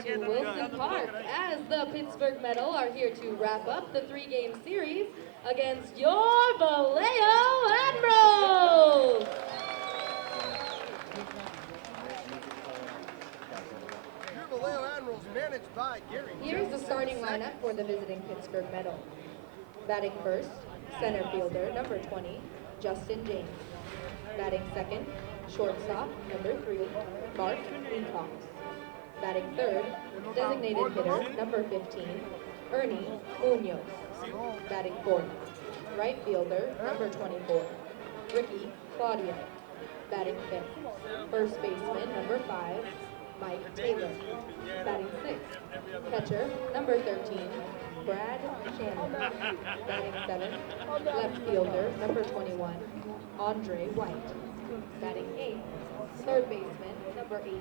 to Wilson Park as the Pittsburgh Mettle are here to wrap up the three-game series against your Vallejo Admirals. Your Vallejo Admirals managed by Gary. Here's the starting lineup for the visiting Pittsburgh Mettle. Batting first, center fielder, number 20, Justin James. Batting second, shortstop, number 3, Mark Leacox. Batting third, designated hitter, number 15, Ernie Munoz. Batting fourth, right fielder, number 24, Ricky Claudio. Batting fifth, first baseman, number 5, Mike Taylor. Batting sixth, catcher, number 13, Brad Shannon. Batting seventh, left fielder, number 21, Andre White. Batting eighth, third baseman, number 18,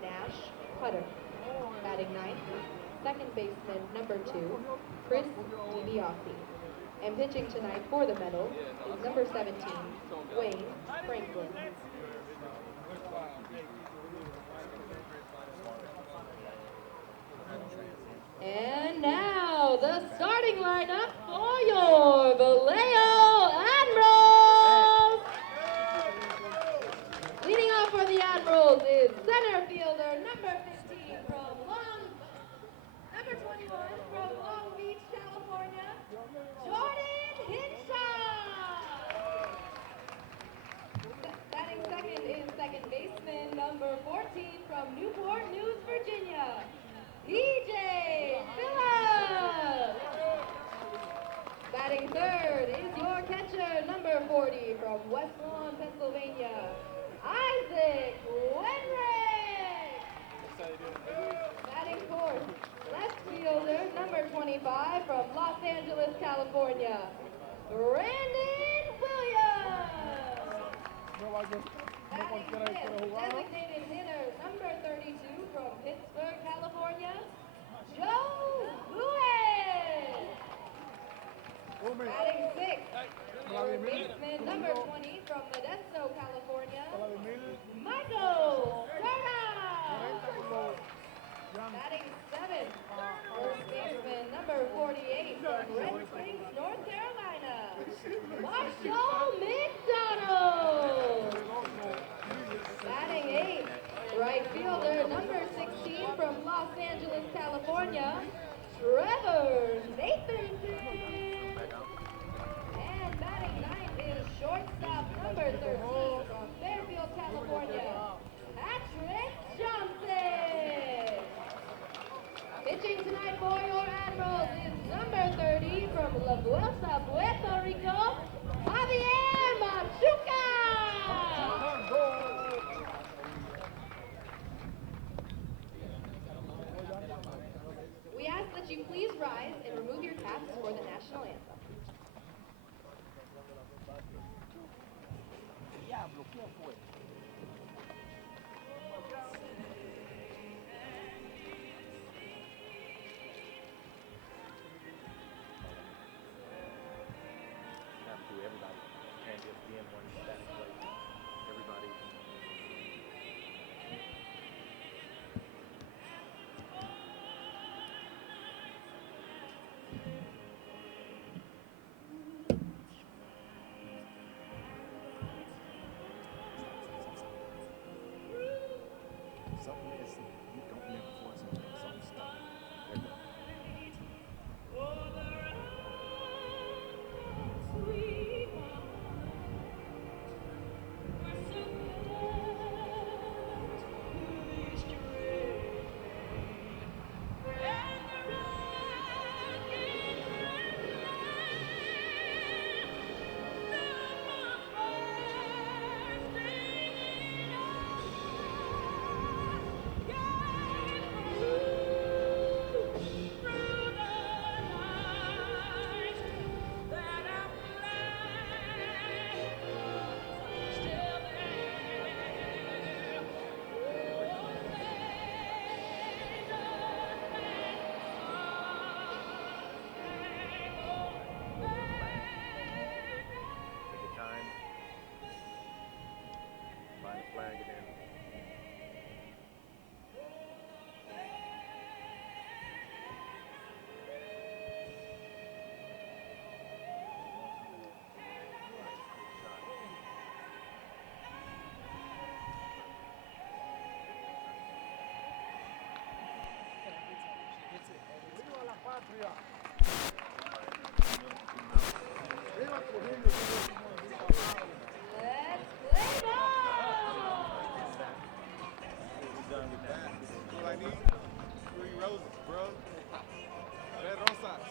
Nash Cutter. Batting ninth, second baseman, number 2, Chris DiBiase. And pitching tonight for the Mettle is number 17, Wayne Franklin. And now, the starting lineup for your Vallejo Admirals. Leading off for the Admirals is center fielder, number 15 from number 21 from Long Beach, California, Jordan Hinshaw. Batting second is second baseman, number 14 from Newport News, Virginia, PJ Phillips. Batting third is your catcher, number 40 from West Lawn, Pennsylvania, Isaac Wenrick. Batting fourth, left fielder, number 25 from Los Angeles, California, Brandon Williams. Batting fifth, designated hitter, number 32 from Pittsburgh, California, Joe Lewis. Batting sixth, third baseman, number 20 from Modesto, California, Michael Serra. Batting seventh, first baseman, number 48 from Red Springs, North Carolina, Marshall McDonald. Batting eighth, right fielder, number 16 from Los Angeles, California, Trevor Nathanson. And batting ninth is shortstop, number 13 from Fairfield, California, Patrick Johnson. Pitching tonight for your Admirals is number 30 from La Vuelta, Puerto Rico, Javier Machuca. We ask that you please rise and remove your caps for the national anthem. Let's play ball! What I need? 3 roses, bro. Red rosas.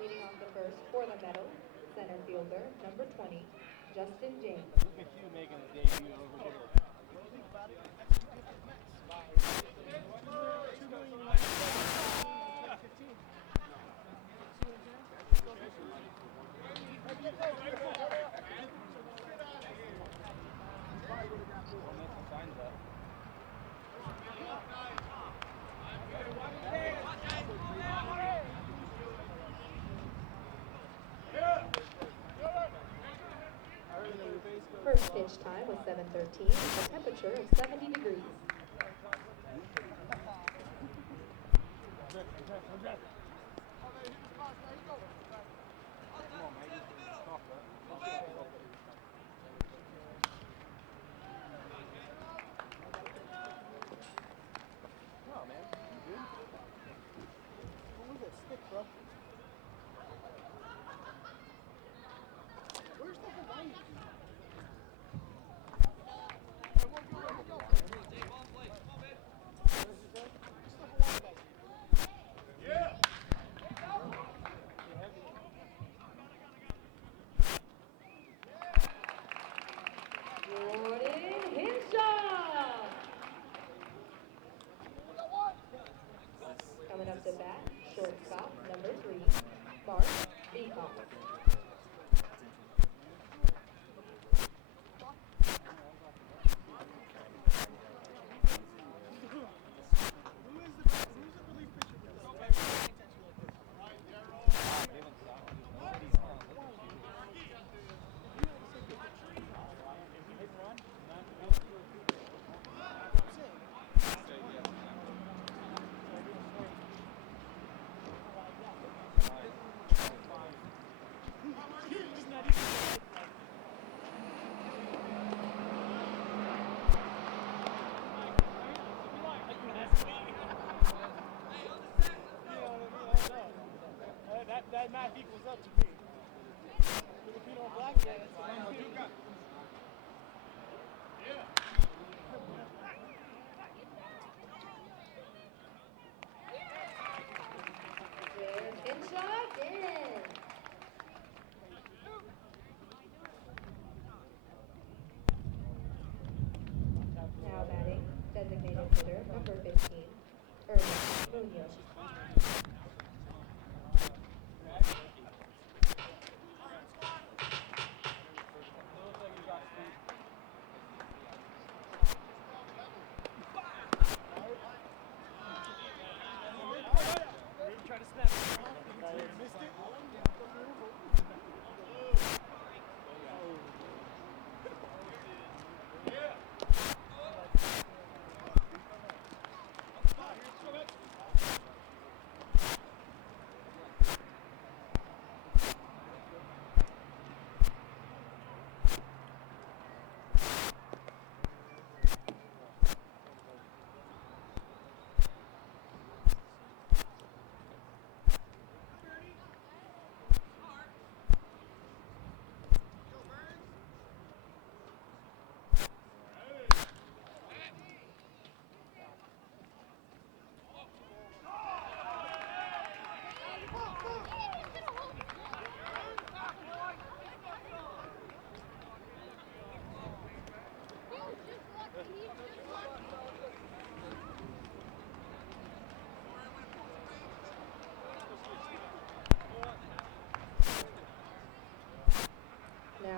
Leading off the first for the Mettle, center fielder, number 20, Justin James. Look at you making a debut over here. First pitch time was 7:13, with a temperature of 70 degrees. Coming up to bat, shortstop, number 3, Mark Beacock. That math equals up to me. Filipino black guy. And shot in. Now batting, designated hitter, number 15, Ernest Munoz. Looks like you got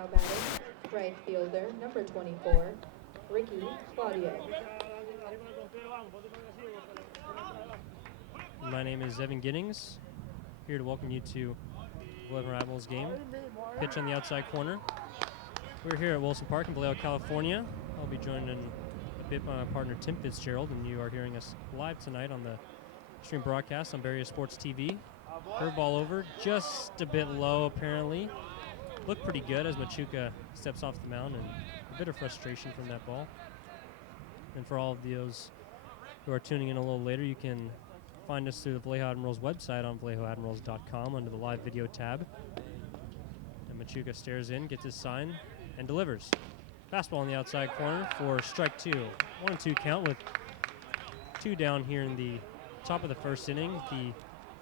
now batting right fielder, number 24, Ricky Claudio. My name is Evan Giddings, here to welcome you to Vallejo Admirals game. Pitch on the outside corner. We're here at Wilson Park in Vallejo, California. I'll be joined in a bit by my partner Tim Fitzgerald, and you are hearing us live tonight on the stream broadcast on Various Sports TV. Curveball over, just a bit low apparently. Looked pretty good as Machuca steps off the mound, and a bit of frustration from that ball. And for all of those who are tuning in a little later, you can find us through the Vallejo Admirals website on vallejoadmirals.com under the live video tab. And Machuca stares in, gets his sign, and delivers. Fastball on the outside corner for strike two. 1-2 count with 2 down here in the top of the first inning. The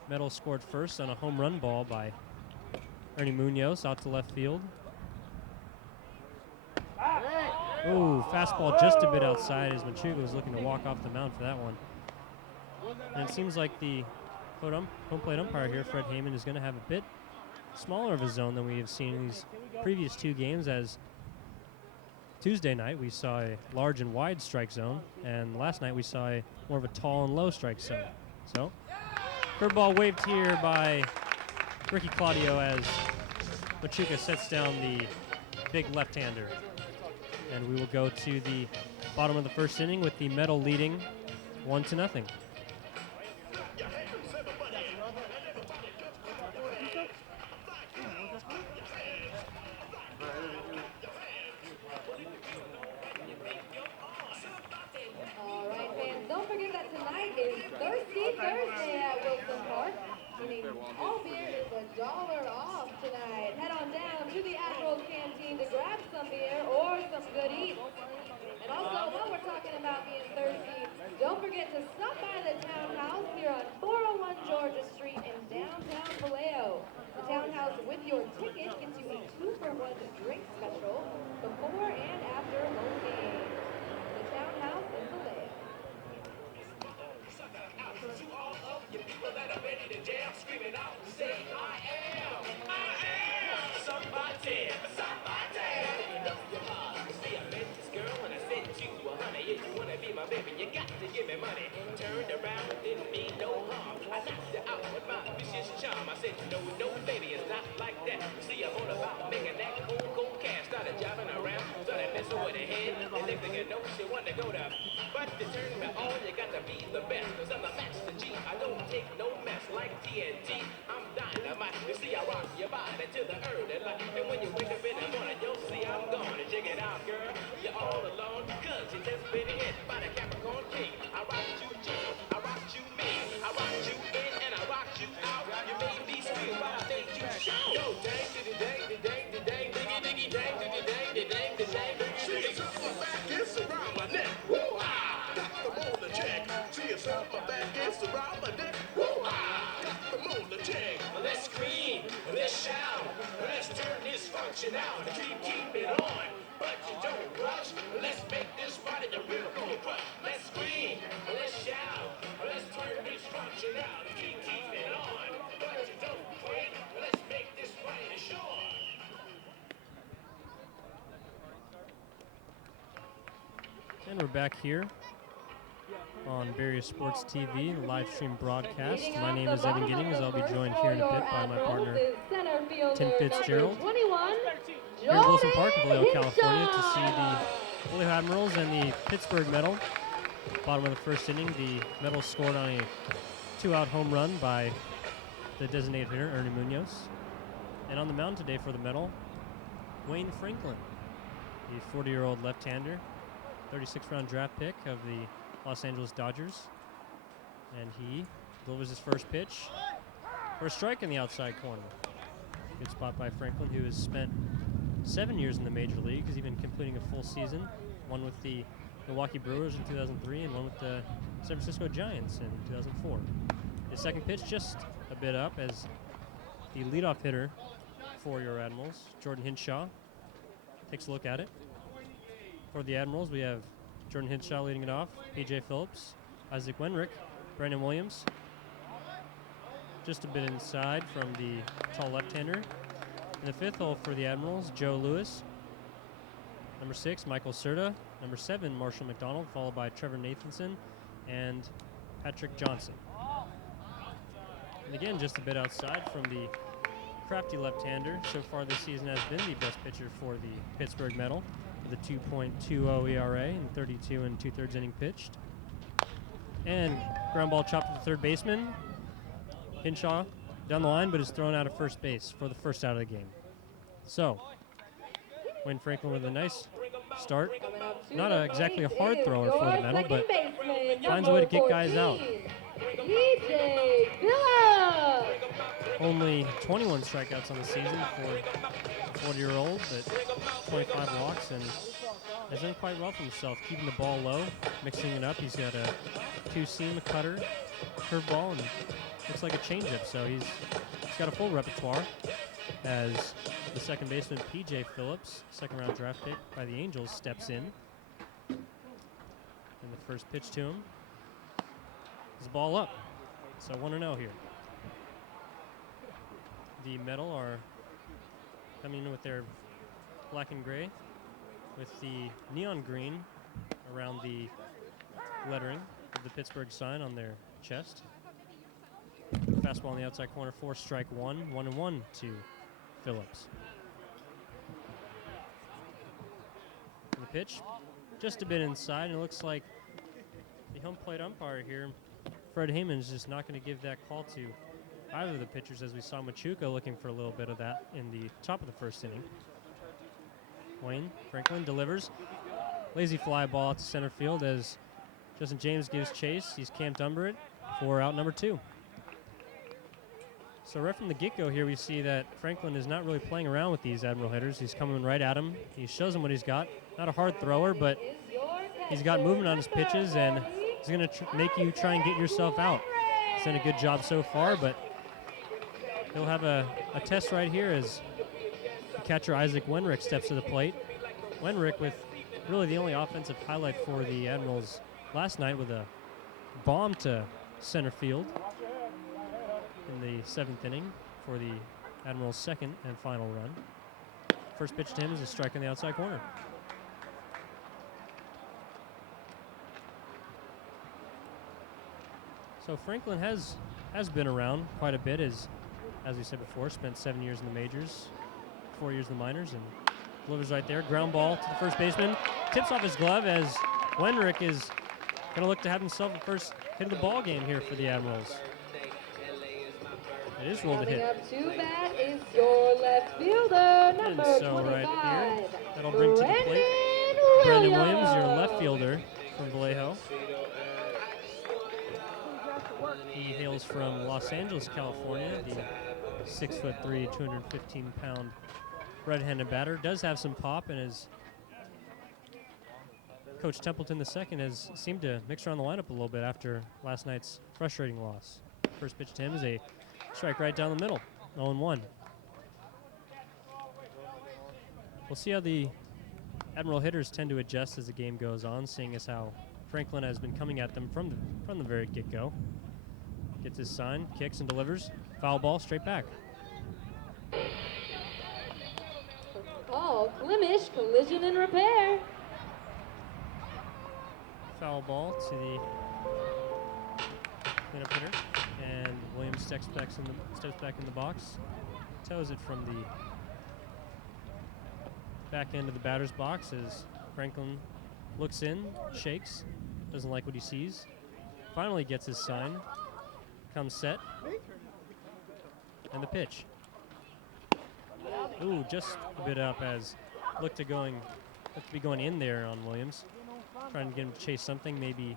Mettle scored first on a home run ball by Ernie Munoz out to left field. Ooh, fastball just a bit outside as Machuca was looking to walk off the mound for that one. And it seems like the home plate umpire here, Fred Heyman, is going to have a bit smaller of a zone than we have seen in these previous 2 games, as Tuesday night we saw a large and wide strike zone, and last night we saw a more of a tall and low strike zone. So, curveball waved here by Ricky Claudio as Machuca sets down the big left-hander. And we will go to the bottom of the first inning with the Mettle leading 1-0. Thursday at Wilson Park, meaning all beer is $1 off tonight. Head on down to the Admirals Canteen to grab some beer or some good eats. And also, while we're talking about being thirsty, don't forget to stop by the Townhouse here on 401 Georgia Street in downtown Vallejo. The Townhouse with your ticket gets you a 2-for-1 drink special before and after home game. The Townhouse in Vallejo. But to turn me on, you got to be the best. Cause I'm the master G. I don't take no mess like TNT. I'm dynamite. You see, I rock your body to the early light. And when you wake up in the morning, you'll see I'm gone. And check it out, girl. You're all alone. Cause you just been hit by the Capricorn King. I rock you G. I rock you me. I rock you in and I rock you out. You made me scream, but I made you shout. Yo, dang, diddy, dang, diddy, dang, diddy, dang, diggy, diggy, dang, diddy, dang, diddy, dang, diddy, dang, diggy, diggy. She's up my back, it's around my neck. Woo-ah! Got the molar check. She's up my back, it's around my neck. Woo-ah! Got the molar check. Let's scream, let's shout, let's turn this function out. Keep it on, but you don't rush. Let's make this party the real cool crush. Let's scream, let's shout, let's turn this function out. Keep it on, but you don't quit. Let's make this party sure. And we're back here on Various Sports TV, the live stream broadcast. My name is Evan Giddings. I'll be joined here in a bit by my partner Tim Fitzgerald. Here at Wilson Park in Vallejo, California, to see the Vallejo Admirals and the Pittsburgh Mettle. Bottom of the first inning, the Mettle scored on a 2-out home run by the designated hitter, Ernie Munoz. And on the mound today for the Mettle, Wayne Franklin, the 40-year-old left-hander, 36th round draft pick of the Los Angeles Dodgers. And he delivers his first pitch for a strike in the outside corner. Good spot by Franklin, who has spent 7 years in the major leagues. He's even completing a full season, one with the Milwaukee Brewers in 2003 and one with the San Francisco Giants in 2004. His second pitch just a bit up as the leadoff hitter for your Admirals, Jordan Hinshaw, takes a look at it. For the Admirals, we have Jordan Hinshaw leading it off, A.J. Phillips, Isaac Wenrick, Brandon Williams. Just a bit inside from the tall left-hander. In the 5th hole for the Admirals, Joe Lewis. Number 6, Michael Serta. Number 7, Marshall McDonald, followed by Trevor Nathanson and Patrick Johnson. And again, just a bit outside from the crafty left-hander. So far this season has been the best pitcher for the Pittsburgh Mettle with a 2.20 ERA and 32 2/3 inning pitched. And ground ball chopped to the third baseman. Hinshaw down the line, but is thrown out of first base for the first out of the game. So, Wayne Franklin with a nice start. Not exactly a hard thrower for the Mettle, but finds a way to get guys out. DJ Phillips. Only 21 strikeouts on the season for a 40-year-old, but 25 walks, and has done quite well for himself, keeping the ball low, mixing it up. He's got a two-seam, a cutter, curveball, and looks like a changeup. So he's got a full repertoire as the second baseman, P.J. Phillips, second-round draft pick by the Angels, steps in. And the first pitch to him is the ball up. So 1-0 here. The Mettle are coming in with their black and gray with the neon green around the lettering of the Pittsburgh sign on their chest. Fastball on the outside corner, 4 strike 1, 1-1 to Phillips. And the pitch, just a bit inside, and it looks like the home plate umpire here, Fred Heyman, is just not going to give that call to either of the pitchers, as we saw Machuca looking for a little bit of that in the top of the first inning. Wayne Franklin delivers. Lazy fly ball out to center field as Justin James gives chase. He's camped under it for out number 2. So right from the get-go here, we see that Franklin is not really playing around with these Admiral hitters. He's coming right at him. He shows them what he's got. Not a hard thrower, but he's got movement on his pitches, and he's going to make you try and get yourself out. He's done a good job so far, but he'll have a test right here as catcher Isaac Wenrick steps to the plate. Wenrick with really the only offensive highlight for the Admirals last night with a bomb to center field in the 7th inning for the Admirals' second and final run. First pitch to him is a strike on the outside corner. So Franklin has been around quite a bit, as we said before, spent 7 years in the majors, 4 years in the minors, and delivers right there. Ground ball to the first baseman. Tips off his glove as Wenrick is going to look to have himself the first hit of the ball game here for the Admirals. It is rolled to hit. Coming up to bat is your left fielder, number And so 25. right here, that'll bring to the plate Brandon Williams, your left fielder from Vallejo. He hails from Los Angeles, California. The 6'3", 215-pound red-handed batter does have some pop, and as Coach Templeton II has seemed to mix around the lineup a little bit after last night's frustrating loss. First pitch to him is a strike right down the middle, 0-1. We'll see how the Admiral hitters tend to adjust as the game goes on, seeing as how Franklin has been coming at them from the very get-go. Gets his sign, kicks and delivers. Foul ball, straight back. Call Flemish Collision and Repair. Foul ball to the cleanup hitter, and Williams steps back in the box, toes it from the back end of the batter's box as Franklin looks in, shakes, doesn't like what he sees, finally gets his sign, comes set, and the pitch. Ooh, just a bit up as looked to be going in there on Williams, trying to get him to chase something, maybe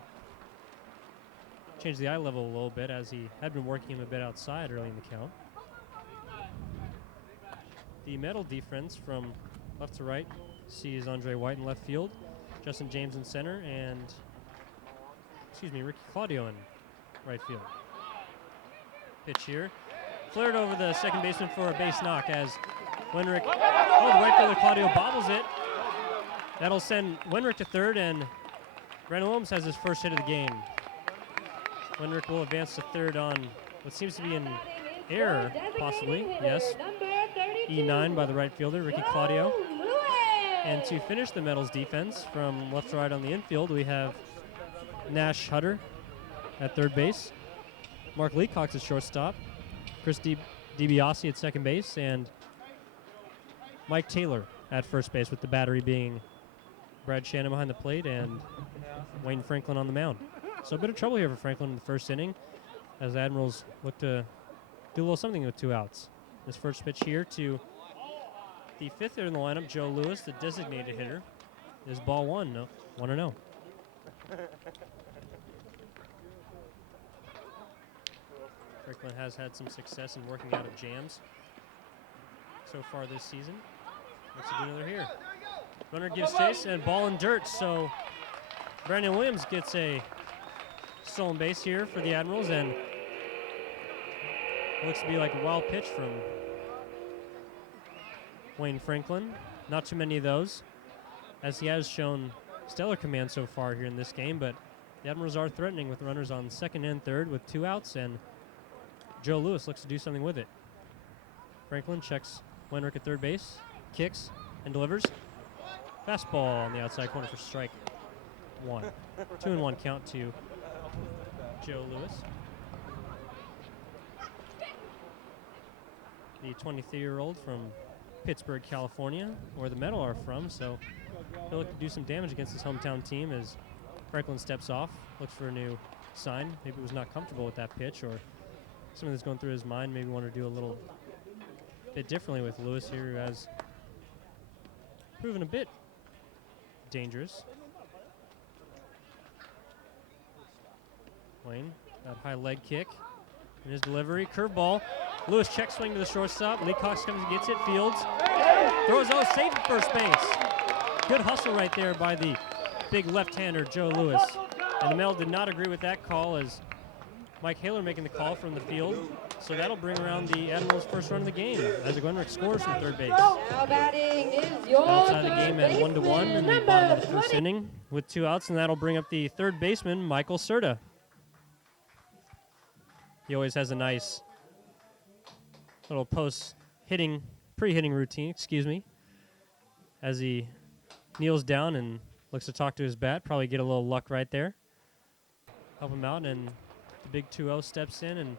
change the eye level a little bit as he had been working him a bit outside early in the count. The Mettle defense from left to right sees Andre White in left field, Justin James in center, and Ricky Claudio in right field. Pitch here. Flared over the second baseman for a base knock as Wenrick, the right fielder Claudio bobbles it. That'll send Wenrick to third, and Brandon Williams has his first hit of the game. Wenrick will advance to third on what seems to be an error, possibly. Yes. Number 35. E9 by the right fielder, Ricky Claudio. Lewis! And to finish the Metals defense from left to right on the infield, we have Nash Hutter at third base, Mark Leacox at shortstop, Chris DiBiase at second base, and Mike Taylor at first base, with the battery being Brad Shannon behind the plate and Wayne Franklin on the mound. So a bit of trouble here for Franklin in the first inning as the Admirals look to do a little something with 2 outs. This first pitch here to the 5th hitter in the lineup, Joe Lewis, the designated hitter, is ball 1, 1-0. Franklin has had some success in working out of jams so far this season. Let's do another here. Runner gives chase and ball in dirt, so Brandon Williams gets a stolen base here for the Admirals, and looks to be like a wild pitch from Wayne Franklin. Not too many of those, as he has shown stellar command so far here in this game, but the Admirals are threatening with runners on second and third with 2 outs, and Joe Lewis looks to do something with it. Franklin checks Wenrick at third base, kicks, and delivers. Fastball on the outside corner for strike 1. 2-1 count to Joe Lewis. The 23-year-old from Pittsburgh, California, where the Mettle are from, so he'll look to do some damage against his hometown team as Franklin steps off, looks for a new sign. Maybe was not comfortable with that pitch, or something that's going through his mind, maybe want to do a little bit differently with Lewis here, who has proven a bit dangerous. Wayne, that high leg kick in his delivery, curveball. Lewis check swing to the shortstop. Leacox comes and gets it, fields, throws safe at first base. Good hustle right there by the big left-hander Joe Lewis. And the Mettle did not agree with that call, as Mike Haler making the call from the field. So that'll bring around the Admirals' first run of the game as Wenrick scores from third base. Now batting is your Outside the game at 1-1 in the bottom of the first inning with 2 outs, and that'll bring up the third baseman, Michael Serta. He always has a nice little pre-hitting routine, as he kneels down and looks to talk to his bat, probably get a little luck right there. Help him out, and the big 2-0 steps in, and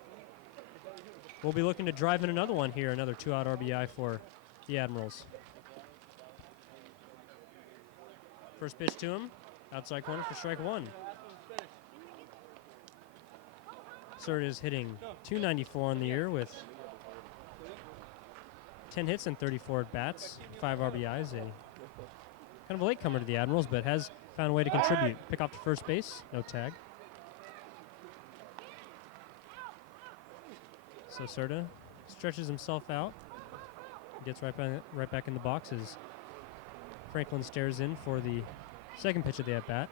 we'll be looking to drive in another one here, another 2-out RBI for the Admirals. First pitch to him, outside corner for strike 1. Serta is hitting .294 on the year with 10 hits and 34 at-bats, 5 RBIs, kind of a latecomer to the Admirals, but has found a way to contribute. Pick off to first base, no tag. So Serta stretches himself out, gets right back in the box as Franklin stares in for the second pitch of the at-bat.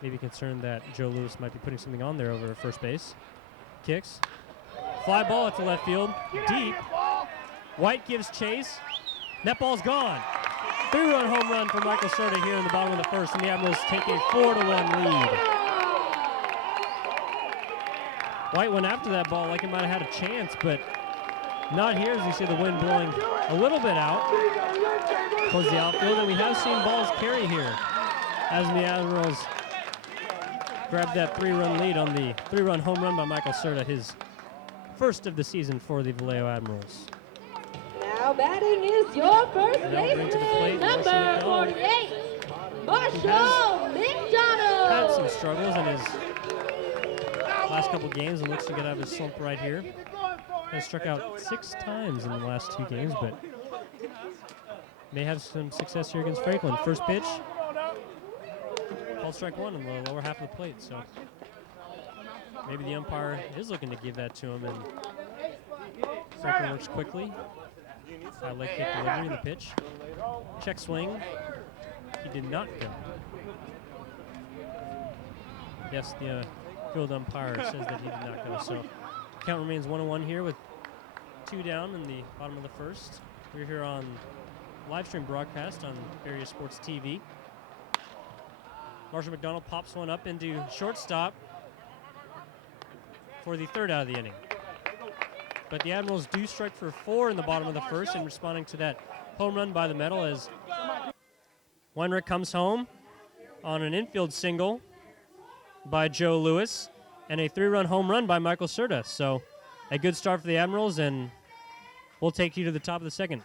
Maybe concerned that Joe Lewis might be putting something on there over first base. Kicks. Fly ball at the left field. Deep. White gives chase. That ball's gone. 3-run home run for Michael Serta here in the bottom of the first, and the Admirals take a 4-1 lead. White went after that ball like it might have had a chance, but not here, as you see the wind blowing a little bit out towards the outfield, and we have seen balls carry here as the Admirals grabbed that 3-run lead on the 3-run home run by Michael Serta, his first of the season for the Vallejo Admirals. Now batting is your first Bring to the plate, baseman, number 48, Marshall McDonald. Had some struggles in his last couple games and looks to get out of his slump right here. Has struck out 6 times in the last 2 games, but may have some success here against Franklin. First pitch, called strike 1 in the lower half of the plate, so maybe the umpire is looking to give that to him, and Franklin works quickly. High leg kick delivery in the pitch. Check swing. He did not go. Yes, the field umpire says that he did not go. So count remains 1-1 here with 2 down in the bottom of the first. We're here on live stream broadcast on various sports TV. Marshall McDonald pops one up into shortstop for the 3rd out of the inning. But the Admirals do strike for 4 in the bottom of the first, and responding to that home run by the Mettle as Weinrich comes home on an infield single by Joe Lewis and a 3-run home run by Michael Serta. So a good start for the Admirals, and we'll take you to the top of the second.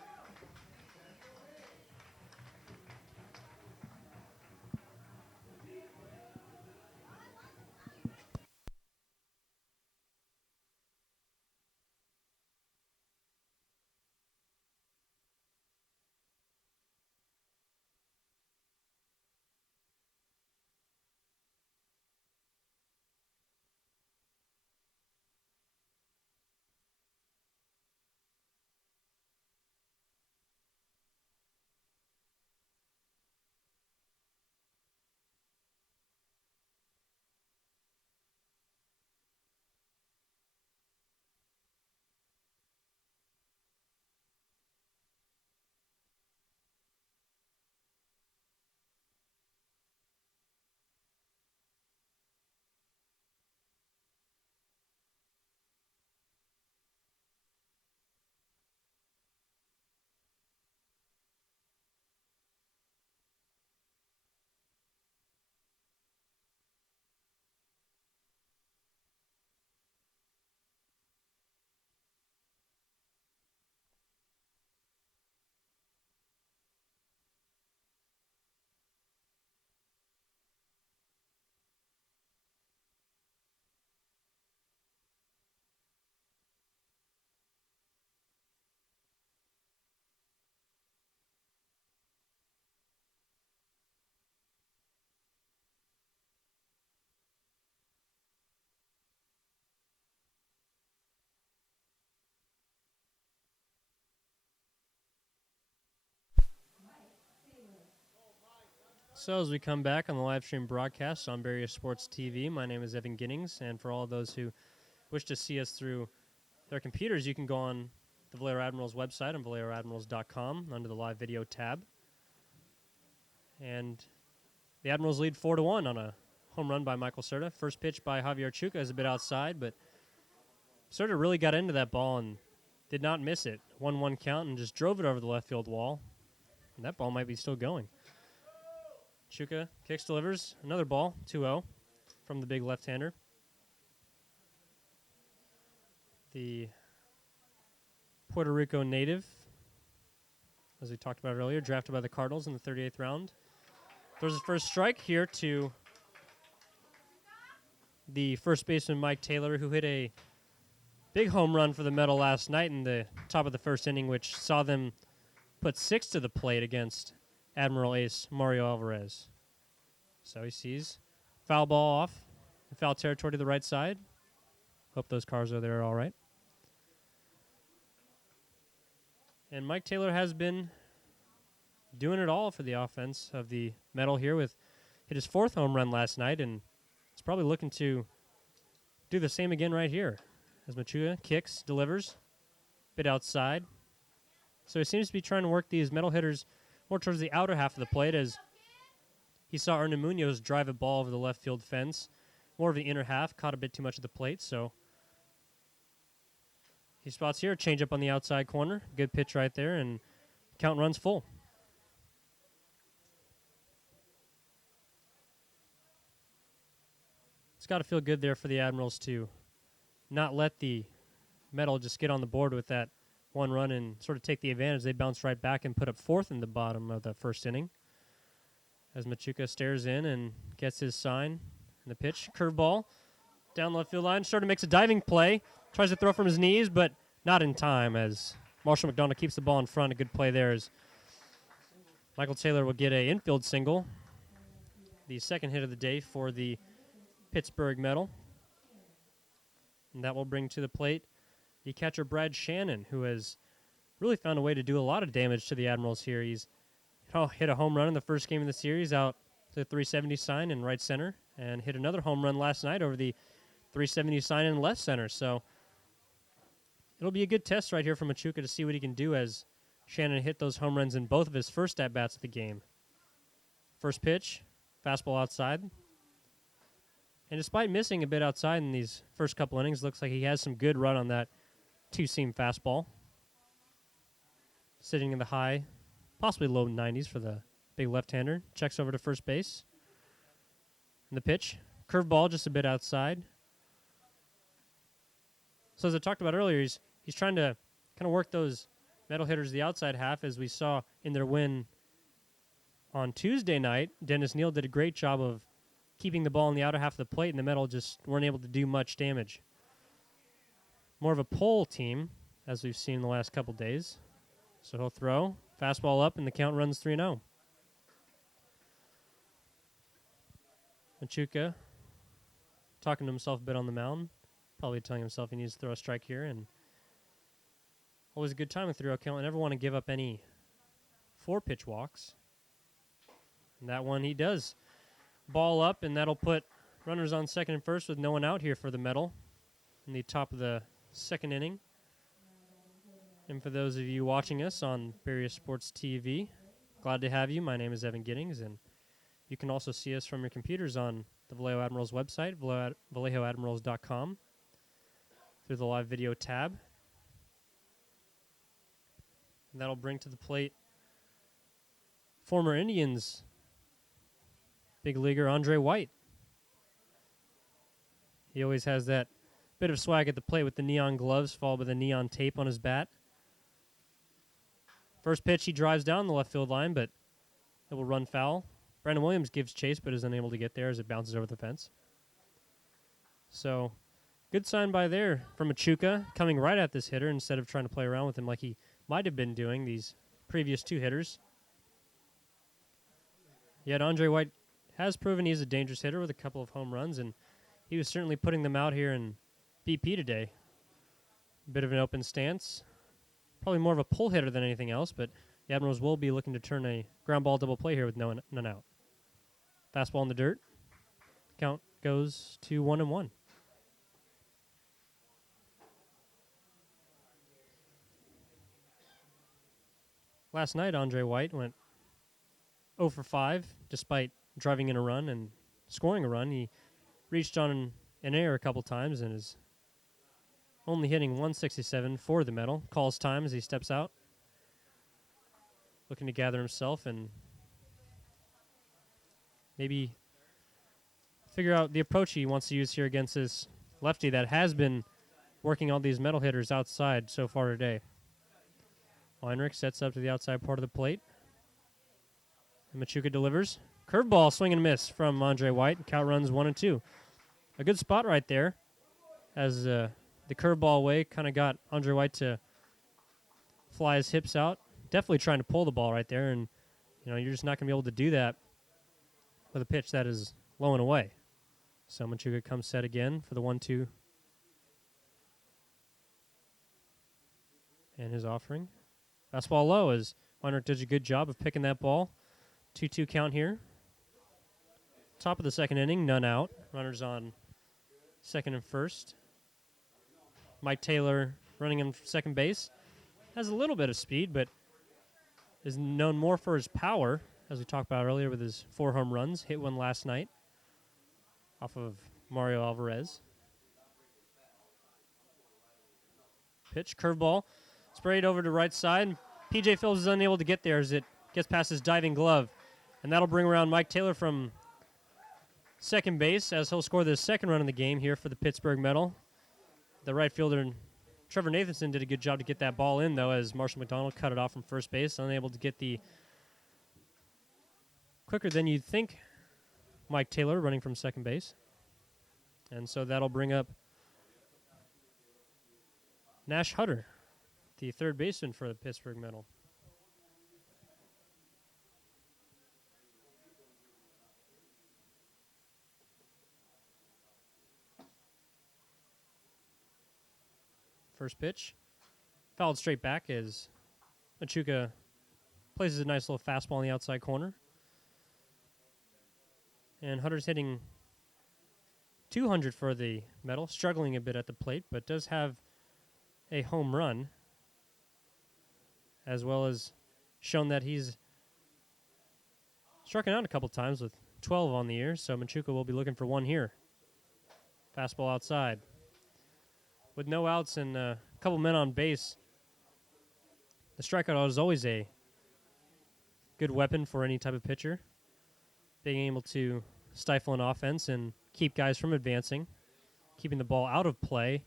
So as we come back on the live stream broadcast on Barrier Sports TV, my name is Evan Ginnings, and for all those who wish to see us through their computers, you can go on the Vallejo Admirals website on vallejoadmirals.com under the live video tab. And the Admirals lead 4-1 on a home run by Michael Serta. First pitch by Javier Chuca is a bit outside, but Serta really got into that ball and did not miss it. 1-1 count and just drove it over the left field wall. And that ball might be still going. Chuca kicks, delivers another ball, 2-0 from the big left-hander. The Puerto Rico native, as we talked about earlier, drafted by the Cardinals in the 38th round. Throws his first strike here to the first baseman, Mike Taylor, who hit a big home run for the Mettle last night in the top of the first inning, which saw them put 6 to the plate against Admiral ace Mario Alvarez. So he sees foul ball off in foul territory to the right side. Hope those cars are there all right. And Mike Taylor has been doing it all for the offense of the Mettle here. Hit his 4th home run last night, and he's probably looking to do the same again right here. As Machuca kicks, delivers, bit outside. So he seems to be trying to work these Mettle hitters more towards the outer half of the plate, as he saw Ernie Munoz drive a ball over the left field fence. More of the inner half, caught a bit too much of the plate, so he spots here, change up on the outside corner. Good pitch right there, and count runs full. It's got to feel good there for the Admirals to not let the Mettle just get on the board with that 1 run and sort of take the advantage. They bounce right back and put up 4th in the bottom of the first inning. As Machuca stares in and gets his sign. And the pitch, curveball, down left field line. Sort of makes a diving play. Tries to throw from his knees, but not in time as Marshall McDonough keeps the ball in front. A good play there as Michael Taylor will get an infield single. The second hit of the day for the Pittsburgh Mettle. And that will bring to the plate the catcher Brad Shannon, who has really found a way to do a lot of damage to the Admirals here. He's hit a home run in the first game of the series out to the 370 sign in right center, and hit another home run last night over the 370 sign in left center. So it'll be a good test right here for Machuca to see what he can do as Shannon hit those home runs in both of his first at-bats of the game. First pitch, fastball outside. And despite missing a bit outside in these first couple innings, looks like he has some good run on that two-seam fastball. Sitting in the high, possibly low 90s for the big left-hander. Checks over to first base. And the pitch. Curveball just a bit outside. So as I talked about earlier, he's trying to kind of work those Mettle hitters the outside half, as we saw in their win on Tuesday night. Dennis Neal did a great job of keeping the ball in the outer half of the plate, and the Mettle just weren't able to do much damage. More of a pull team, as we've seen the last couple days. So he'll throw. Fastball up, and the count runs 3-0. Machuca talking to himself a bit on the mound. Probably telling himself he needs to throw a strike here. And always a good time with 3-0 count. I never want to give up any 4-pitch walks. And that one he does. Ball up, and that'll put runners on second and first with no one out here for the Mettle in the top of the second inning. And for those of you watching us on Barrios Sports TV, glad to have you. My name is Evan Giddings, and you can also see us from your computers on the Vallejo Admirals website, vallejoadmirals.com, through the live video tab. And that'll bring to the plate former Indians big leaguer Andre White. He always has that bit of swag at the plate with the neon gloves followed by the neon tape on his bat. First pitch, he drives down the left field line, but it will run foul. Brandon Williams gives chase, but is unable to get there as it bounces over the fence. So, good sign by there from Machuca, coming right at this hitter instead of trying to play around with him like he might have been doing these previous two hitters. Yet Andre White has proven he's a dangerous hitter with a couple of home runs, and he was certainly putting them out here in BP today. A bit of an open stance. Probably more of a pull hitter than anything else, but the Admirals will be looking to turn a ground ball double play here with none out. Fastball in the dirt. Count goes to 1-1. Last night, Andre White went 0 for 5, despite driving in a run and scoring a run. He reached on an error a couple times and is only hitting 167 for the Mettle. Calls time as he steps out. Looking to gather himself and maybe figure out the approach he wants to use here against this lefty that has been working all these Mettle hitters outside so far today. Heinrich sets up to the outside part of the plate. And Machuca delivers. Curveball, swing and miss from Andre White. Count runs 1-2. A good spot right there as the curveball away kind of got Andre White to fly his hips out. Definitely trying to pull the ball right there, and you're just not going to be able to do that with a pitch that is low and away. So Machuca comes set again for the 1-2. And his offering. Fastball low as Heinrich does a good job of picking that ball. 2-2 count here. Top of the second inning, none out. Runners on second and first. Mike Taylor running him second base. Has a little bit of speed, but is known more for his power, as we talked about earlier with his 4 home runs. Hit one last night off of Mario Alvarez. Pitch, curveball, sprayed over to right side. P.J. Phillips is unable to get there as it gets past his diving glove. And that'll bring around Mike Taylor from second base as he'll score the second run of the game here for the Pittsburgh Mettle. The right fielder, Trevor Nathanson, did a good job to get that ball in, though, as Marshall McDonald cut it off from first base, unable to get the quicker than you'd think Mike Taylor running from second base. And so that'll bring up Nash Hutter, the third baseman for the Pittsburgh Mettle. First pitch. Fouled straight back as Machuca places a nice little fastball in the outside corner. And Hutter's hitting 200 for the Mettle, struggling a bit at the plate, but does have a home run, as well as shown that he's struck out a couple times with 12 on the year, so Machuca will be looking for one here. Fastball outside. With no outs and a couple men on base, the strikeout is always a good weapon for any type of pitcher. Being able to stifle an offense and keep guys from advancing, keeping the ball out of play,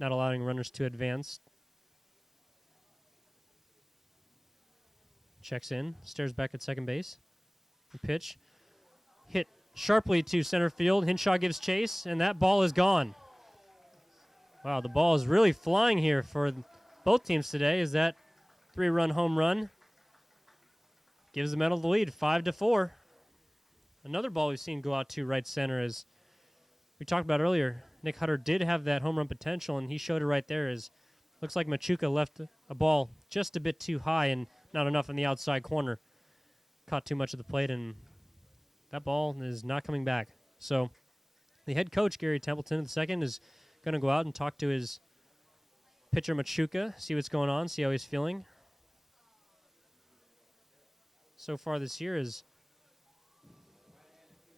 not allowing runners to advance. Checks in, stares back at second base. The pitch hit sharply to center field. Hinshaw gives chase, and that ball is gone. Wow, the ball is really flying here for both teams today. Is that 3-run home run gives the Mettle the lead, 5-4. Another ball we've seen go out to right center, as we talked about earlier. Nick Hutter did have that home run potential, and he showed it right there. As looks like Machuca left a ball just a bit too high and not enough in the outside corner. Caught too much of the plate, and that ball is not coming back. So the head coach, Gary Templeton, II, is going to go out and talk to his pitcher, Machuca, see what's going on, see how he's feeling. So far this year has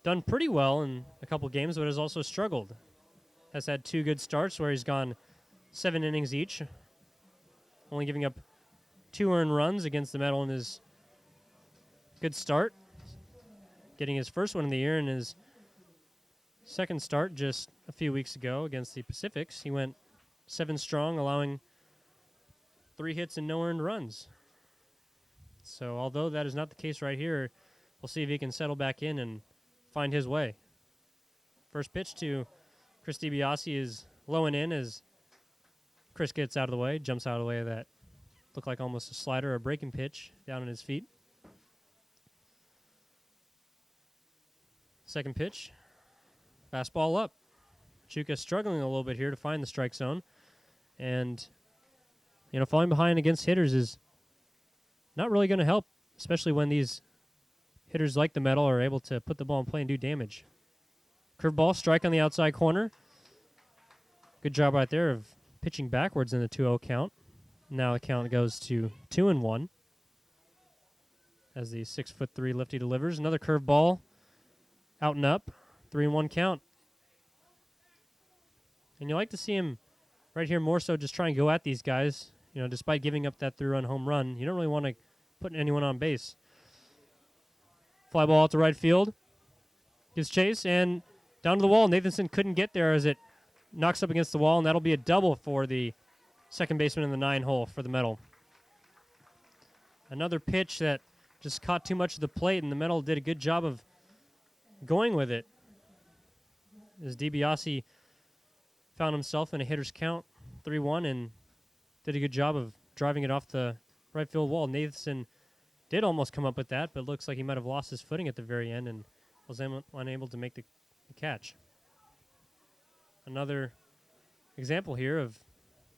done pretty well in a couple games, but has also struggled. Has had 2 good starts where he's gone 7 innings each, only giving up 2 earned runs against the Mettle in his good start, getting his first one of the year in his second start just a few weeks ago against the Pacifics. He went 7 strong, allowing 3 hits and no earned runs. So although that is not the case right here, we'll see if he can settle back in and find his way. First pitch to Chris DiBiase is low and in as Chris gets out of the way, jumps out of the way of that. Looked like almost a slider or a breaking pitch down on his feet. Second pitch, fastball up. Chuka struggling a little bit here to find the strike zone. And, falling behind against hitters is not really going to help, especially when these hitters like the Mettle are able to put the ball in play and do damage. Curveball, strike on the outside corner. Good job right there of pitching backwards in the 2-0 count. Now the count goes to 2-1 as the 6'3" lefty delivers. Another curveball, out and up, 3-1 count. And you like to see him right here more so just try and go at these guys. Despite giving up that 3-run home run, you don't really want to put anyone on base. Fly ball out to right field. Gives chase and down to the wall. Nathanson couldn't get there as it knocks up against the wall, and that'll be a double for the second baseman in the 9 hole for the Mettle. Another pitch that just caught too much of the plate, and the Mettle did a good job of going with it. As DiBiase found himself in a hitter's count, 3-1, and did a good job of driving it off the right field wall. Nathanson did almost come up with that, but looks like he might have lost his footing at the very end and was unable to make the catch. Another example here of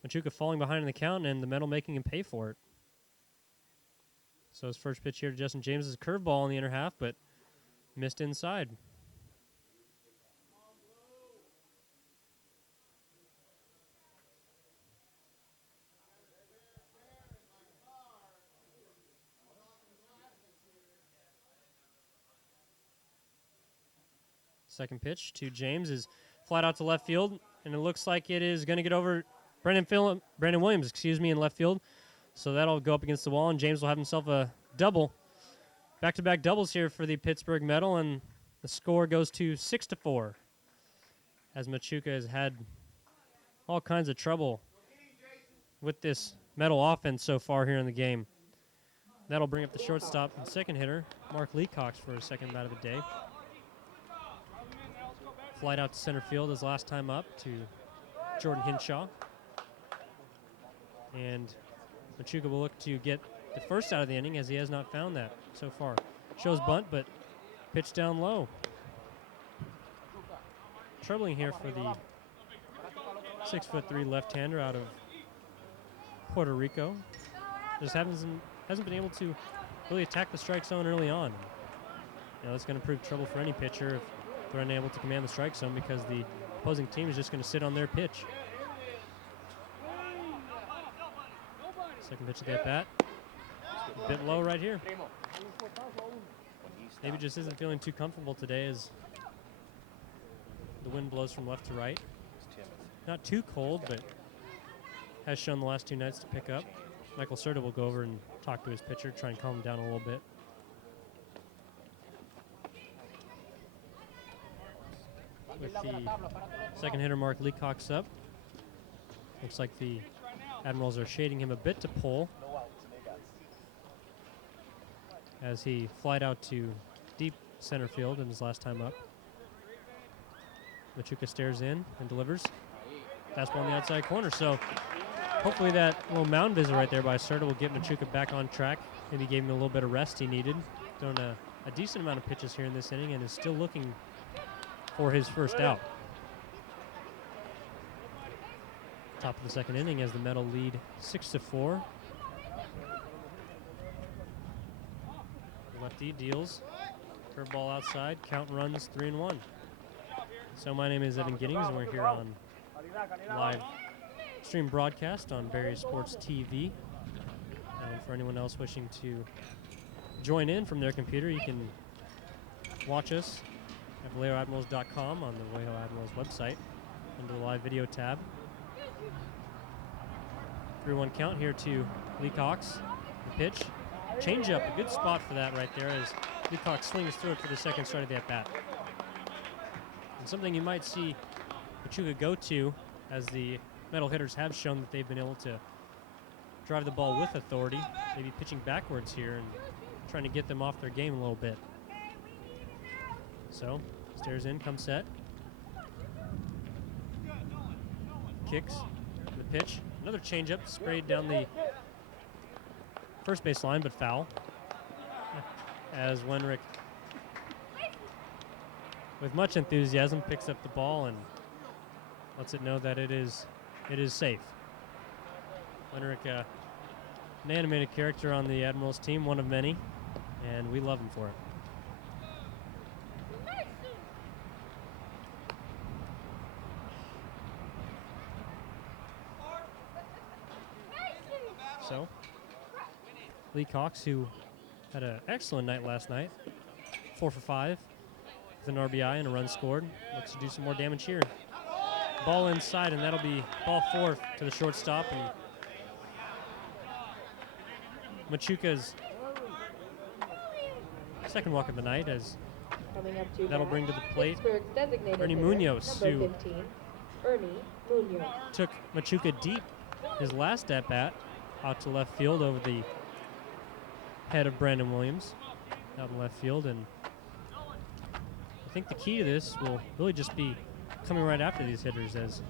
Machuca falling behind in the count and the Mettle making him pay for it. So his first pitch here to Justin James is a curveball in the inner half, but missed inside. Second pitch to James is flat out to left field, and it looks like it is going to get over Brandon Williams, in left field. So that'll go up against the wall, and James will have himself a double. Back-to-back doubles here for the Pittsburgh Mettle, and the score goes to 6-4. As Machuca has had all kinds of trouble with this Mettle offense so far here in the game. That'll bring up the shortstop and second hitter, Mark Leacox, for his second bat of the day. Flight out to center field his last time up to Jordan Hinshaw. And Machuca will look to get the first out of the inning, as he has not found that so far. Shows bunt, but pitch down low. Troubling here for the 6'3" left-hander out of Puerto Rico. Just hasn't been able to really attack the strike zone early on. That's going to prove trouble for any pitcher if they're unable to command the strike zone, because the opposing team is just going to sit on their pitch. Second pitch of the at-bat. A bit low right here. Maybe just isn't feeling too comfortable today as the wind blows from left to right. Not too cold, but has shown the last 2 nights to pick up. Michael Serta will go over and talk to his pitcher, try and calm him down a little bit. With the second hitter, Mark Leacock's up. Looks like the Admirals are shading him a bit to pull as he flied out to deep center field in his last time up. Machuca stares in and delivers. Fastball on the outside corner. So hopefully that little mound visit right there by Serta will get Machuca back on track. Maybe gave him a little bit of rest he needed. Thrown a decent amount of pitches here in this inning and is still looking for his first out. Top of the second inning as the Mettle lead 6-4. Lefty deals. Curveball outside. Count runs 3-1. So my name is Evan Giddings, and we're here on live stream broadcast on Barrier Sports TV. And for anyone else wishing to join in from their computer, you can watch us at VallejoAdmirals.com on the Vallejo Admirals website under the live video tab. 3-1 count here to Leacox. The pitch. Change up. A good spot for that right there as Leacox swings through it for the second strike of the at-bat. And something you might see Machuca go to, as the Mettle hitters have shown that they've been able to drive the ball with authority, maybe pitching backwards here and trying to get them off their game a little bit. So, stares in, comes set. Kicks, the pitch. Another changeup, sprayed down the first base line, but foul. As Wenrick, with much enthusiasm, picks up the ball and lets it know that it is safe. Wenrick, an animated character on the Admirals team, one of many, and we love him for it. So, Leacox, who had an excellent night last night, 4 for 5 with an RBI and a run scored, looks to do some more damage here. Ball inside, and that'll be ball 4 to the shortstop. And Machuca's second walk of the night, as that'll bring to the plate Ernie Munoz, who took Machuca deep his last at-bat, out to left field over the head of Brandon Williams, out in left field. And I think the key to this will really just be coming right after these hitters, as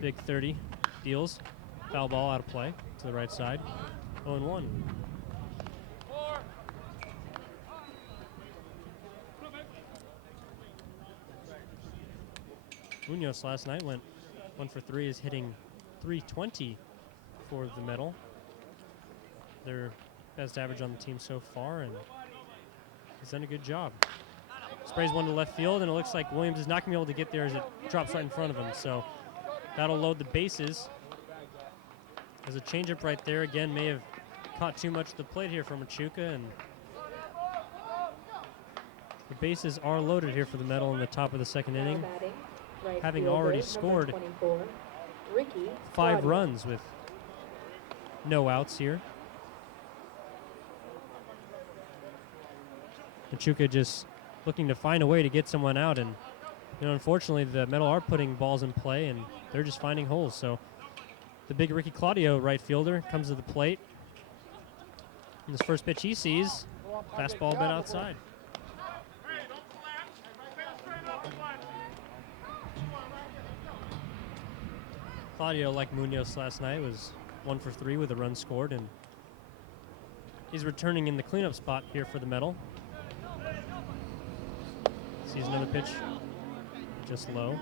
Big 30 deals, foul ball out of play to the right side, 0-1. Munoz last night went 1 for 3, is hitting .320 for the Mettle. Their best average on the team so far, and he's done a good job. Sprays one to left field, and it looks like Williams is not going to be able to get there as it drops right in front of him. So that'll load the bases. There's a changeup right there. Again, may have caught too much of the plate here for Machuca, and the bases are loaded here for the Mettle in the top of the second inning, having already scored 5 runs with no outs here. Machuca just looking to find a way to get someone out, and unfortunately the Mettle are putting balls in play and they're just finding holes. So the big Ricky Claudio, right fielder, comes to the plate. And this first pitch he sees, fastball a bit outside. Claudio, like Munoz last night, was 1 for 3 with a run scored, and he's returning in the cleanup spot here for the Mettle. Sees another pitch, just low,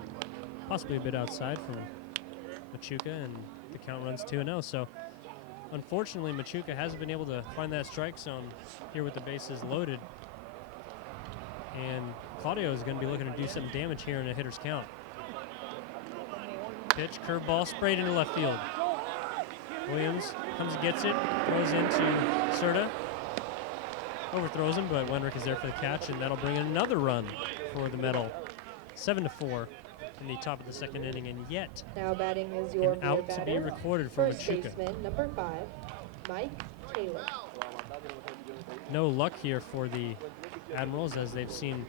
possibly a bit outside from Machuca, and the count runs 2-0. So unfortunately, Machuca hasn't been able to find that strike zone here with the bases loaded, and Claudio is going to be looking to do some damage here in a hitter's count. Pitch, curveball, sprayed into left field. Williams comes and gets it, throws into Serta. Overthrows him, but Wenrick is there for the catch, and that'll bring in another run for the Mettle. 7-4. in the top of the second inning, and yet Now batting is your an out to be batter, recorded for first Machuca. baseman, number 5, Mike Taylor. No luck here for the Admirals, as they've seen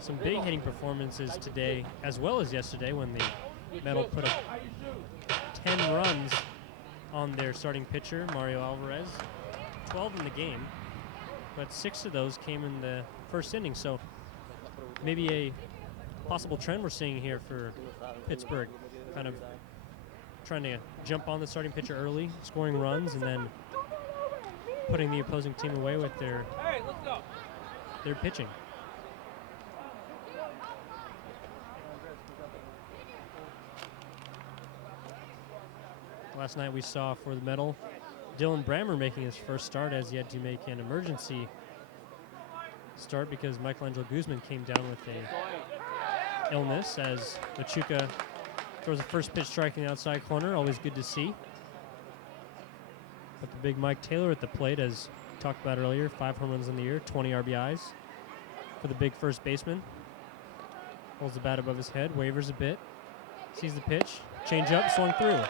some big hitting performances today as well as yesterday when the Mettle put up 10 runs on their starting pitcher, Mario Alvarez. 12 in the game, but 6 of those came in the first inning. So maybe a possible trend we're seeing here for Pittsburgh, kind of trying to jump on the starting pitcher early, scoring runs, and then putting the opposing team away with their pitching. Last night we saw for the Mettle, Dylan Brammer making his first start, as he had to make an emergency start because Michelangelo Guzman came down with a illness, as Machuca throws a first pitch strike in the outside corner. Always good to see. But the big Mike Taylor at the plate, as talked about earlier, 5 home runs in the year, 20 RBIs for the big first baseman. Holds the bat above his head, wavers a bit, sees the pitch, change up, swung through.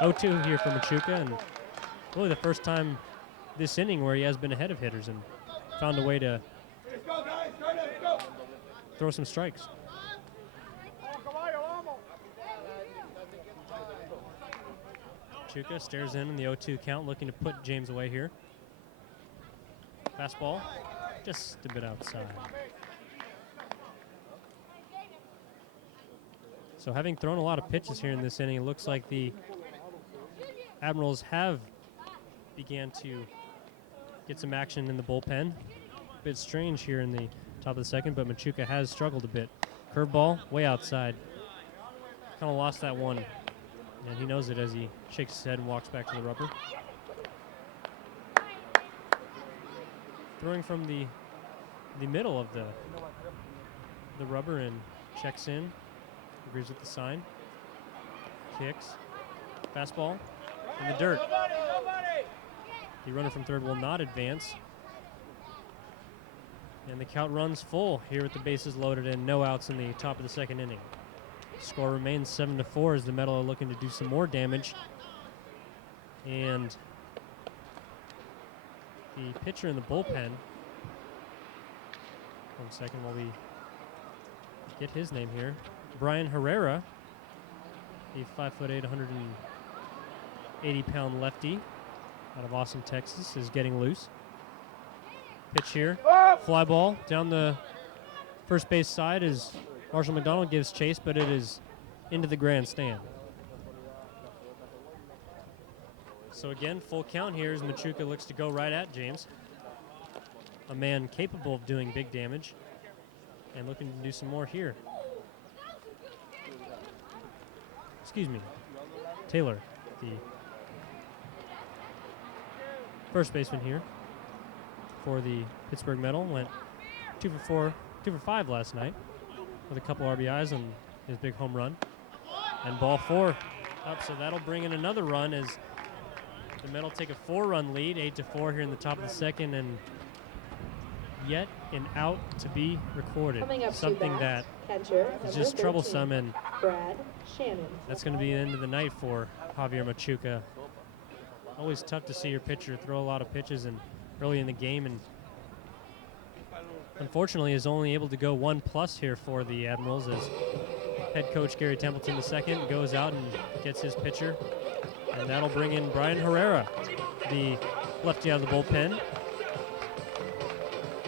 0-2 here for Machuca, and really the first time this inning where he has been ahead of hitters and found a way to throw some strikes. Machuca stares in the 0-2 count, looking to put James away here. Fastball, just a bit outside. So having thrown a lot of pitches here in this inning, it looks like the Admirals have began to get some action in the bullpen. A bit strange here in the top of the second, but Machuca has struggled a bit. Curveball, way outside. Kind of lost that one, and he knows it as he shakes his head and walks back to the rubber. Throwing from the middle of the rubber and checks in, agrees with the sign, kicks, fastball in the dirt. The runner from third will not advance. And the count runs full here with the bases loaded and no outs in the top of the second inning. Score remains 7-4 as the Mettle are looking to do some more damage. And the pitcher in the bullpen, 1 second while we get his name here, Brian Herrera, a 5'8", 180-pound lefty out of Austin, Texas, is getting loose. Pitch here, fly ball down the first base side as Marshall McDonald gives chase, but it is into the grandstand. So again, full count here as Machuca looks to go right at James, a man capable of doing big damage and looking to do some more here. Excuse me, Taylor, the first baseman here for the Pittsburgh Mettle, went 2 for 5 last night with a couple RBIs and his big home run. And ball 4 up, so that'll bring in another run as the Mettle take a 4-run lead, 8-4 here in the top of the second, and yet an out to be recorded. Coming up Something that catcher, is just 13, troublesome, and Brad Shannon. that's going to be the end of the night for Javier Machuca. Always tough to see your pitcher throw a lot of pitches and early in the game, and unfortunately is only able to go 1+ here for the Admirals as head coach Gary Templeton II goes out and gets his pitcher, and that'll bring in Brian Herrera, the lefty out of the bullpen.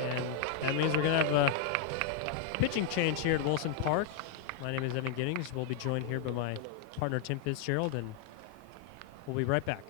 And that means we're going to have a pitching change here at Wilson Park. My name is Evan Giddings. We'll be joined here by my partner Tim Fitzgerald, and we'll be right back.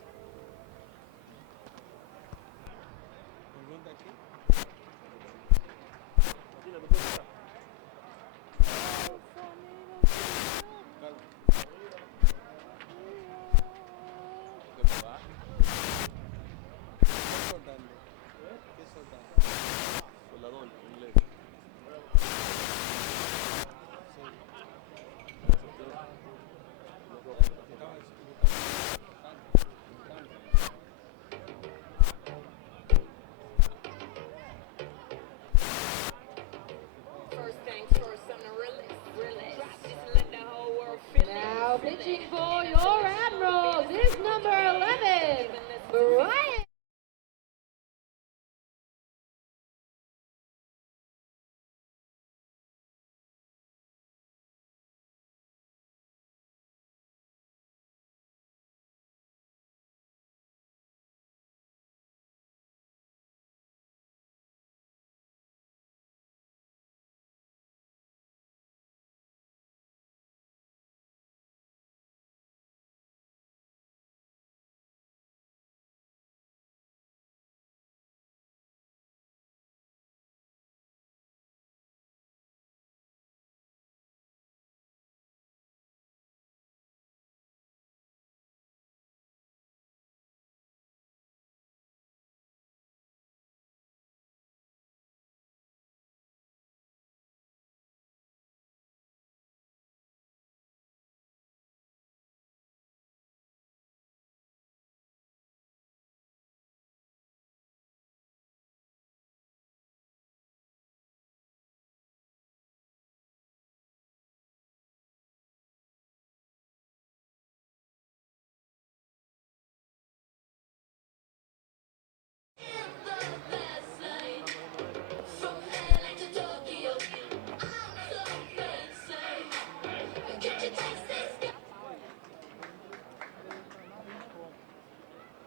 Pitching for your Admirals is number 11, Brian.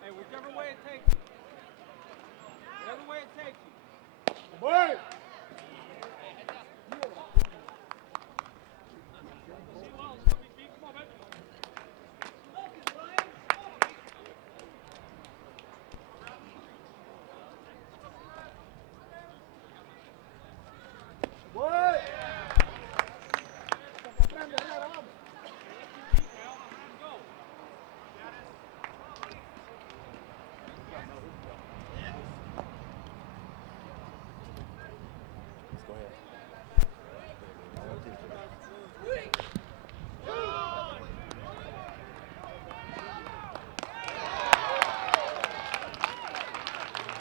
Hey, whichever way it takes you. Whatever way it takes you. Boy!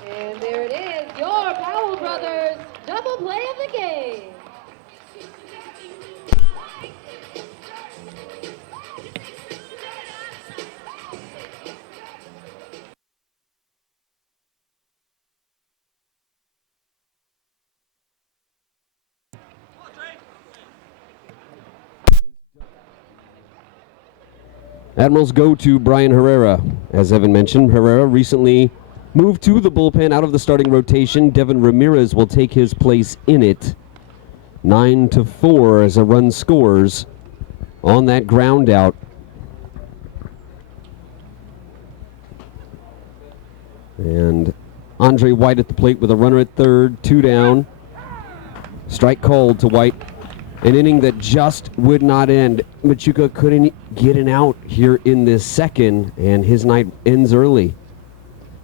And there it is, your Powell Brothers double play of the game. Admirals go to Brian Herrera. As Evan mentioned, Herrera recently moved to the bullpen out of the starting rotation. Devin Ramirez will take his place in it. 9-4 as a run scores on that ground out. And Andre White at the plate with a runner at third, 2 down. Strike called to White. An inning that just would not end. Machuca couldn't get an out here in this second, and his night ends early.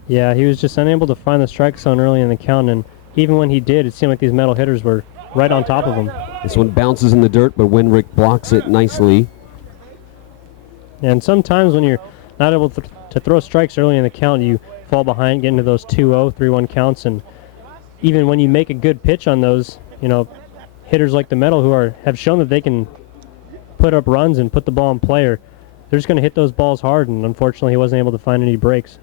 Yeah, he was just unable to find the strike zone early in the count, and even when he did, it seemed like these Mettle hitters were right on top of him. This one bounces in the dirt, but Wenrick blocks it nicely. And sometimes when you're not able to throw strikes early in the count, you fall behind, get into those 2-0, 3-1 counts, and even when you make a good pitch on those, you know, hitters like the Mettle who have shown that they can put up runs and put the ball in play, they're just going to hit those balls hard, and unfortunately he wasn't able to find any breaks.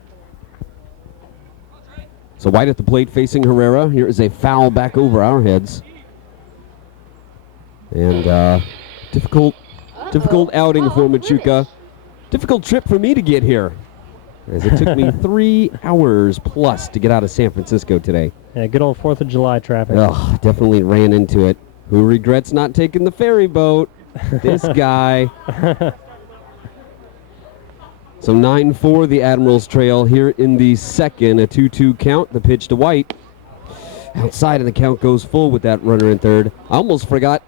So White at the plate facing Herrera. Here is a foul back over our heads. And difficult outing for Machuca. Difficult trip for me to get here, as it took me 3 hours plus to get out of San Francisco today. Yeah, good old 4th of July traffic. Ugh, definitely ran into it. Who regrets not taking the ferry boat? This guy. So 9-4 the Admirals trail here in the second. A 2-2 count. The pitch to White. Outside, and the count goes full with that runner in third. I almost forgot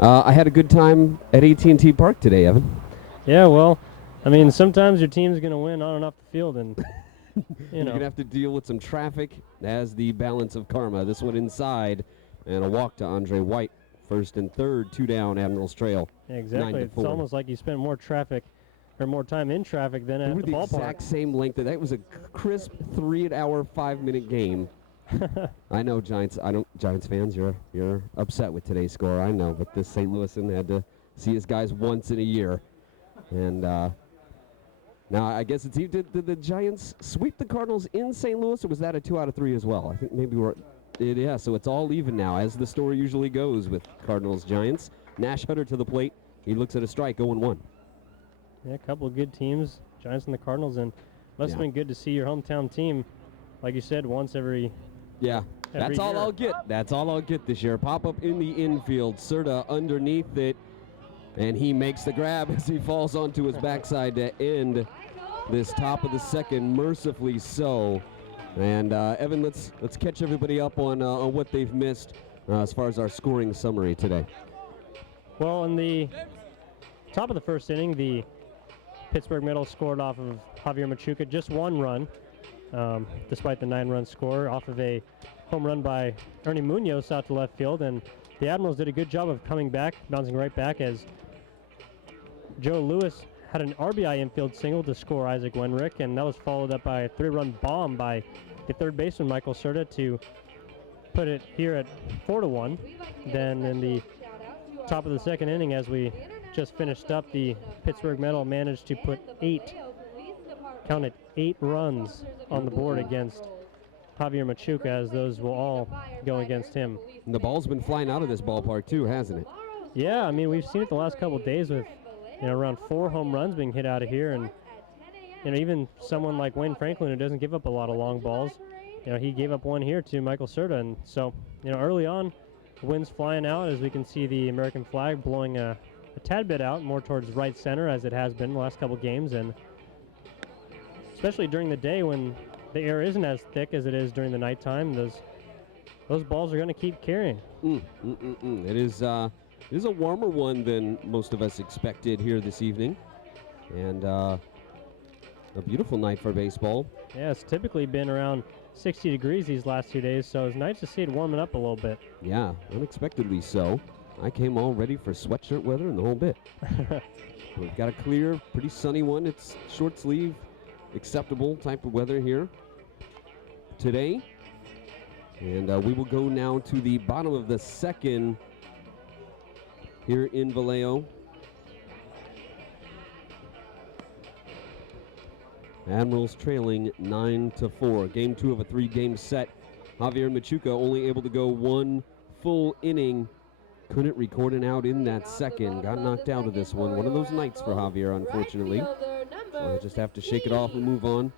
I had a good time at AT&T Park today, Evan. Yeah, well, I mean, sometimes your team's going to win on and off the field, and You're going to have to deal with some traffic as the balance of karma. This one inside, and a walk to Andre White. First and third, 2 down, Admirals trail. Yeah, exactly. It's 9-4. almost like you spent more time in traffic than They at were the the ballpark. exact same length. That was a crisp 3-hour, 5-minute game. I know, Giants fans, you're upset with today's score. I know, but this St. Louisan had to see his guys once in a year. And now I guess it's did the Giants sweep the Cardinals in St. Louis, or was that a 2 out of 3 as well? I think maybe yeah, so it's all even now, as the story usually goes with Cardinals-Giants. Nash Hutter to the plate. He looks at a strike, 0-1. Yeah, a couple of good teams, Giants and the Cardinals, and must have been good to see your hometown team, like you said, once every That's all year. I'll get. That's all I'll get this year. Pop up in the infield. Serta underneath it, and he makes the grab as he falls onto his backside to end this top of the second, mercifully so. And Evan, let's catch everybody up on what they've missed as far as our scoring summary today. Well, in the top of the first inning, the Pittsburgh Mettle scored off of Javier Machuca just 1 run, despite the 9-run score, off of a home run by Ernie Munoz out to left field. And the Admirals did a good job of coming back, bouncing right back, as Joe Lewis had an RBI infield single to score Isaac Wenrick, and that was followed up by a 3-run bomb by the third baseman Michael Serta to put it here at 4-1. Then in the top of the second inning, as we just finished up, the Pittsburgh Mettle managed to put 8 runs on the board against Javier Machuca, as those will all go against him. And the ball's been flying out of this ballpark too, hasn't it? Yeah, I mean, we've seen it the last couple of days with around 4 home runs being hit out of here, and even someone like Wayne Franklin, who doesn't give up a lot of long balls, he gave up one here to Michael Serta. And so early on, the wind's flying out, as we can see the American flag blowing a tad bit out, more towards right center, as it has been the last couple games, and especially during the day when the air isn't as thick as it is during the nighttime, those balls are going to keep carrying. It is a warmer one than most of us expected here this evening, and a beautiful night for baseball. Yeah, it's typically been around 60 degrees these last 2 days, so it's nice to see it warming up a little bit. Yeah, unexpectedly so. I came all ready for sweatshirt weather and the whole bit. We've got a clear, pretty sunny one. It's short sleeve, acceptable type of weather here today. And we will go now to the bottom of the second here in Vallejo. Admirals trailing 9-4. Game 2 of a 3-game set. Javier Machuca only able to go 1 full inning. Couldn't record an out in that second. Got knocked out of this one. One of those nights for Javier, unfortunately. So I'll just have to shake it off and move on.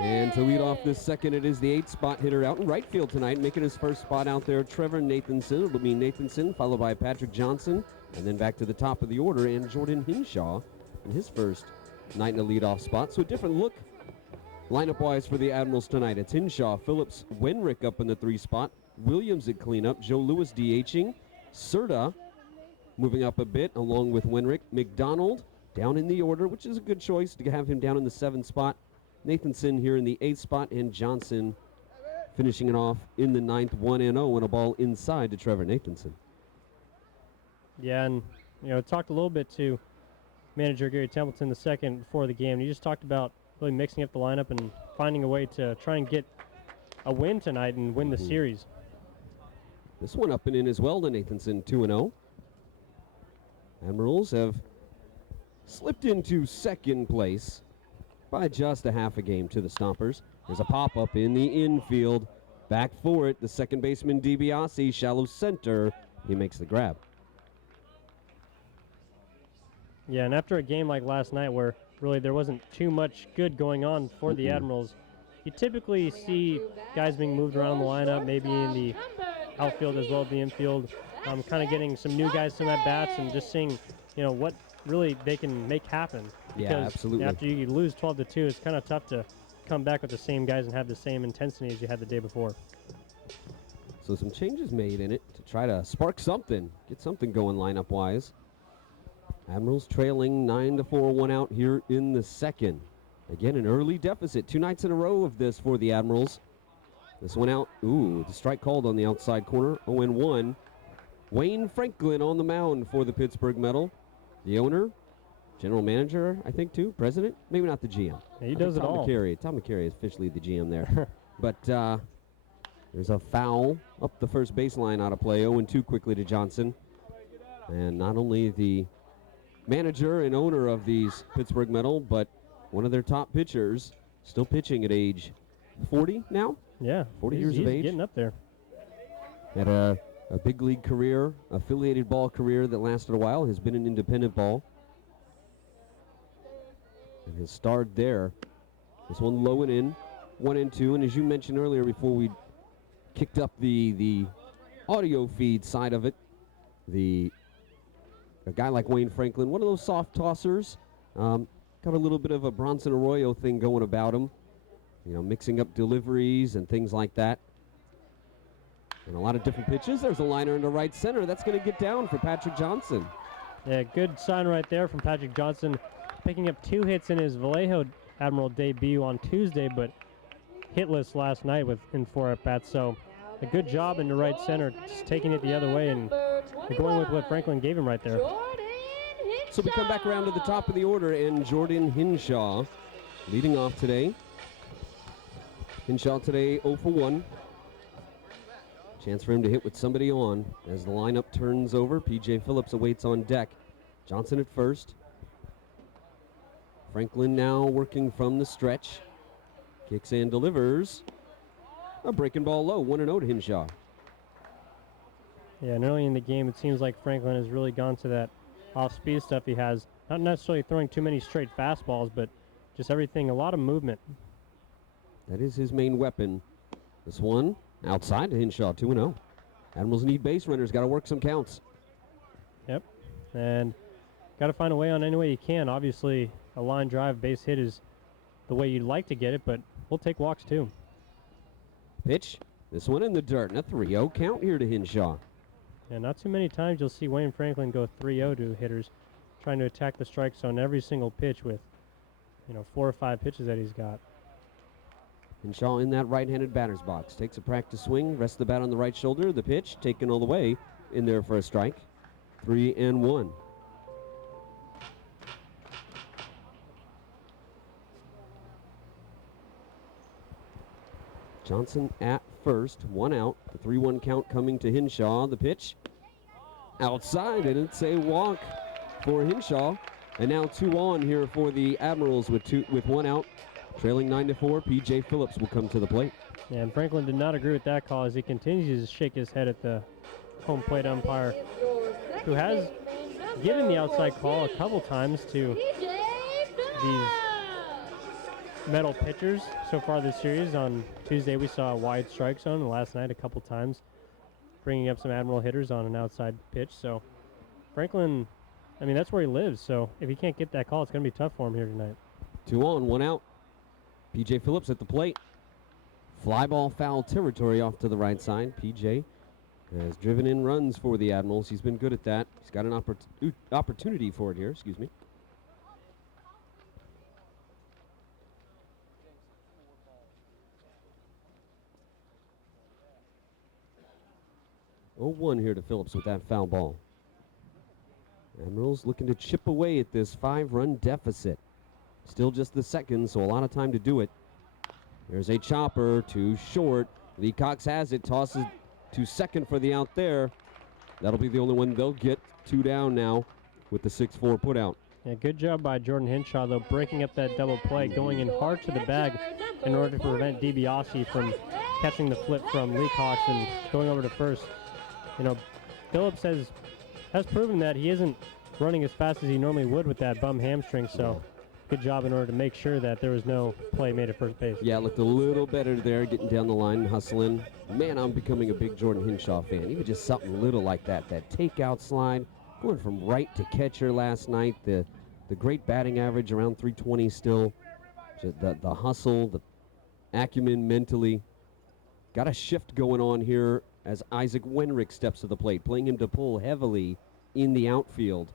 And to lead off this second, it is the 8th spot hitter out in right field tonight, making his first spot out there, Trevor Nathanson. It'll be Nathanson, followed by Patrick Johnson, and then back to the top of the order, and Jordan Hinshaw in his first night in a leadoff spot. So a different look lineup-wise for the Admirals tonight. It's Hinshaw, Phillips, Wenrick up in the 3 spot, Williams at cleanup, Joe Lewis DHing, Serta moving up a bit along with Wenrick, McDonald down in the order, which is a good choice to have him down in the 7th spot. Nathanson here in the 8th spot, and Johnson finishing it off in the 9th, 1-0, and a ball inside to Trevor Nathanson. Yeah, and talked a little bit to manager Gary Templeton the second before the game. He just talked about really mixing up the lineup and finding a way to try and get a win tonight and win the series. This one up and in as well to Nathanson, 2-0. Admirals have slipped into second place by just a half a game to the Stompers. There's a pop-up in the infield. Back for it, the second baseman DiBiase, shallow center. He makes the grab. Yeah, and after a game like last night where really there wasn't too much good going on for the Admirals, you typically see guys being moved around the lineup, maybe in the outfield as well as the infield, kind of getting some new guys some at-bats and just seeing, what really they can make happen. Because yeah, absolutely. After you lose 12-2, it's kind of tough to come back with the same guys and have the same intensity as you had the day before. So some changes made in it to try to spark something, get something going lineup-wise. Admirals trailing 9-4, 1 out here in the second. Again, an early deficit. 2 nights in a row of this for the Admirals. This one out. Ooh, the strike called on the outside corner. 0-1. Wayne Franklin on the mound for the Pittsburgh Mettle. The owner, general manager, I think, too. President? Maybe not the GM. Yeah, he does it all. Tom McCary is officially the GM there. But there's a foul up the first baseline out of play. 0-2 quickly to Johnson. And not only the manager and owner of these Pittsburgh Mettle, but one of their top pitchers, still pitching at age 40 now? Yeah. 40 he's years of age. Getting up there. Had a big league career, affiliated ball career that lasted a while, has been in independent ball. And has starred there. This one low and in, 1-2, and as you mentioned earlier before we kicked up the audio feed side of it, a guy like Wayne Franklin, one of those soft tossers, got a little bit of a Bronson Arroyo thing going about him, mixing up deliveries and things like that. And a lot of different pitches. There's a liner into right center. That's going to get down for Patrick Johnson. Yeah, good sign right there from Patrick Johnson, picking up 2 hits in his Vallejo Admiral debut on Tuesday, but hitless last night in 4 at-bats. So a good job in the right center, just taking it the other way and going with what Franklin gave him right there. So we come back around to the top of the order, and Jordan Hinshaw leading off today. Hinshaw today 0 for 1. Chance for him to hit with somebody on as the lineup turns over. P.J. Phillips awaits on deck. Johnson at first. Franklin now working from the stretch. Kicks and delivers. A breaking ball low, 1-0 to Hinshaw. Yeah, and early in the game, it seems like Franklin has really gone to that off-speed stuff he has. Not necessarily throwing too many straight fastballs, but just everything, a lot of movement. That is his main weapon. This one outside to Hinshaw, 2-0. Admirals need base runners, got to work some counts. Yep, and got to find a way on any way you can. Obviously, a line drive base hit is the way you'd like to get it, but we'll take walks too. Pitch, this one in the dirt, and a 3-0 count here to Hinshaw. And not too many times you'll see Wayne Franklin go 3-0 to hitters, trying to attack the strike zone every single pitch with, 4 or 5 pitches that he's got. Hinshaw in that right-handed batter's box. Takes a practice swing, rests the bat on the right shoulder. The pitch taken all the way in there for a strike. 3-1. Johnson at first, 1 out. The 3-1 count coming to Hinshaw. The pitch outside, and it's a walk for Hinshaw. And now 2 on here for the Admirals with 1 out. Trailing 9-4, P.J. Phillips will come to the plate. Yeah, and Franklin did not agree with that call as he continues to shake his head at the home plate umpire, who has given the outside call a couple times to these Mettle pitchers so far this series. On Tuesday, we saw a wide strike zone, and last night a couple times bringing up some Admiral hitters on an outside pitch. So Franklin, that's where he lives. So if he can't get that call, it's going to be tough for him here tonight. 2 on, 1 out. P.J. Phillips at the plate. Fly ball foul territory off to the right side. P.J. has driven in runs for the Admirals. He's been good at that. He's got an opportunity for it here. Excuse me. Oh, 1 here to Phillips with that foul ball. Admirals looking to chip away at this 5-run deficit. Still just the second, so a lot of time to do it. There's a chopper, too short. Lee Cox has it, tosses to second for the out there. That'll be the only one they'll get. 2 down now with the 6-4 put out. Yeah, good job by Jordan Hinshaw, though, breaking up that double play, going in hard to the bag in order to prevent DiBiase from catching the flip from Lee Cox and going over to first. Phillips has proven that he isn't running as fast as he normally would with that bum hamstring, so good job in order to make sure that there was no play made at first base. Yeah, it looked a little better there, getting down the line and hustling. Man, I'm becoming a big Jordan Hinshaw fan. Even just something little like that takeout slide, going from right to catcher last night. The great batting average around 320 still. Just the hustle, the acumen mentally. Got a shift going on here as Isaac Wenrick steps to the plate, playing him to pull heavily in the outfield.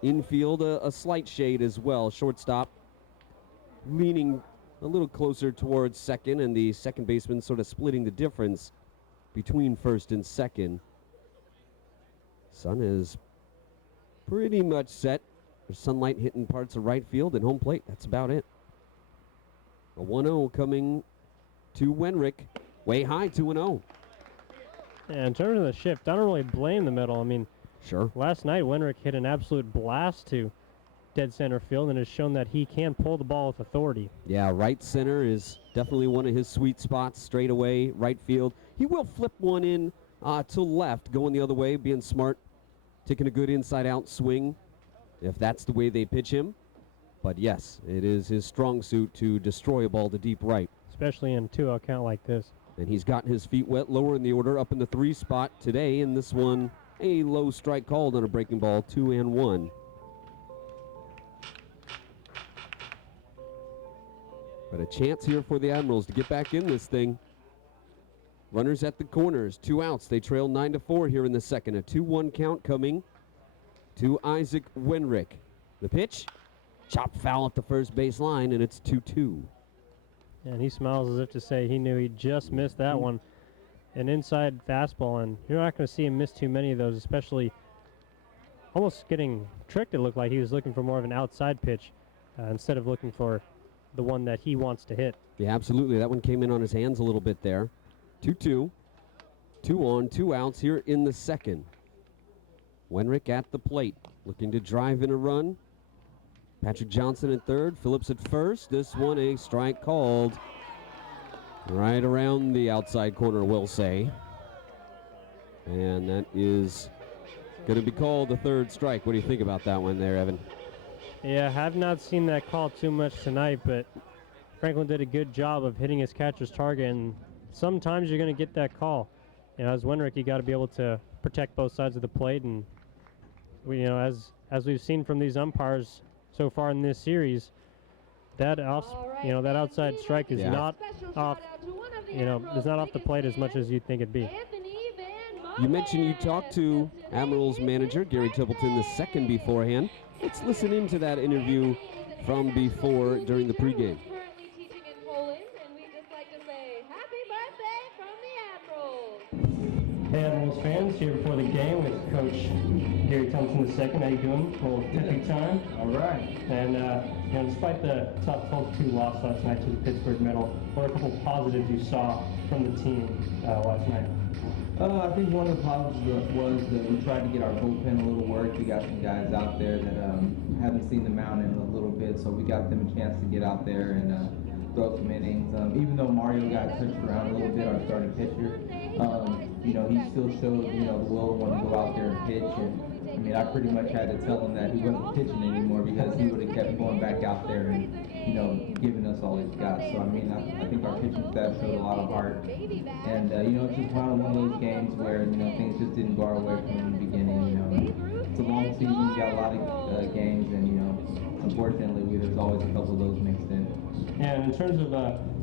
Infield, a slight shade as well. Shortstop leaning a little closer towards second, and the second baseman sort of splitting the difference between first and second. Sun is pretty much set. There's sunlight hitting parts of right field and home plate. That's about it. A 1-0 coming to Wenrick. Way high, 2-0. Yeah, in terms of the shift, I don't really blame the Mettle. Sure. Last night, Wenrick hit an absolute blast to dead center field and has shown that he can pull the ball with authority. Yeah, right center is definitely one of his sweet spots. Straight away, right field. He will flip one in to left, going the other way, being smart, taking a good inside-out swing, if that's the way they pitch him. But yes, it is his strong suit to destroy a ball to deep right. Especially in a 2-out count like this. And he's gotten his feet wet lower in the order, up in the 3 spot today. In this one, a low strike called on a breaking ball, 2-1. But a chance here for the Admirals to get back in this thing. Runners at the corners, 2 outs. They trail 9-4 here in the second. A 2-1 count coming to Isaac Wenrick. The pitch, chopped foul at the first base line, and it's 2-2. And he smiles as if to say he knew he just missed that one. An inside fastball, and you're not going to see him miss too many of those, especially almost getting tricked. It looked like he was looking for more of an outside pitch instead of looking for the one that he wants to hit. Yeah, absolutely. That one came in on his hands a little bit there. 2-2. 2 on, 2 outs here in the second. Wenrick at the plate, looking to drive in a run. Patrick Johnson at third, Phillips at first. This one a strike called right around the outside corner, we'll say. And that is going to be called the third strike. What do you think about that one there, Evan? Yeah, I have not seen that call too much tonight, but Franklin did a good job of hitting his catcher's target, and sometimes you're going to get that call. You know, as Wenrick, you got to be able to protect both sides of the plate, and we, you know, as we've seen from these umpires so far in this series, that that outside strike is not off. You know, it's not off the plate as much as you'd think it'd be. You mentioned you talked to Admirals manager Gary Templeton the second beforehand. Let's listen into that interview from before during the pregame. Currently teaching in Poland, and we'd just like to say happy birthday from the Admirals. Hey, Admirals fans, here before the game with Coach Gary Thompson II. How you doing? A little tipping time. All right. And you know, despite the tough 12-2 loss last night to the Pittsburgh Mettle, what are a couple positives you saw from the team last night? I think one of the positives was that we tried to get our bullpen a little work. We got some guys out there that haven't seen the mound in a little bit, so we got them a chance to get out there and throw some innings. Even though Mario got touched around a little bit, our starting pitcher, you know, he still showed, you know, the will to want to go out there and pitch. And I mean, I pretty much had to tell him that he wasn't pitching anymore because he would have kept going back out there and, you know, giving us all he's got. So, I mean, I think our pitching staff showed a lot of heart. And, you know, it's just one of those games where, you know, things just didn't go our way from the beginning. You know, it's a long season, we got a lot of games, and, you know, unfortunately, there's always a couple of those mixed in. And in terms of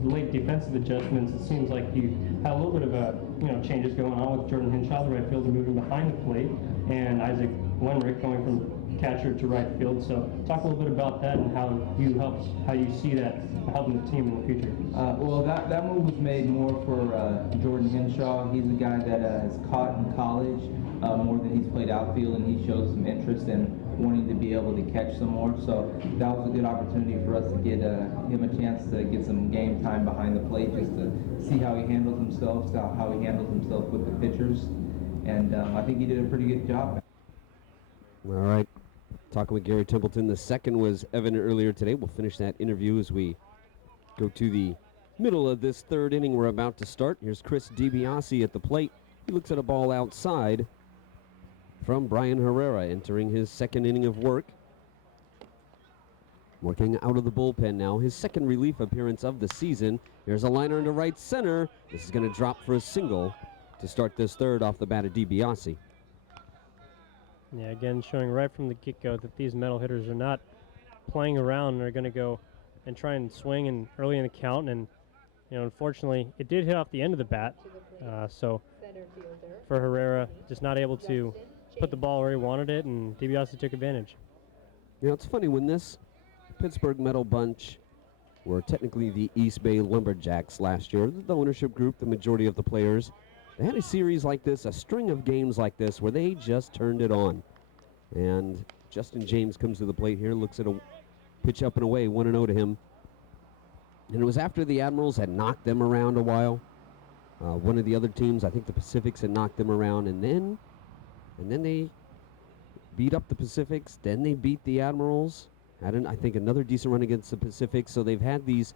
late defensive adjustments, it seems like you had a little bit of changes going on with Jordan Hinshaw, the right fielder, moving behind the plate, and Isaac Wenrick going from catcher to right field. So talk a little bit about that and how you see that helping the team in the future. Well, that move was made more for Jordan Hinshaw. He's a guy that has caught in college more than he's played outfield, and he shows some interest in wanting to be able to catch some more. So that was a good opportunity for us to get him a chance to get some game time behind the plate, just to see how he handles himself, how he handles himself with the pitchers. And I think he did a pretty good job. All right. Talking with Gary Templeton. The second was Evan earlier today. We'll finish that interview as we go to the middle of this third inning we're about to start. Here's Chris DiBiase at the plate. He looks at a ball outside from Brian Herrera, entering his second inning of work. Working out of the bullpen now. His second relief appearance of the season. Here's a liner into right center. This is going to drop for a single to start this third off the bat of DiBiase. Yeah, again, showing right from the get-go that these Mettle hitters are not playing around. They're going to go and try and swing early in the count. And, you know, unfortunately, it did hit off the end of the bat. So for Herrera, just not able to put the ball where he wanted it, and DiBiase took advantage. You know, it's funny, when this Pittsburgh Mettle bunch were technically the East Bay Lumberjacks last year, the ownership group, the majority of the players, they had a series like this, a string of games like this, where they just turned it on. And Justin James comes to the plate here, looks at a pitch up and away, 1-0 to him. And it was after the Admirals had knocked them around a while. One of the other teams, I think the Pacifics, had knocked them around, and then they beat up the Pacifics, then they beat the Admirals, Had, I think, another decent run against the Pacific, so they've had these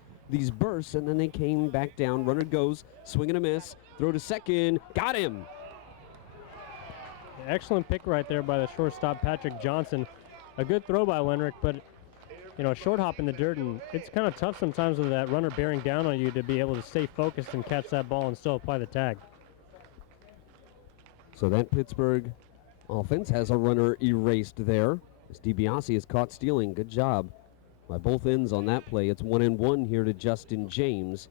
bursts, and then they came back down. Runner goes, swing and a miss, throw to second, got him. Excellent pick right there by the shortstop, Patrick Johnson. A good throw by Lenrick, but a short hop in the dirt, and it's kind of tough sometimes with that runner bearing down on you to be able to stay focused and catch that ball and still apply the tag. So that Pittsburgh offense has a runner erased there. As DiBiase is caught stealing. Good job by both ends on that play. It's 1-1 here to Justin James.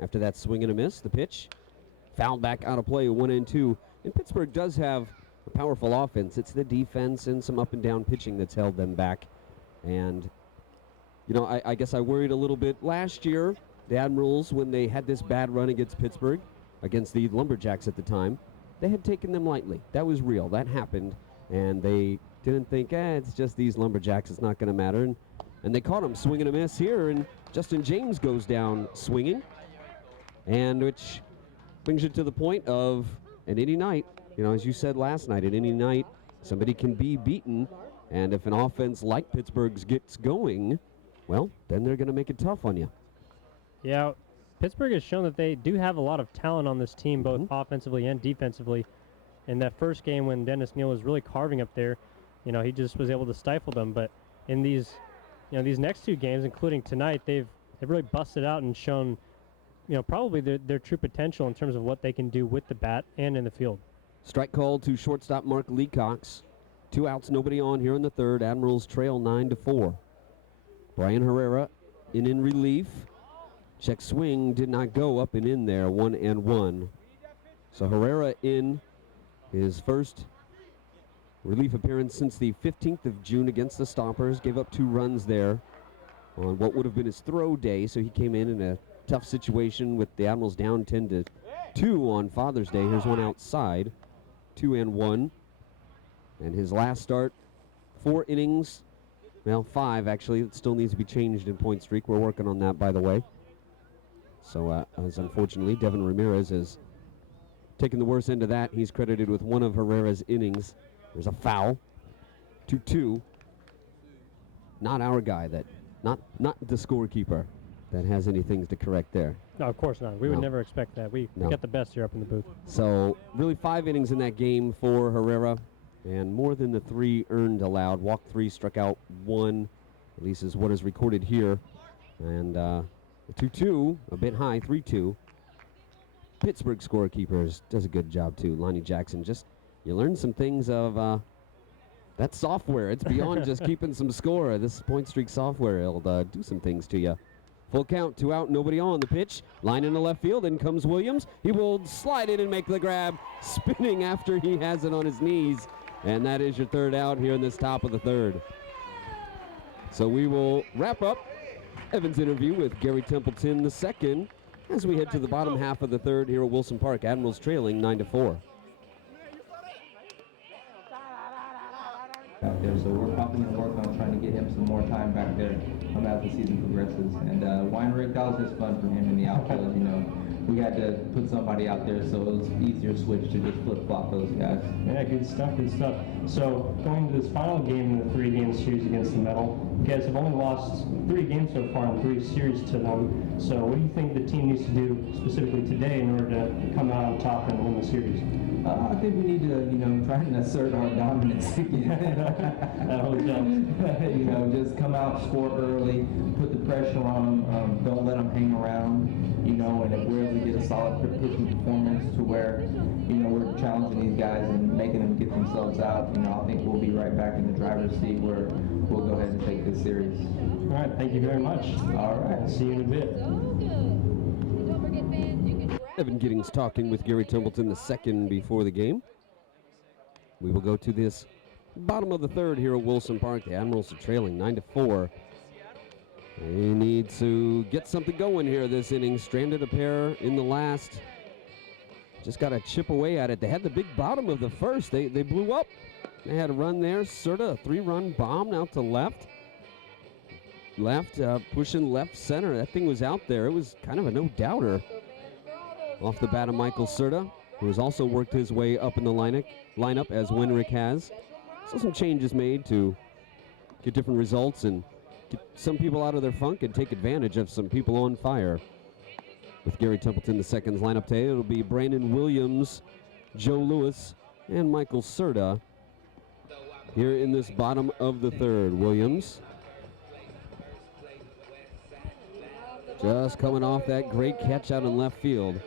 After that swing and a miss, the pitch fouled back out of play, 1-2. And Pittsburgh does have a powerful offense. It's the defense and some up and down pitching that's held them back. And, I guess I worried a little bit last year, the Admirals, when they had this bad run against Pittsburgh, against the Lumberjacks at the time. They had taken them lightly. That was real. That happened. And they didn't think, it's just these Lumberjacks. It's not going to matter. And they caught him swinging a miss here. And Justin James goes down swinging. And which brings you to the point of an any night. As you said last night, at any night, somebody can be beaten. And if an offense like Pittsburgh's gets going, well, then they're going to make it tough on you. Yeah, Pittsburgh has shown that they do have a lot of talent on this team, both offensively and defensively. In that first game when Dennis Neal was really carving up there, he just was able to stifle them. But in these next two games, including tonight, they've really busted out and shown, probably their true potential in terms of what they can do with the bat and in the field. Strike called to shortstop Mark Leacox. 2 outs, nobody on here in the third. Admirals trail 9-4. Brian Herrera in relief. Check swing did not go, up and in there, 1-1. So Herrera in his first relief appearance since the 15th of June against the Stoppers. Gave up 2 runs there on what would have been his throw day, so he came in a tough situation with the Admirals down 10-2 on Father's Day. Here's one outside, 2-1. And his last start, 4 innings, well, 5 actually. It still needs to be changed in point streak. We're working on that, by the way. So, as unfortunately, Devin Ramirez has taken the worst end of that. He's credited with one of Herrera's innings. There's a foul, 2-2. Not our guy, not the scorekeeper that has any things to correct there. No, of course not. We would never expect that. We got the best here up in the booth. So, really 5 innings in that game for Herrera, and more than the 3 earned allowed. Walked 3, struck out 1, at least is what is recorded here. And, 2-2, a bit high, 3-2. Pittsburgh scorekeepers does a good job too. Lonnie Jackson, you learn some things of that software. It's beyond just keeping some score. This point streak software, it'll do some things to you. Full count, 2 out, nobody on. The pitch, line in the left field, in comes Williams. He will slide in and make the grab, spinning after he has it on his knees. And that is your 3rd out here in this top of the 3rd. So we will wrap up Evan's interview with Gary Templeton II as we head to the bottom half of the 3rd here at Wilson Park. Admirals trailing 9-4. Out there, so we're pumping and working on trying to get him some more time back there as the season progresses. And Weinrich, that was just fun for him in the outfield. We had to put somebody out there, so it was easier switch to just flip-flop those guys. Yeah, good stuff. So going to this final game in the 3-game series against the Mettle, you guys have only lost 3 games so far in 3 series to them. So what do you think the team needs to do specifically today in order to come out on top and win the series? I think we need to, try and assert our dominance again. That always helps. Just come out, score early, put the pressure on them, don't let them hang around, and if we're able to get a solid pitching performance to where, we're challenging these guys and making them get themselves out, I think we'll be right back in the driver's seat where we'll go ahead and take this series. All right, thank you very much. All right. See you in a bit. Evan Giddings talking with Gary Templeton II before the game. We will go to this bottom of the 3rd here at Wilson Park. The Admirals are trailing 9-4. They need to get something going here this inning. Stranded a pair in the last. Just got to chip away at it. They had the big bottom of the 1st. They blew up. They had a run there. Serta, a 3-run bomb out to left. Pushing left center. That thing was out there. It was kind of a no-doubter. Off the bat of Michael Serta, who has also worked his way up in the lineup as Wenrick has. So some changes made to get different results, and get some people out of their funk and take advantage of some people on fire. With Gary Templeton, the seconds lineup today, it'll be Brandon Williams, Joe Lewis, and Michael Serta here in this bottom of the third. Williams just coming off that great catch out in left field.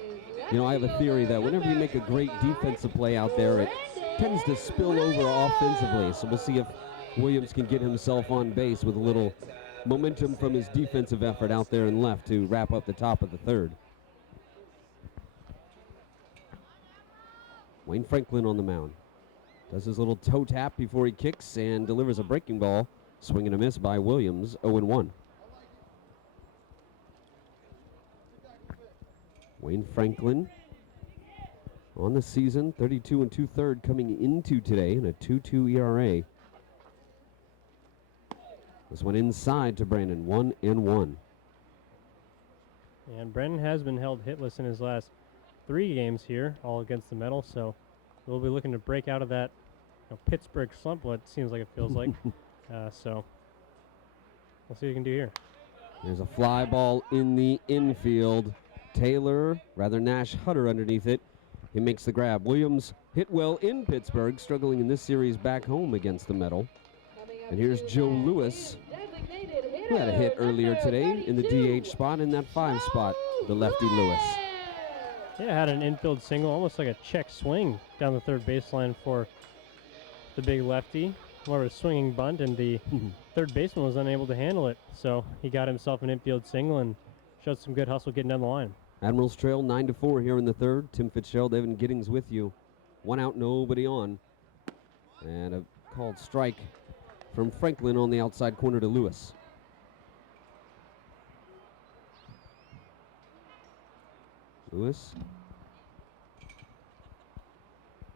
You know, I have a theory that whenever you make a great defensive play out there, it tends to spill over offensively. So we'll see if Williams can get himself on base with a little momentum from his defensive effort out there in left to wrap up the top of the third. Wayne Franklin on the mound. Does his little toe tap before he kicks and delivers a breaking ball. Swing and a miss by Williams, 0-1. Wayne Franklin on the season, 32 2/3 coming into today, and a 2.2 ERA. This one inside to Brandon, 1-1. And Brennan has been held hitless in his last 3 games here, all against the Mettle, so we'll be looking to break out of that Pittsburgh slump, what it seems like it feels like. So we'll see what we can do here. There's a fly ball in the infield. Nash Hutter underneath it. He makes the grab. Williams hit well in Pittsburgh, struggling in this series back home against the Mettle. And here's Joe Lewis, who had a hit earlier today in the DH spot, in that 5 spot, the lefty Lewis. Yeah, had an infield single, almost like a check swing down the third baseline for the big lefty. More of a swinging bunt, and the third baseman was unable to handle it. So he got himself an infield single and showed some good hustle getting down the line. Admirals trail 9-4 here in the third. Tim Fitzgerald, Evan Giddings with you. 1 out, nobody on. And a called strike from Franklin on the outside corner to Lewis. Lewis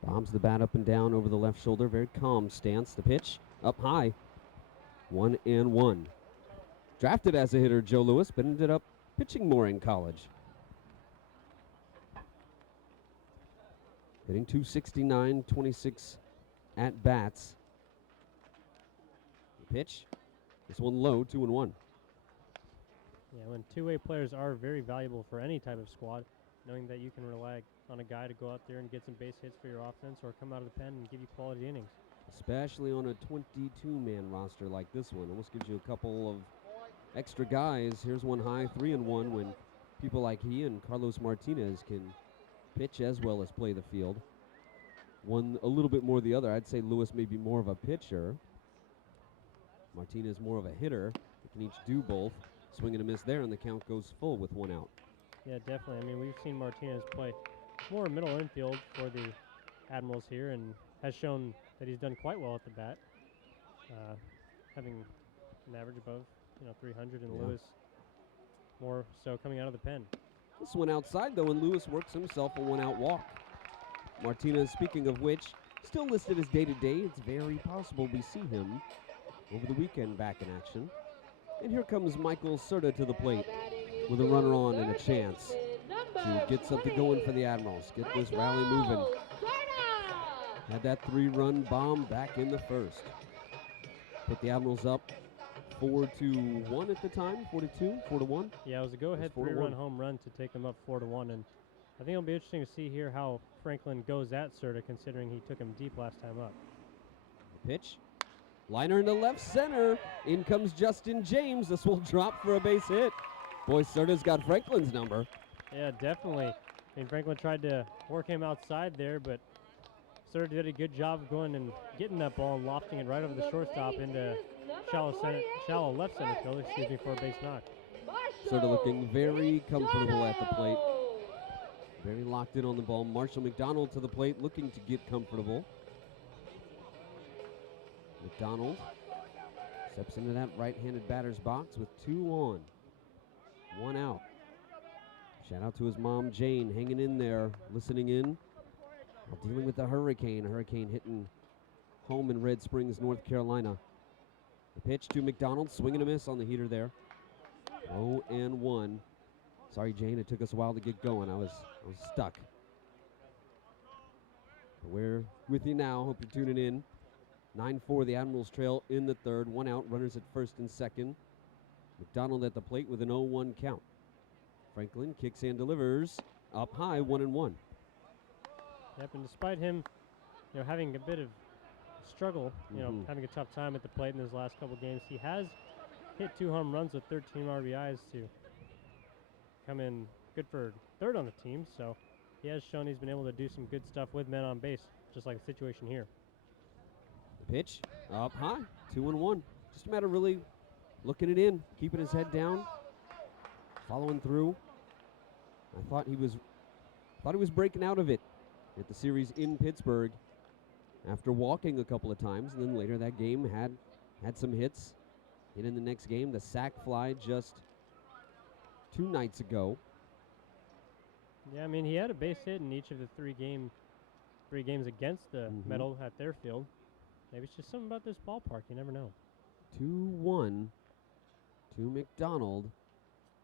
bombs the bat up and down over the left shoulder. Very calm stance. The pitch up high. 1-1. Drafted as a hitter, Joe Lewis, but ended up pitching more in college. Hitting .269, 26 at bats. The pitch. This one low, 2-1. Yeah, when two-way players are very valuable for any type of squad, knowing that you can rely on a guy to go out there and get some base hits for your offense or come out of the pen and give you quality innings. Especially on a 22-man roster like this one. Almost gives you a couple of extra guys. Here's one high, 3-1, when people like he and Carlos Martinez can pitch as well as play the field. One a little bit more the other. I'd say Lewis may be more of a pitcher. Martinez more of a hitter. They can each do both. Swing and a miss there, and the count goes full with 1 out. Yeah, definitely. I mean, we've seen Martinez play more middle infield for the Admirals here, and has shown that he's done quite well at the bat, having an average above 300, and Lewis more so coming out of the pen. This one outside, though, and Lewis works himself a 1-out walk. Martinez, speaking of which, still listed as day-to-day. It's very possible we see him over the weekend back in action. And here comes Michael Serta to the plate with a runner on and a chance to get something going for the Admirals. Get this rally moving. Had that 3-run bomb back in the first. Put the Admirals up 4-1 at the time, 4-2, 4-1. Yeah, it was a go-ahead 3-run home run to take them up 4-1, and I think it'll be interesting to see here how Franklin goes at Serta, considering he took him deep last time up. The pitch. Liner into left center. In comes Justin James. This will drop for a base hit. Boy, Serta's got Franklin's number. Yeah, definitely. I mean, Franklin tried to work him outside there, but Serta did a good job of going and getting that ball and lofting it right over the shortstop into shallow left center field, for a base knock. Serta looking very comfortable at the plate. Very locked in on the ball. Marshall McDonald to the plate, looking to get comfortable. McDonald steps into that right-handed batter's box with 2 on. 1 out. Shout out to his mom, Jane, hanging in there, listening in, while dealing with the hurricane. A hurricane hitting home in Red Springs, North Carolina. The pitch to McDonald, swing and a miss on the heater there. 0-1. Sorry, Jane, it took us a while to get going. I was stuck. But we're with you now. Hope you're tuning in. 9-4, the Admirals trail in the third. 1 out, runners at first and second. McDonald at the plate with an 0-1 count. Franklin kicks and delivers up high, 1-1. Yep, and despite him, having a bit of struggle, having a tough time at the plate in his last couple games, he has hit 2 home runs with 13 RBIs to come in good for third on the team. So he has shown he's been able to do some good stuff with men on base, just like the situation here. The pitch up high, 2-1. Just a matter of really looking it in, keeping his head down, following through. I thought he was breaking out of it at the series in Pittsburgh after walking a couple of times, and then later that game had some hits. Hit in the next game, the sac fly just 2 nights ago. Yeah, I mean, he had a base hit in each of the 3 games against the Mettle at their field. Maybe it's just something about this ballpark. You never know. 2-1 to McDonald.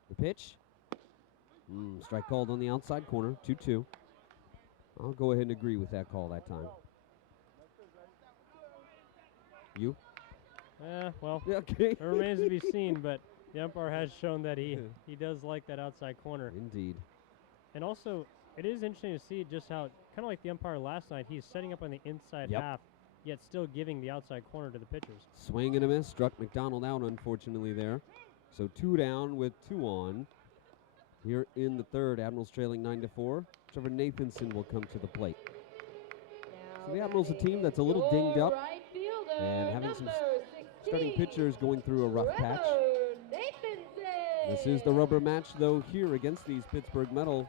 The pitch. Strike called on the outside corner, 2-2. I'll go ahead and agree with that call that time. You? Well, okay. It remains to be seen, but the umpire has shown that he does like that outside corner. Indeed. And also, it is interesting to see just how, kind of like the umpire last night, he's setting up on the inside half, yet still giving the outside corner to the pitchers. Swing and a miss, struck McDonald out, unfortunately, there. So 2 down with 2 on. Here in the third, Admirals trailing 9-4. Trevor Nathanson will come to the plate. So the Admirals, a team that's a little dinged up and having some starting pitchers going through a rough patch. This is the rubber match, though, here against these Pittsburgh Mettle.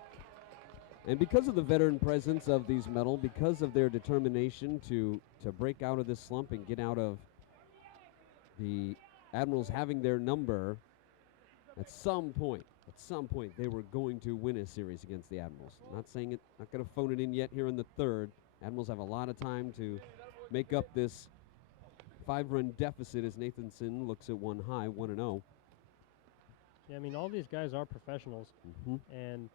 And because of the veteran presence of these Mettle, because of their determination to break out of this slump and get out of the Admirals having their number, at some point, they were going to win a series against the Admirals. Not saying it, not going to phone it in yet here in the third. Admirals have a lot of time to make up this 5-run deficit as Nathanson looks at one high, 1-0. Yeah, I mean, all these guys are professionals and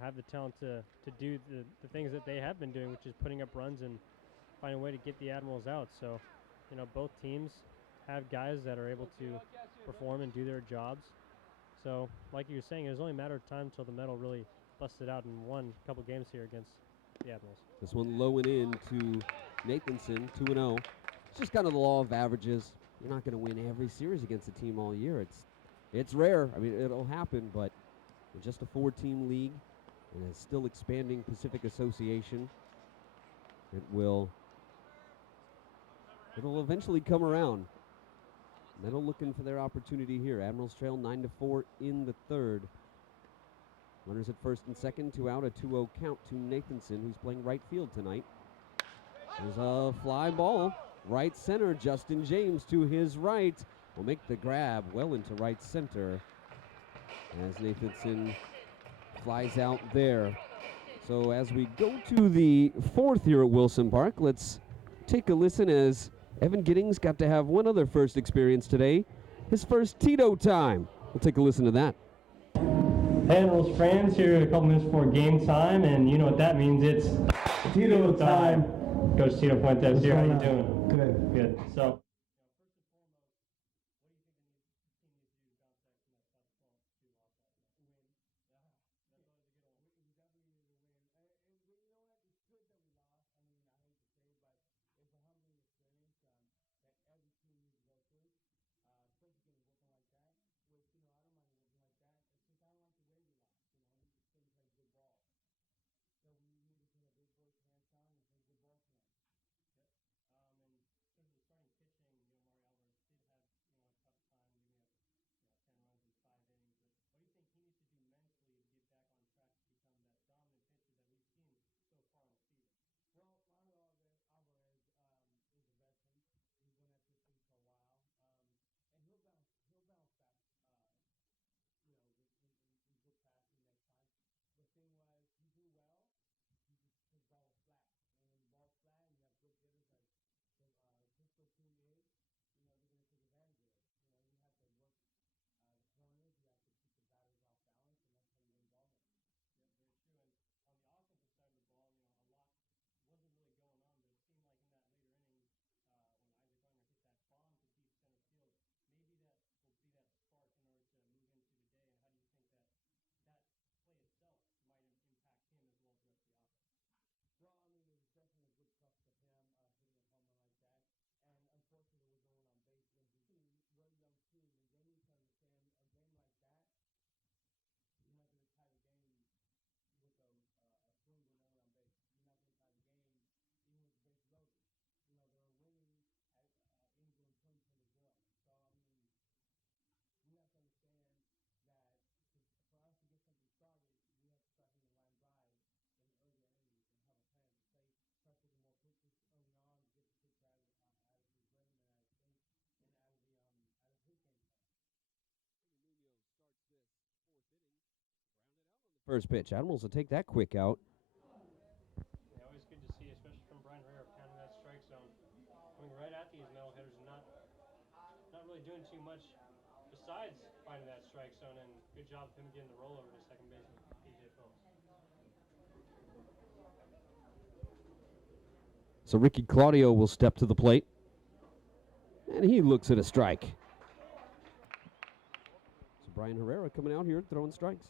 have the talent to do the things that they have been doing, which is putting up runs and finding a way to get the Admirals out. So, both teams have guys that are able to perform and do their jobs. So, like you were saying, it was only a matter of time until the Mettle really busted out and won a couple games here against the Admirals. This one low and in to Nathanson, 2-0. It's just kind of the law of averages. You're not going to win every series against a team all year. It's rare. I mean, it'll happen, but in just a 4-team league and a still expanding Pacific Association, it'll eventually come around. Mettle looking for their opportunity here. Admirals trail 9-4 in the third. Runners at first and second, 2 out, a 2-0 count to Nathanson, who's playing right field tonight. There's a fly ball. Right center, Justin James to his right will make the grab well into right center as Nathanson flies out there. So as we go to the fourth here at Wilson Park, let's take a listen as Evan Giddings got to have one other first experience today, his first Tito time. We'll take a listen to that. Hey, Admirals fans, here a couple minutes before game time, and you know what that means. It's Tito time. Coach Tito Fuentes here. How you doing? Good. Good. So, first and foremost, what do you think the team needs to do to bounce back from that tough slump to loss last night? Win. That's always a good one. We definitely needed to win. And you know what? It's good that we lost. I mean, I hate to say it, but it's a humbling experience that every team needs to go through, especially getting working like that, which, I don't mind working like that. It's just I don't like the way we lost. We just couldn't play good ball. So we need to put our big boys' hands down and play good ball tonight. Yep. And in terms of the starting pitching, First pitch. Admirals will take that quick out. Yeah, always good to see, especially from Brian Herrera, pounding that strike zone. Coming right at these metal hitters and not really doing too much besides finding that strike zone, and good job of him getting the rollover to second baseman, PJ Phillips. So Ricky Claudio will step to the plate. And he looks at a strike. So Brian Herrera coming out here throwing strikes.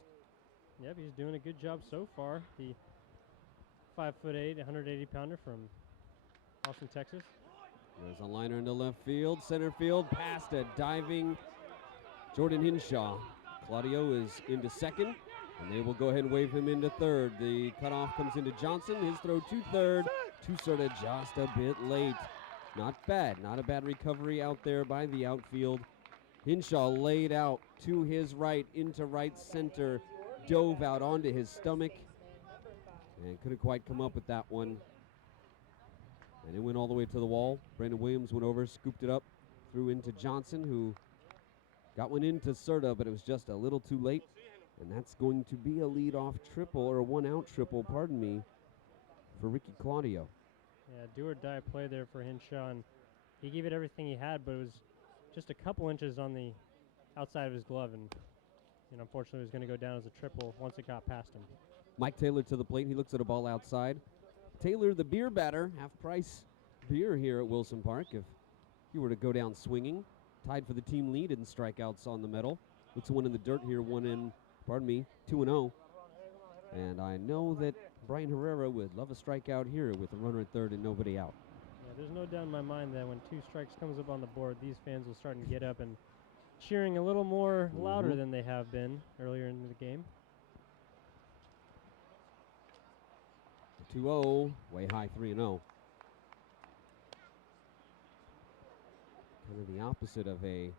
Yep, he's doing a good job so far. The 5'8", 180-pounder from Austin, Texas. There's a liner into left field, center field, past a diving Jordan Hinshaw. Claudio is into second, and they will go ahead and wave him into third. The cutoff comes into Johnson. His throw to third. To sort of just a bit late. Not bad. Not a bad recovery out there by the outfield. Hinshaw laid out to his right into right center. Dove out onto his stomach. And couldn't quite come up with that one. And it went all the way to the wall. Brandon Williams went over, scooped it up, threw into Johnson, who got one into Serta, but it was just a little too late. And that's going to be a leadoff triple, or a one-out triple, pardon me, for Ricky Claudio. Yeah, do-or-die play there for Hinshaw, and he gave it everything he had, but it was just a couple inches on the outside of his glove, and unfortunately it was going to go down as a triple once it got past him. Mike Taylor to the plate. He looks at a ball outside. Taylor, the beer batter, half-price beer here at Wilson Park. If he were to go down swinging, tied for the team lead in strikeouts on the Mettle. Looks one in the dirt here, 2-0. And I know that Brian Herrera would love a strikeout here with a runner at third and nobody out. Yeah, there's no doubt in my mind that when 2 strikes comes up on the board, these fans will start to get up and cheering a little more louder than they have been earlier in the game. 2-0, way high 3-0. Kind of the opposite of the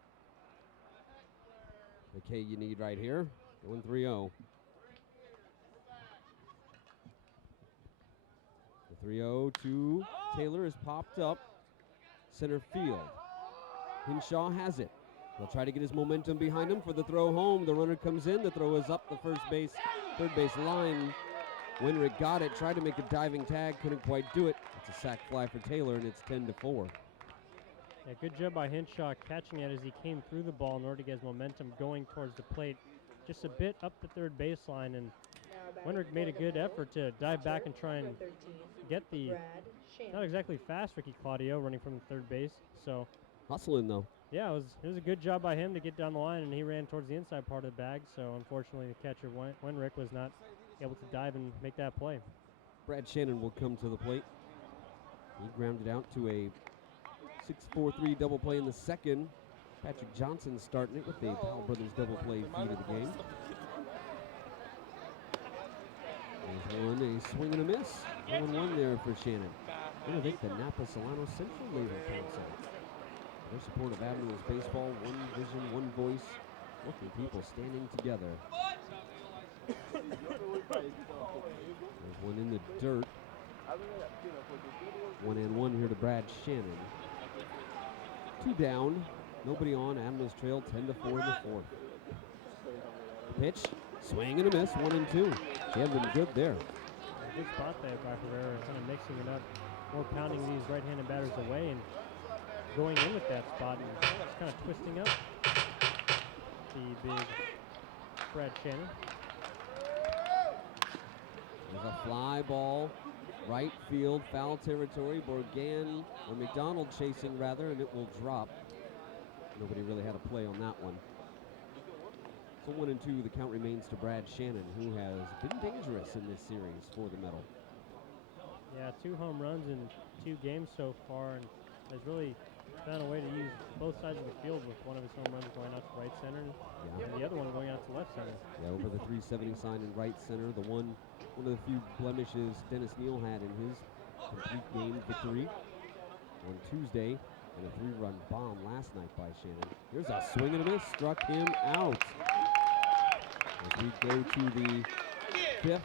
K you need right here. Going 3-0. The 3-0 to Taylor is popped up. Center field. Hinshaw has it. He'll try to get his momentum behind him for the throw home. The runner comes in. The throw is up the third base line. Winrick got it, tried to make a diving tag, couldn't quite do it. It's a sac fly for Taylor, and it's 10-4. Yeah, good job by Hinshaw catching it as he came through the ball in order to get his momentum going towards the plate. Just a bit up the third baseline, and Winrick made a good effort to dive back and try and get the not exactly fast Ricky Claudio running from the third base. So hustling though. Yeah, it was a good job by him to get down the line, and he ran towards the inside part of the bag. So unfortunately, the catcher Winrick was not able to dive and make that play. Brad Shannon will come to the plate. He grounded out to a 6-4-3 double play in the second. Patrick Johnson starting it with the Powell Brothers double play feed of the game. There's one, a swing and a miss. 1-1 there for Shannon. I want to thank the Napa Solano Central Labor Council. Their support of Admirals baseball, one vision, one voice, working people standing together. There's one in the dirt. 1-1 here to Brad Shannon. 2 down, nobody on. Admirals trail 10-4 in the fourth. Pitch, swing and a miss, 1-2. They have been good there. A good spot there by Herrera, kind of mixing it up, more pounding these right-handed batters away and going in with that spot and just kind of twisting up the big Brad Shannon. There's a fly ball, right field, foul territory. Borgan, or McDonald chasing rather, and it will drop. Nobody really had a play on that one. So 1-2, the count remains to Brad Shannon, who has been dangerous in this series for the Mettle. Yeah, 2 home runs in 2 games so far, and has really found a way to use both sides of the field, with one of his home runs going out to right center and the other one going out to left center. Yeah, over the 370 sign in right center. The one of the few blemishes Dennis Neal had in his complete game victory on Tuesday, and a 3-run bomb last night by Shannon. Here's a swing and a miss, struck him out. As we go to the 5th,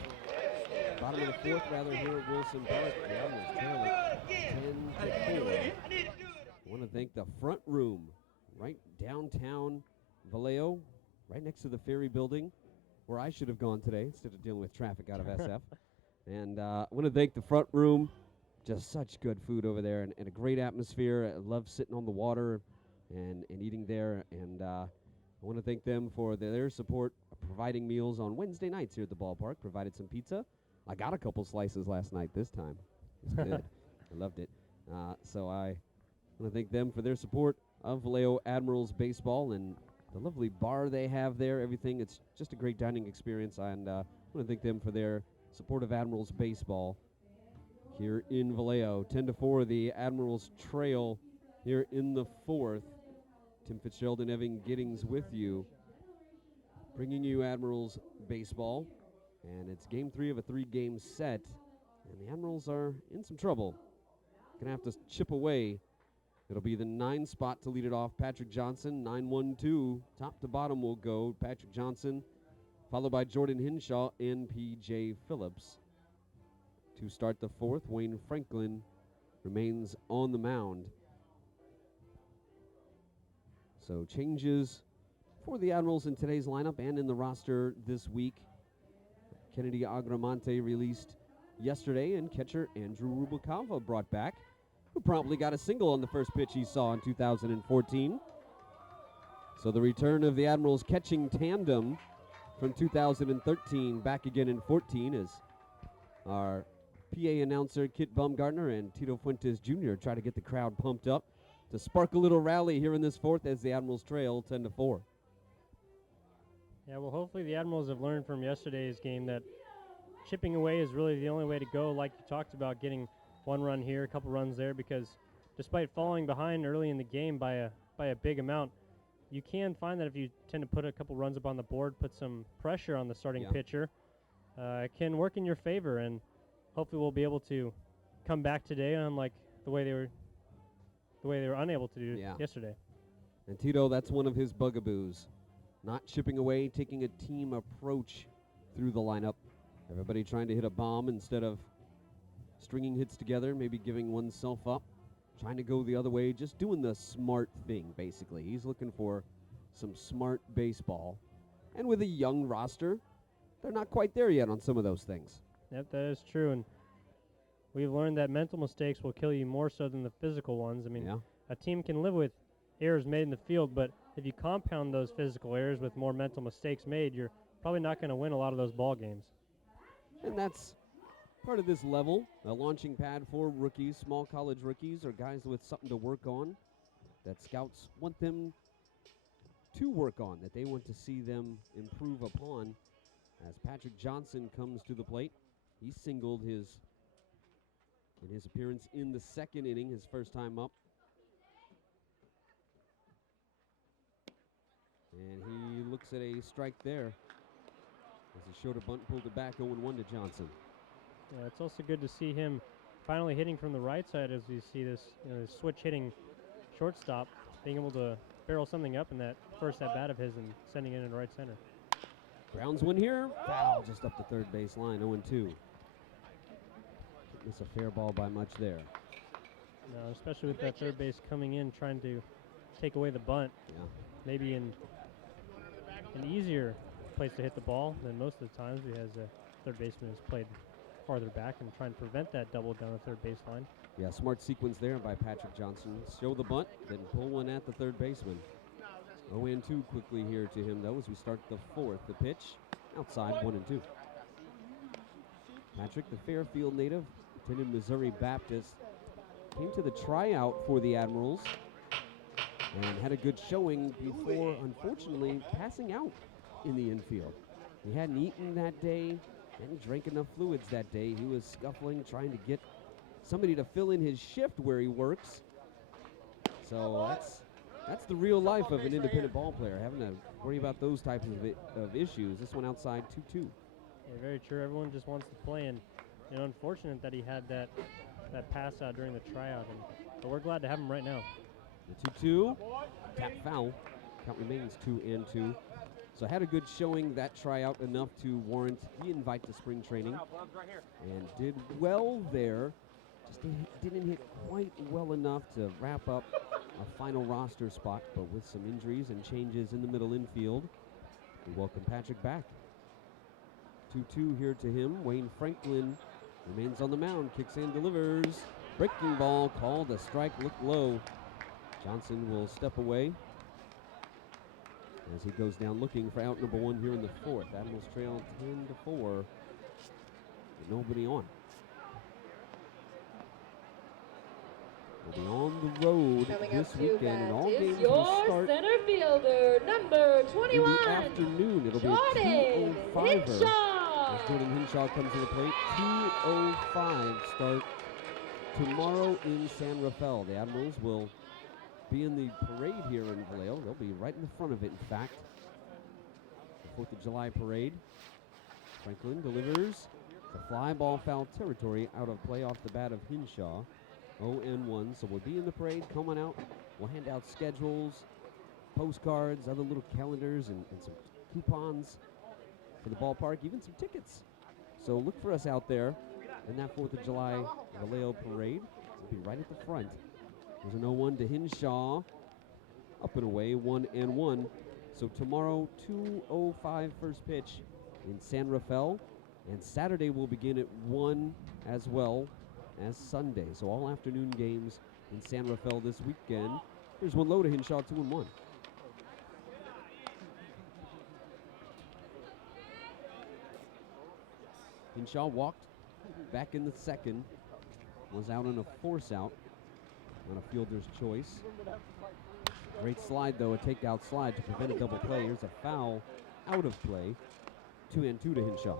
bottom of the 4th rather, here at Wilson Park. The Admirals trail 10-4. I want to thank the front room right downtown Vallejo, right next to the Ferry building, where I should have gone today instead of dealing with traffic out of SF. And I want to thank the front room. Just such good food over there and a great atmosphere. I love sitting on the water and eating there. And I want to thank them for their support of providing meals on Wednesday nights here at the ballpark. Provided some pizza. I got a couple slices last night this time. It's good. I loved it. So I want to thank them for their support of Vallejo Admirals baseball and the lovely bar they have there, everything. It's just a great dining experience. And I want to thank them for their support of Admirals baseball here in Vallejo. 10-4, the Admirals trail here in the fourth. Tim Fitzgerald and Evan Giddings with you, bringing you Admirals baseball. And it's game 3 of a 3-game set. And the Admirals are in some trouble. Gonna have to chip away. It'll be the 9 spot to lead it off. Patrick Johnson, 9-1-2. Top to bottom will go Patrick Johnson, followed by Jordan Hinshaw and P.J. Phillips. To start the fourth, Wayne Franklin remains on the mound. So changes for the Admirals in today's lineup and in the roster this week. Kennedy Agramonte released yesterday, and catcher Andrew Rubalcava brought back, who promptly got a single on the first pitch he saw in 2014. So the return of the Admirals catching tandem from 2013 back again in 14 as our PA announcer Kit Baumgartner and Tito Fuentes Jr. try to get the crowd pumped up to spark a little rally here in this fourth as the Admirals trail 10-4. Yeah, well, hopefully the Admirals have learned from yesterday's game that chipping away is really the only way to go, like you talked about, getting one run here, a couple runs there, because despite falling behind early in the game by a big amount, you can find that if you tend to put a couple runs up on the board, put some pressure on the starting pitcher, it can work in your favor, and hopefully we'll be able to come back today, unlike the way they were unable to do yesterday. And Tito, that's one of his bugaboos. Not chipping away, taking a team approach through the lineup. Everybody trying to hit a bomb instead of stringing hits together, maybe giving oneself up, trying to go the other way, just doing the smart thing, basically. He's looking for some smart baseball. And with a young roster, they're not quite there yet on some of those things. Yep, that is true. And we've learned that mental mistakes will kill you more so than the physical ones. I mean, a team can live with errors made in the field, but if you compound those physical errors with more mental mistakes made, you're probably not going to win a lot of those ball games. And that's part of this level, a launching pad for rookies, small college rookies, or guys with something to work on that scouts want them to work on, that they want to see them improve upon. As Patrick Johnson comes to the plate, he singled in his appearance in the second inning, his first time up. And he looks at a strike there as he showed a bunt, pulled it back 0-1 to Johnson. Yeah, it's also good to see him finally hitting from the right side as we see this, this switch hitting shortstop, being able to barrel something up in that first at-bat of his and sending it in right center. Browns win here. Foul just up the third base line, 0-2. It's a fair ball by much there. No, especially with that third base coming in, trying to take away the bunt. Yeah. Maybe in an easier place to hit the ball than most of the times, because the third baseman has played farther back and trying to prevent that double down the third baseline. Yeah, smart sequence there by Patrick Johnson. Show the bunt, then pull one at the third baseman. 0-2 quickly here to him, though, as we start the fourth. The pitch outside, 1-2. Patrick, the Fairfield native, attended Missouri Baptist, came to the tryout for the Admirals and had a good showing before, unfortunately, passing out in the infield. He hadn't eaten that day, hadn't drank enough fluids that day. He was scuffling, trying to get somebody to fill in his shift where he works. So that's the real life of an independent ball player, having to worry about those types of issues. This one outside, 2-2. Yeah, very true. Everyone just wants to play, and unfortunate that he had that pass out during the tryout. But we're glad to have him right now. The 2-2, tap foul. Count remains 2-2. So had a good showing that tryout, enough to warrant the invite to spring training, and did well there. Just didn't hit quite well enough to wrap up a final roster spot, but with some injuries and changes in the middle infield, we welcome Patrick back. 2-2 here to him. Wayne Franklin remains on the mound, kicks and delivers. Breaking ball, called a strike, looked low. Johnson will step away as he goes down looking for out number 1 here in the 4th. Admirals trail 10-4 with nobody on. We'll be on the road Coming this up to weekend, and all bat games is will your start center fielder, number 21. in the afternoon. It'll Jordan be a 2:05er. Hinshaw. As Jordan Hinshaw comes to the plate, 2:05 start tomorrow in San Rafael. The Admirals will be in the parade here in Vallejo. They'll be right in the front of it, in fact. The 4th of July parade. Franklin delivers. It's a fly ball, foul territory, out of play off the bat of Hinshaw. 0-1, so we'll be in the parade, coming out. We'll hand out schedules, postcards, other little calendars, and some coupons for the ballpark, even some tickets. So look for us out there in that 4th of July Vallejo parade. We'll be right at the front. There's an 0-1 to Hinshaw. Up and away, 1-1. So tomorrow, 2:05 first pitch in San Rafael. And Saturday will begin at 1 as well as Sunday. So all afternoon games in San Rafael this weekend. Here's one low to Hinshaw, 2-1. Hinshaw walked back in the 2nd. Was out on a force out on a fielder's choice. Great slide though, a takeout slide to prevent a double play. Here's a foul out of play. 2-2 to Hinshaw.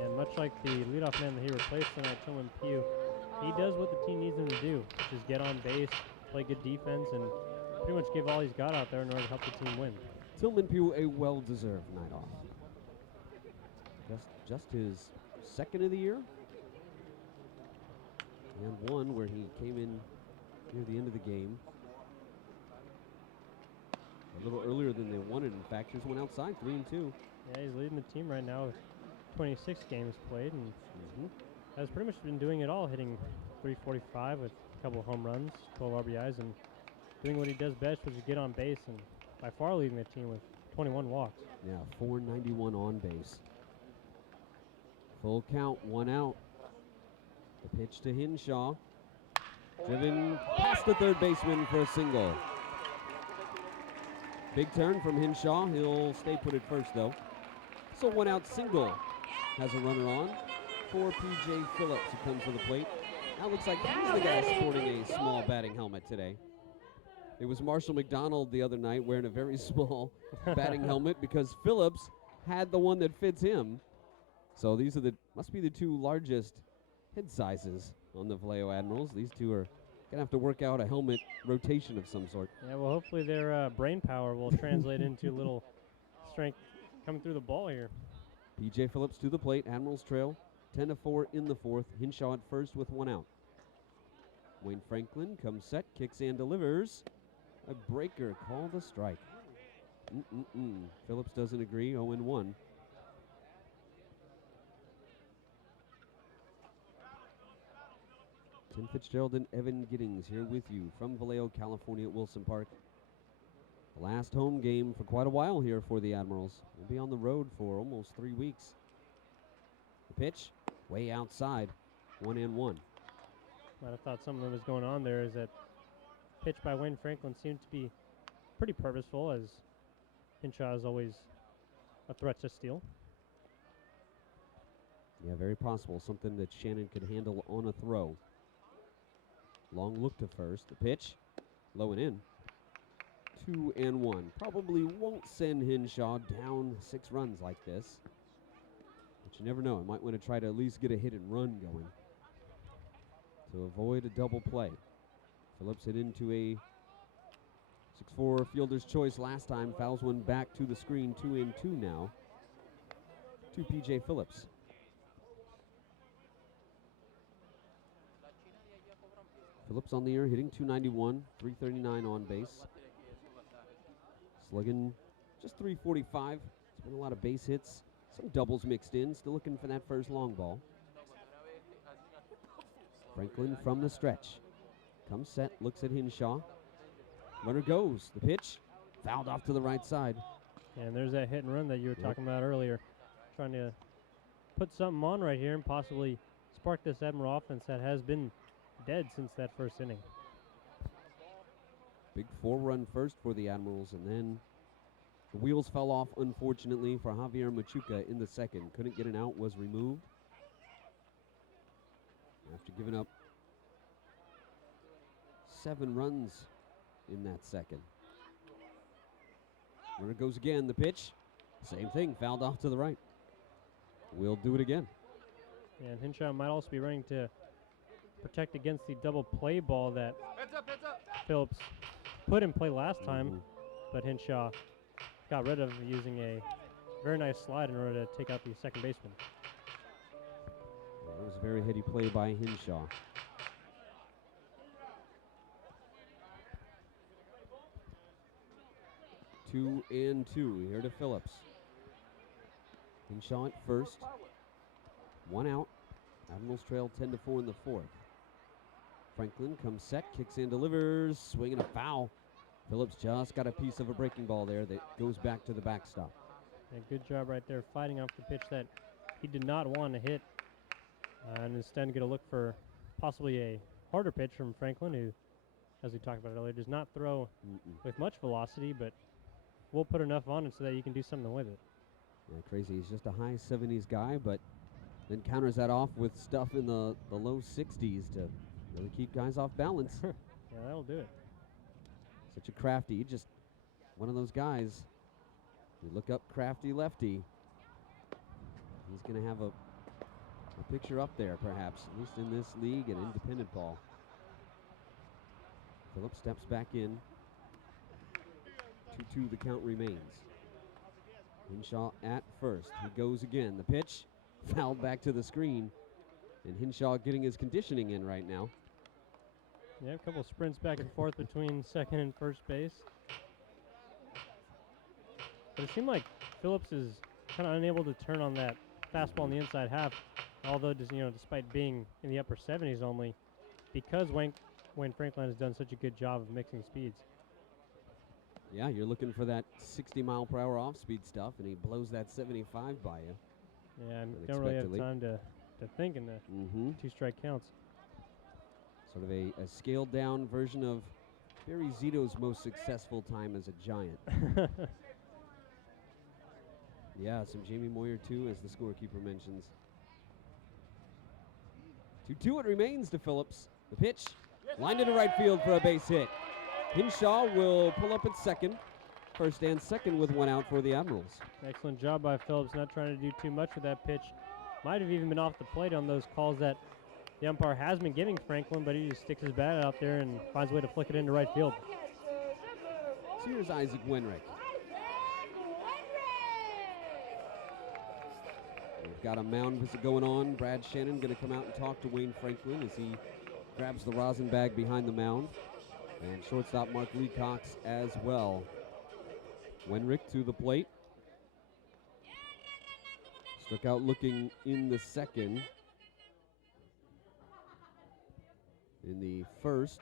And much like the leadoff man that he replaced tonight, Tillman Pugh, he does what the team needs him to do, which is get on base, play good defense, and pretty much give all he's got out there in order to help the team win. Tillman Pugh, a well-deserved night off. Just his 2nd of the year, and one where he came in near the end of the game. A little earlier than they wanted, in fact. Here's one outside, 3-2. Yeah, he's leading the team right now with 26 games played, and has pretty much been doing it all, hitting .345 with a couple of home runs, 12 RBIs, and doing what he does best, which is get on base, and by far leading the team with 21 walks. Yeah, 491 on base. Full count, 1 out. The pitch to Hinshaw. Driven past the third baseman for a single. Big turn from Hinshaw. He'll stay put at first, though. So 1 out single has a runner on for P.J. Phillips, who comes to the plate. Now looks like he's the guy sporting a small batting helmet today. It was Marshall McDonald the other night wearing a very small batting helmet because Phillips had the one that fits him. So these are must be the 2 largest head sizes on the Vallejo Admirals. These 2 are gonna have to work out a helmet rotation of some sort. Yeah, well, hopefully their brain power will translate into a little strength coming through the ball here. P.J. Phillips to the plate. Admirals trail 10-4 in the 4th. Hinshaw at first with 1 out. Wayne Franklin comes set, kicks and delivers. A breaker, called a strike. Phillips doesn't agree, 0-1. Tim Fitzgerald and Evan Giddings here with you from Vallejo, California at Wilson Park. The last home game for quite a while here for the Admirals. We'll be on the road for almost 3 weeks. The pitch, way outside, 1-1. Might have thought something was going on there, is that pitch by Wayne Franklin seemed to be pretty purposeful, as Hinshaw is always a threat to steal. Yeah, very possible. Something that Shannon could handle on a throw. Long look to first. The pitch, low and in. 2-1. Probably won't send Hinshaw down 6 runs like this. But you never know. He might want to try to at least get a hit and run going to avoid a double play. Phillips hit into a 6-4 fielder's choice last time. Fouls one back to the screen. 2-2 now to P.J. Phillips. Phillips on the year, hitting .291, .339 on base. Slugging just .345. It's been a lot of base hits, some doubles mixed in. Still looking for that first long ball. Franklin from the stretch. Comes set, looks at Hinshaw. Runner goes. The pitch, fouled off to the right side. And there's that hit and run that you were talking about earlier. Trying to put something on right here and possibly spark this Admiral offense that has been dead since that first inning. Big 4-run first for the Admirals, and then the wheels fell off, unfortunately, for Javier Machuca in the second. Couldn't get an out, was removed after giving up 7 runs in that second. Runner goes again, the pitch. Same thing, fouled off to the right. We'll do it again. And Hinshaw might also be running to protect against the double play ball that Phillips put in play last time, but Hinshaw got rid of using a very nice slide in order to take out the second baseman. That was a very heady play by Hinshaw. Two and two here to Phillips. Hinshaw at first. 1 out. Admirals trail 10-4 in the fourth. Franklin comes set, kicks in, delivers, swinging a foul. Phillips just got a piece of a breaking ball there that goes back to the backstop. A good job right there fighting off the pitch that he did not want to hit, and instead going to look for possibly a harder pitch from Franklin, who, as we talked about earlier, does not throw with much velocity, but will put enough on it so that you can do something with it. Yeah, crazy. He's just a high 70s guy, but then counters that off with stuff in the low 60s to really keep guys off balance. Yeah, that'll do it. Such a crafty, just one of those guys. You look up crafty lefty. He's going to have a picture up there, perhaps, at least in this league and independent ball. Phillips steps back in. 2-2 the count remains. Hinshaw at first. He goes again. The pitch fouled back to the screen. And Hinshaw getting his conditioning in right now. Yeah, a couple sprints back and forth between second and first base. But it seemed like Phillips is kind of unable to turn on that fastball in the inside half, although despite being in the upper 70s only, because Wayne Franklin has done such a good job of mixing speeds. Yeah, you're looking for that 60-mile-per-hour off-speed stuff, and he blows that 75 by you. Yeah, and don't really have time to think in the 2-strike counts. Sort of a scaled-down version of Barry Zito's most successful time as a Giant. Yeah, some Jamie Moyer, too, as the scorekeeper mentions. 2-2 it remains to Phillips. The pitch, lined into right field for a base hit. Hinshaw will pull up at second. First and second with 1 out for the Admirals. Excellent job by Phillips, not trying to do too much with that pitch. Might have even been off the plate on those calls that the umpire has been giving Franklin, but he just sticks his bat out there and finds a way to flick it into right field. So here's Isaac Wenrick. We've got a mound visit going on. Brad Shannon going to come out and talk to Wayne Franklin as he grabs the rosin bag behind the mound. And shortstop Mark Lee Cox as well. Wenrick to the plate. Struck out looking in the second. In the first,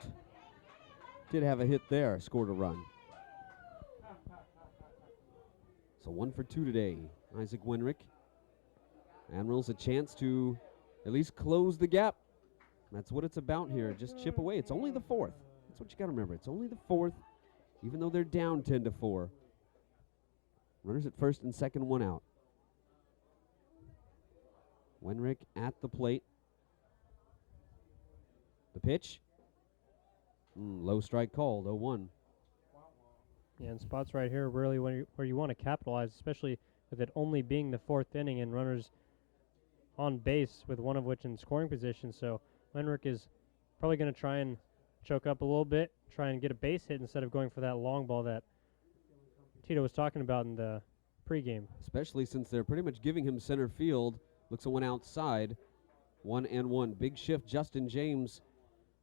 did have a hit there, scored a run. So 1 for 2 today, Isaac Wenrick. Admirals a chance to at least close the gap. That's what it's about here, just chip away. It's only the fourth. That's what you got to remember. It's only the fourth, even though they're down 10-4. Runners at first and second, 1 out. Wenrick at the plate. The pitch. Low strike called, 0-1. Yeah, and spots right here really where you want to capitalize, especially with it only being the fourth inning and runners on base, with one of which in scoring position. So Wenrick is probably going to try and choke up a little bit, try and get a base hit instead of going for that long ball that Tito was talking about in the pregame. Especially since they're pretty much giving him center field. Looks at one outside. 1-1. Big shift, Justin James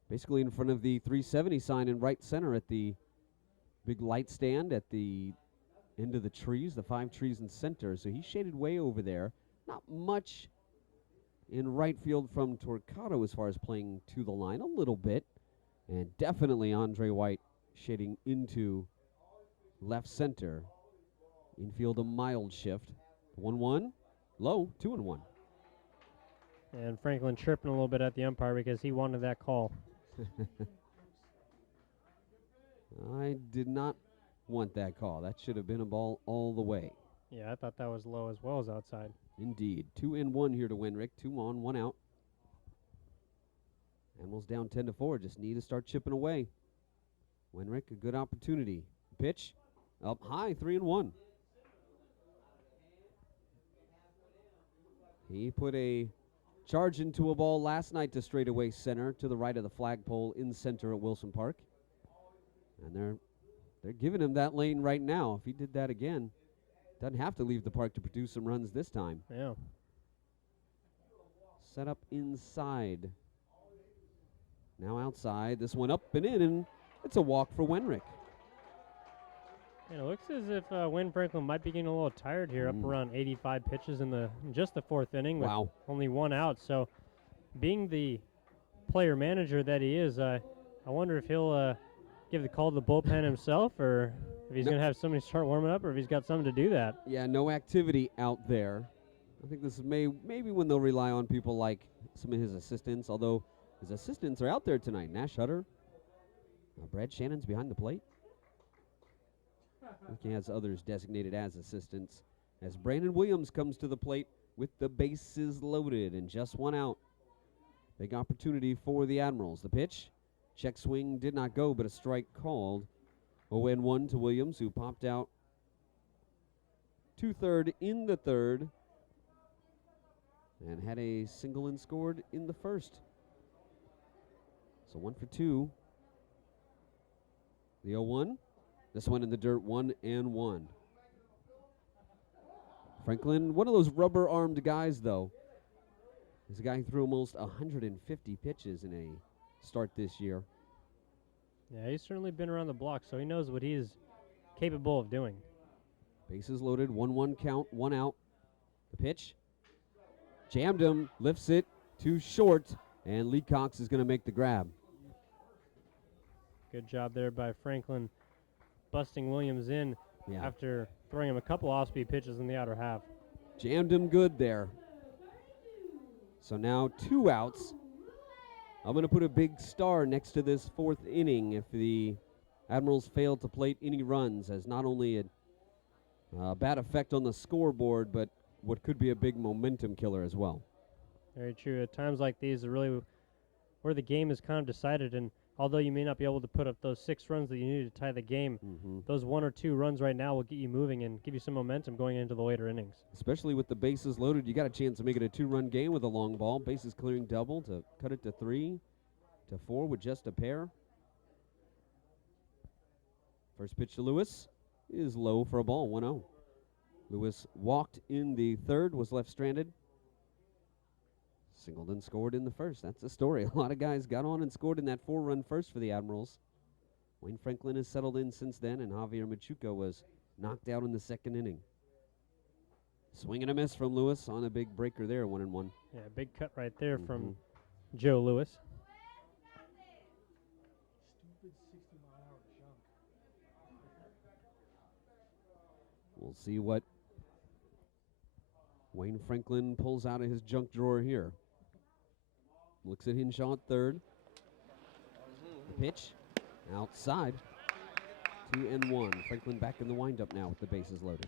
basically in front of the 370 sign in right center at the big light stand at the end of the trees, the 5 trees in center. So he's shaded way over there. Not much in right field from Torquato as far as playing to the line, a little bit. And definitely Andre White shading into left center. Infield a mild shift. 1-1, low, 2-1. And Franklin chirping a little bit at the umpire because he wanted that call. I did not want that call. That should have been a ball all the way. Yeah, I thought that was low as well as outside. Indeed. 2-1 here to Wenrick. 2 on, 1 out. Admirals down 10-4. Just need to start chipping away. Wenrick, a good opportunity. Pitch up high, 3-1. He put a charge into a ball last night to straightaway center to the right of the flagpole in center at Wilson Park. And they're giving him that lane right now. If he did that again, doesn't have to leave the park to produce some runs this time. Yeah. Set up inside. Now outside. This one up and in, and it's a walk for Wenrick. And it looks as if Wayne Franklin might be getting a little tired here, up around 85 pitches in just the fourth inning with only 1 out. So being the player manager that he is, I wonder if he'll give the call to the bullpen himself, or if he's going to have somebody start warming up, or if he's got something to do that. Yeah, no activity out there. I think this is maybe when they'll rely on people like some of his assistants, although his assistants are out there tonight. Nash Hutter, Brad Shannon's behind the plate. I think he has others designated as assistants as Brandon Williams comes to the plate with the bases loaded and just 1 out. Big opportunity for the Admirals. The pitch, check swing did not go, but a strike called. 0-1 to Williams, who popped out to third in the third and had a single and scored in the first. So 1 for 2. The 0-1. This one in the dirt, 1-1. Franklin, one of those rubber-armed guys, though. He's a guy who threw almost 150 pitches in a start this year. Yeah, he's certainly been around the block, so he knows what he's capable of doing. Bases loaded, 1-1 count, 1 out. The pitch, jammed him, lifts it too short, and Lee Cox is going to make the grab. Good job there by Franklin, busting Williams in after throwing him a couple off-speed pitches in the outer half. Jammed him good there. So now 2 outs. I'm going to put a big star next to this fourth inning if the Admirals fail to plate any runs, as not only a bad effect on the scoreboard, but what could be a big momentum killer as well. Very true. At times like these are really where the game is kind of decided, and although you may not be able to put up those 6 runs that you need to tie the game, those 1 or 2 runs right now will get you moving and give you some momentum going into the later innings. Especially with the bases loaded, you got a chance to make it a 2-run game with a long ball. Bases clearing double to cut it to 3 to 4 with just a pair. First pitch to Lewis is low for a ball, 1-0. Lewis walked in the third, was left stranded. Singled and scored in the first. That's the story. A lot of guys got on and scored in that 4-run first for the Admirals. Wayne Franklin has settled in since then, and Javier Machuca was knocked out in the second inning. Swing and a miss from Lewis on a big breaker there, 1-1. Yeah, big cut right there from Joe Lewis. Stupid 60-mile-an-hour junk. We'll see what Wayne Franklin pulls out of his junk drawer here. Looks at Hinshaw at third. The pitch outside. 2-1. Franklin back in the windup now with the bases loaded.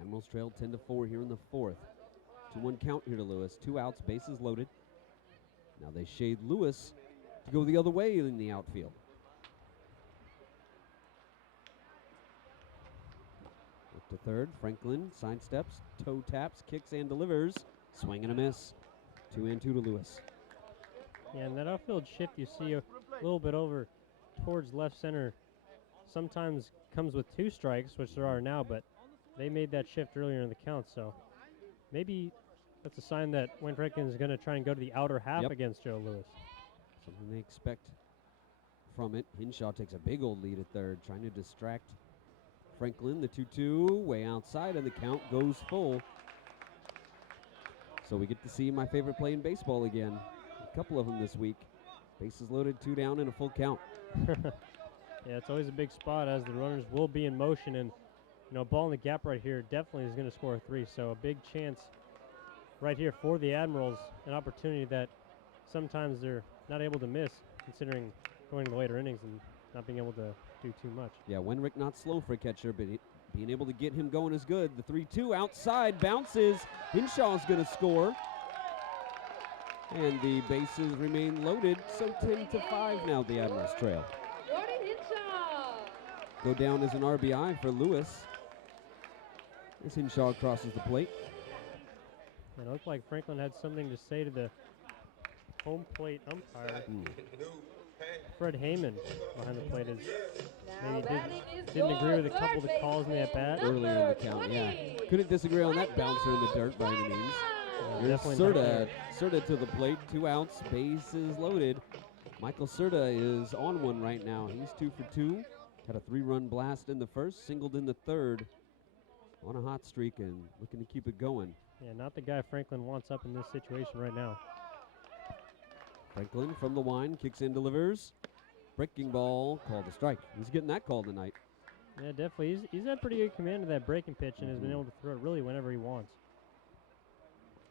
Admirals trail 10-4 here in the fourth. 2-1 count here to Lewis. 2 outs, bases loaded. Now they shade Lewis to go the other way in the outfield. Up to third, Franklin sidesteps, toe taps, kicks and delivers. Swing and a miss. 2-2 to Lewis. Yeah, and that outfield shift you see a little bit over towards left center sometimes comes with 2 strikes, which there are now, but they made that shift earlier in the count, so maybe that's a sign that Wayne Franklin is going to try and go to the outer half against Joe Lewis. Something they expect from it. Hinshaw takes a big old lead at third, trying to distract Franklin. The 2-2 way outside, and the count goes full. So we get to see my favorite play in baseball again. A couple of them this week. Bases loaded, 2 down, and a full count. Yeah, it's always a big spot as the runners will be in motion, and ball in the gap right here definitely is going to score a 3. So a big chance right here for the Admirals, an opportunity that sometimes they're not able to miss, considering going to the later innings and not being able to do too much. Yeah, Wenrick not slow for a catcher, but being able to get him going is good. The 3-2 outside bounces. Hinshaw's going to score. And the bases remain loaded, so 10-5 now the Admirals trail. Jordan Hinshaw. Go down as an RBI for Lewis as Hinshaw crosses the plate. It looked like Franklin had something to say to the home plate umpire. Fred Heyman behind the plate didn't agree with a couple of the calls in the at-bat. Earlier in the count, yeah. Couldn't disagree on that bouncer in the dirt by any means. Here's Definitely Serta to the plate, 2 outs, bases loaded. Michael Serta is on one right now. He's 2 for 2. Had a 3-run blast in the first, singled in the third. On a hot streak and looking to keep it going. Yeah, not the guy Franklin wants up in this situation right now. Franklin from the line, kicks in, delivers. Breaking ball, called a strike. He's getting that call tonight. Yeah, definitely. He's had pretty good command of that breaking pitch and has been able to throw it really whenever he wants.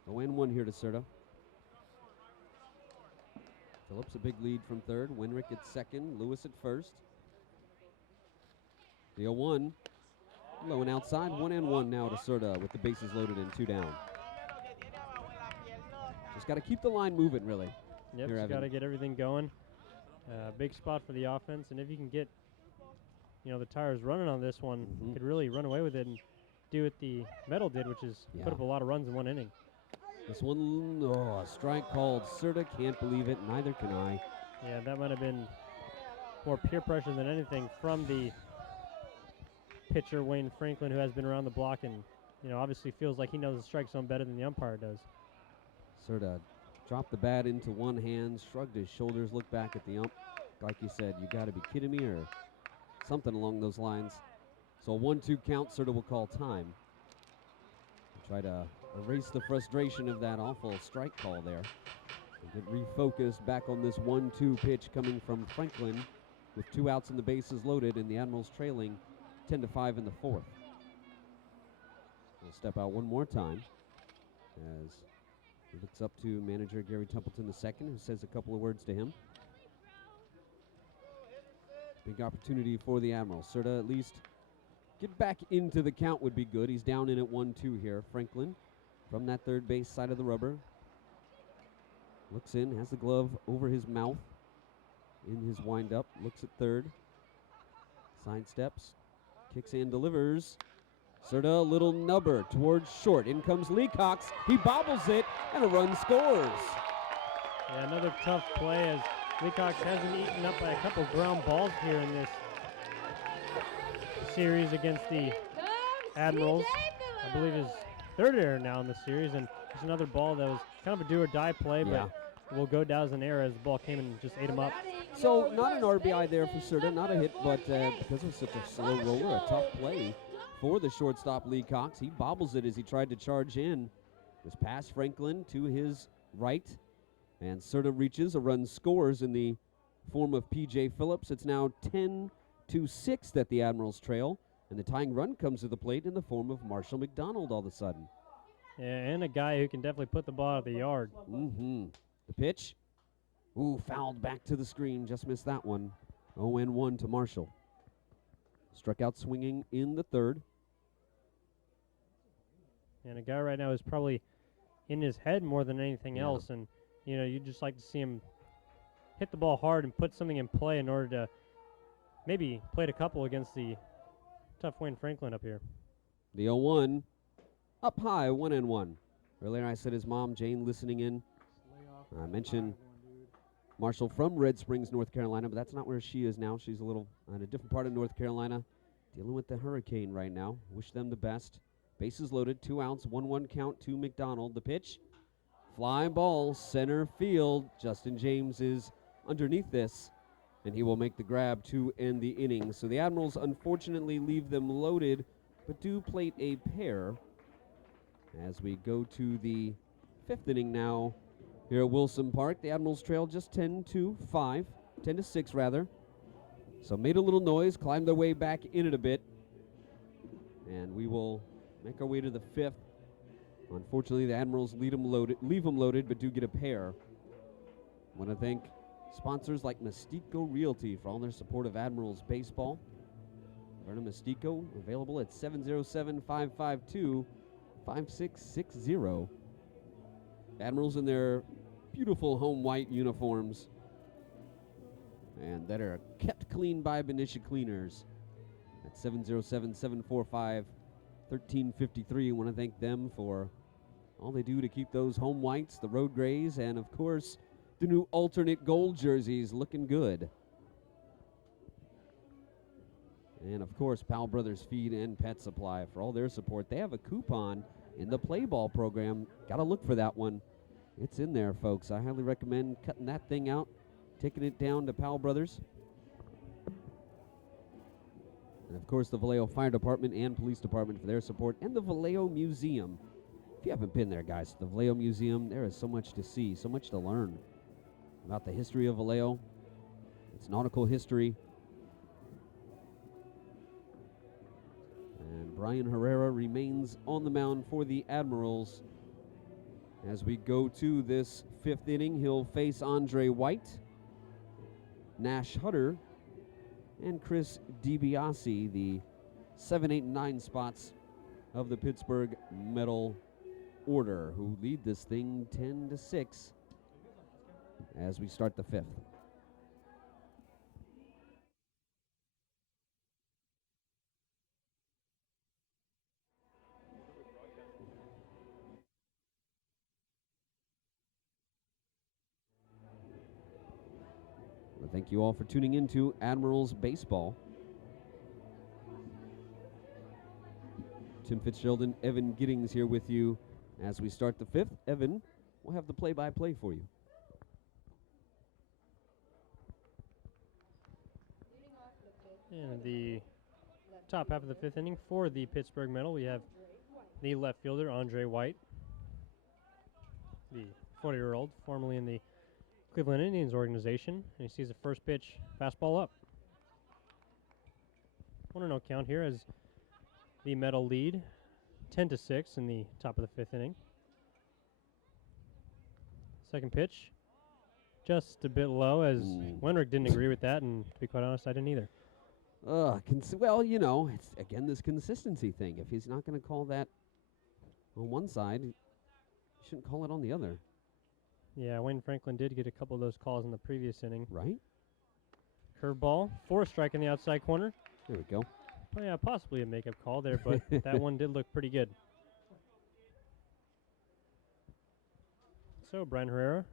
0-1 here to Serta. Phillips a big lead from third. Wenrick at second. Lewis at first. The 0-1. Low and outside. 1-1 now to Serta with the bases loaded and 2 down. Just got to keep the line moving, really. Yep, just got to get everything going. Big spot for the offense, and if you can get, the Tires running on this one, you could really run away with it and do what the Mettle did, which is put up a lot of runs in one inning. This one, a strike called. Serta can't believe it. Neither can I. Yeah, that might have been more peer pressure than anything from the pitcher, Wayne Franklin, who has been around the block and, obviously feels like he knows the strike zone better than the umpire does. Serta dropped the bat into one hand, shrugged his shoulders, looked back at the ump. Like you said, you got to be kidding me, or something along those lines. So a 1-2 count, Serta will call time. Try to erase the frustration of that awful strike call there. And get refocused back on this 1-2 pitch coming from Franklin with 2 outs and the bases loaded, and the Admirals trailing 10-5 in the 4th. We'll step out one more time as he looks up to manager Gary Templeton II, who says a couple of words to him. Big opportunity for the Admirals. Serta at least get back into the count would be good. He's down in at 1-2 here. Franklin from that third base side of the rubber. Looks in, has the glove over his mouth in his windup. Looks at third. Side steps. Kicks in, delivers. Serta, a little nubber towards short. In comes Leacox. He bobbles it, and a run scores. Yeah, another tough play as Leacox hasn't eaten up by a couple ground balls here in this series against the Admirals. I believe his third error now in the series, and it's another ball that was kind of a do-or-die play, but will go down as an error as the ball came and just ate him up. So not an RBI there for Serta, not a hit, but because of such a slow roller, a tough play for the shortstop Leacox. He bobbles it as he tried to charge in. This pass Franklin to his right, and Serta reaches, a run scores in the form of P.J. Phillips. It's now 10-6 that the Admirals trail, and the tying run comes to the plate in the form of Marshall McDonald all of a sudden. Yeah, and a guy who can definitely put the ball out of the yard. The pitch. Ooh, fouled back to the screen. Just missed that one. 0-1 to Marshall. Struck out swinging in the third. And a guy right now is probably in his head more than anything else. And, you'd just like to see him hit the ball hard and put something in play in order to maybe play a couple against the tough Wayne Franklin up here. The 0-1 up high, 1-1. Earlier I said his mom, Jane, listening in. I mentioned Marshall from Red Springs, North Carolina, but that's not where she is now. She's a little in a different part of North Carolina, dealing with the hurricane right now. Wish them the best. Bases loaded, 2 outs, 1-1 count to McDonald. The pitch, fly ball, center field. Justin James is underneath this, and he will make the grab to end the inning. So the Admirals unfortunately leave them loaded, but do plate a pair as we go to the 5th inning now. Here at Wilson Park, the Admirals trail just 10-6 rather. So made a little noise, climbed their way back in it a bit. And we will make our way to the 5th. Unfortunately, the Admirals leave them loaded, but do get a pair. I want to thank sponsors like Mestico Realty for all their support of Admirals baseball. Verna Mestico, available at 707-552-5660. Admirals in their beautiful home white uniforms and that are kept clean by Benicia Cleaners at 707-745-1353. I want to thank them for all they do to keep those home whites, the road grays, and of course the new alternate gold jerseys looking good. And of course, Powell Brothers Feed and Pet Supply for all their support. They have a coupon in the Play Ball program. Got to look for that one. It's in there, folks. I highly recommend cutting that thing out, taking it down to Powell Brothers. And of course, the Vallejo Fire Department and Police Department for their support, and the Vallejo Museum. If you haven't been there, guys, the Vallejo Museum, there is so much to see, so much to learn about the history of Vallejo, its nautical history. And Brian Herrera remains on the mound for the Admirals. As we go to this 5th inning, he'll face Andre White, Nash Hutter, and Chris DiBiase, the 7, 8, and 9 spots of the Pittsburgh Mettle order, who lead this thing 10-6 as we start the 5th. Well, thank you all for tuning in to Admirals Baseball. Tim Fitzgerald and Evan Giddings here with you as we start the 5th. Evan will have the play-by-play for you. And the top half of the 5th inning for the Pittsburgh Mettle, we have the left fielder, Andre White, the 40-year-old, formerly in the Cleveland Indians organization, and he sees the first pitch, fastball up. 1-0 count here as the Mettle lead 10-6 in the top of the 5th inning. Second pitch, just a bit low, as Wenrick didn't agree with that, and to be quite honest, I didn't either. Well, you know, it's again this consistency thing. If he's not going to call that on one side, he shouldn't call it on the other. Yeah, Wayne Franklin did get a couple of those calls in the previous inning. Right. Curveball, 4 strike in the outside corner. There we go. Well, yeah, possibly a makeup call there, but that one did look pretty good. So Brian Herrera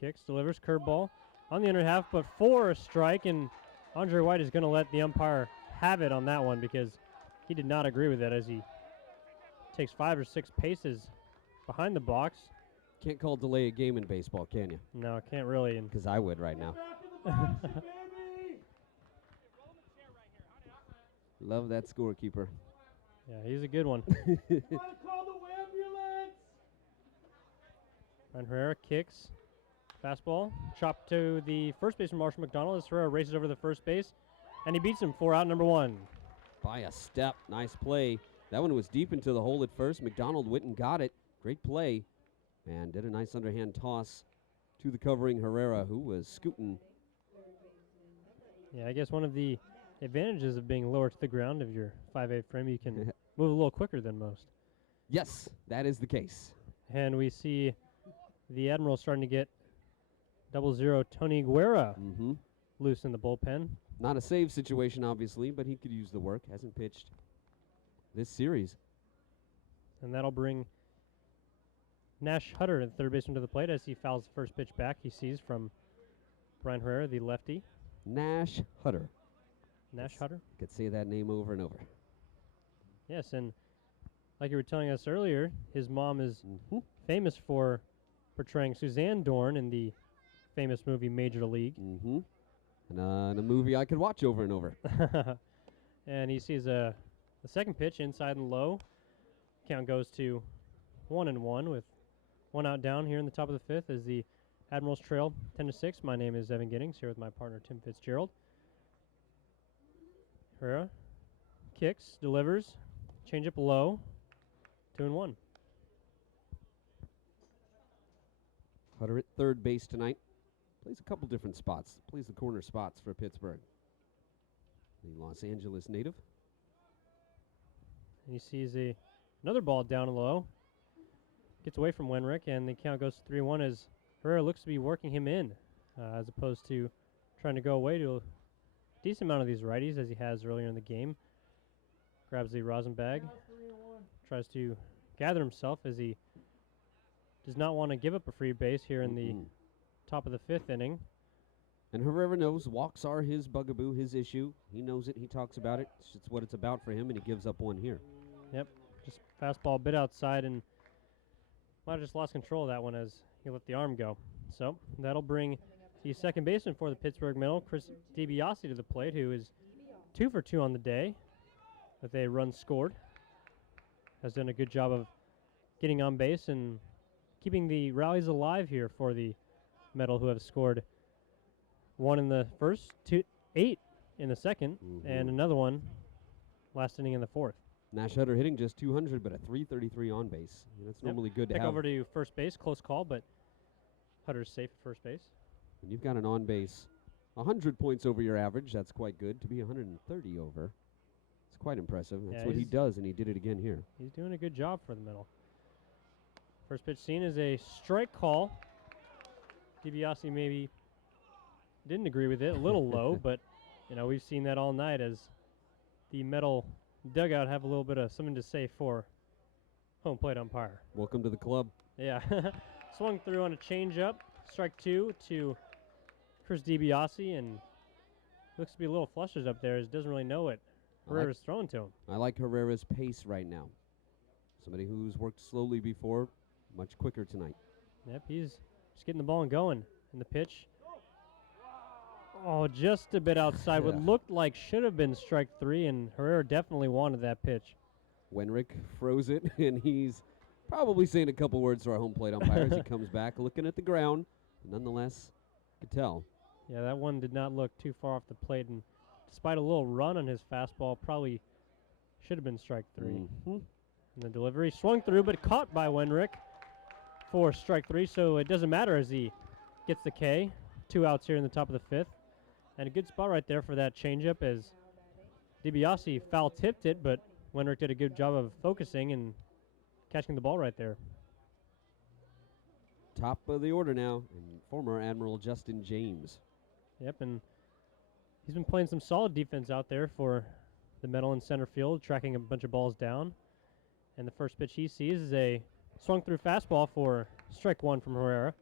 kicks, delivers, curveball on the inner half, but for a strike, and Andre White is going to let the umpire have it on that one because he did not agree with it as he takes 5 or 6 paces behind the box. Can't call delay a game in baseball, can you? No, can't really. Because I would right now. Love that scorekeeper. Yeah, he's a good one. Call the ambulance! And Herrera kicks. Fastball. Chopped to the first baseman, Marshall McDonald, as Herrera races over the first base. And he beats him for out number 1. By a step. Nice play. That one was deep into the hole at first. McDonald went and got it. Great play. And did a nice underhand toss to the covering Herrera, who was scooting. Yeah, I guess one of the advantages of being lower to the ground of your 5'8" frame, you can move a little quicker than most. Yes, that is the case. And we see the Admirals starting to get 0-0 Tony Guerra loose in the bullpen. Not a save situation, obviously, but he could use the work. Hasn't pitched this series. And that'll bring Nash Hutter, the third baseman, to the plate as he fouls the first pitch back he sees from Brian Herrera, the lefty. Nash Hutter. Nash Hutter. Could say that name over and over. Yes, and like you were telling us earlier, his mom is famous for portraying Suzanne Dorn in the famous movie Major League. And a movie I could watch over and over. And he sees the second pitch inside and low. Count goes to 1-1 with 1 out down here in the top of the 5th as the Admirals trail 10-6. My name is Evan Giddings here with my partner Tim Fitzgerald. Herrera Kicks, delivers, change up low, 2-1. Hutter at third base tonight. Plays a couple different spots. Plays the corner spots for Pittsburgh. The Los Angeles native. And he sees another ball down low. Gets away from Wenrick, and the count goes to 3-1 as Herrera looks to be working him in, as opposed to trying to go away to a decent amount of these righties as he has earlier in the game. Grabs the rosin bag, tries to gather himself as he does not want to give up a free base here in the top of the 5th inning. And Herrera knows walks are his bugaboo, his issue. He knows it. He talks about it. It's what it's about for him, and he gives up one here. Yep, just fastball a bit outside, and might have just lost control of that one as he let the arm go. So that'll bring the second baseman for the Pittsburgh Mettle, Chris DiBiase, to the plate, who is 2 for 2 on the day with a run scored. Has done a good job of getting on base and keeping the rallies alive here for the Mettle, who have scored 1 in the first, 8 in the second, and another one last inning in the 4th. Nash Hutter hitting just 200, but a 333 on base. That's normally good to Pick have. over to first base, close call, but Hutter's safe at first base. And you've got an on base 100 points over your average. That's quite good. To be 130 over, it's quite impressive. That's what he does, and he did it again here. He's doing a good job for the Mettle. First pitch seen is a strike call. DiBiase maybe didn't agree with it, a little low, but we've seen that all night as the Mettle dugout have a little bit of something to say for home plate umpire. Welcome to the club. Yeah. Swung through on a changeup. Strike 2 to Chris DiBiase, and looks to be a little flushes up there as doesn't really know what Herrera's throwing to him. I like Herrera's pace right now. Somebody who's worked slowly before, much quicker tonight. Yep, he's just getting the ball and going. And the pitch, just a bit outside. What looked like should have been strike 3, and Herrera definitely wanted that pitch. Wenrick froze it, and he's probably saying a couple words to our home plate umpire as he comes back, looking at the ground. Nonetheless, could tell. Yeah, that one did not look too far off the plate, and despite a little run on his fastball, probably should have been strike 3. And the delivery swung through, but caught by Wenrick for strike 3, so it doesn't matter as he gets the K. 2 outs here in the top of the 5th. And a good spot right there for that changeup as DiBiase foul-tipped it, but Wenrick did a good job of focusing and catching the ball right there. Top of the order now, and former Admiral Justin James. Yep, and he's been playing some solid defense out there for the Mettle in center field, tracking a bunch of balls down. And the first pitch he sees is a swung-through fastball for strike 1 from Herrera.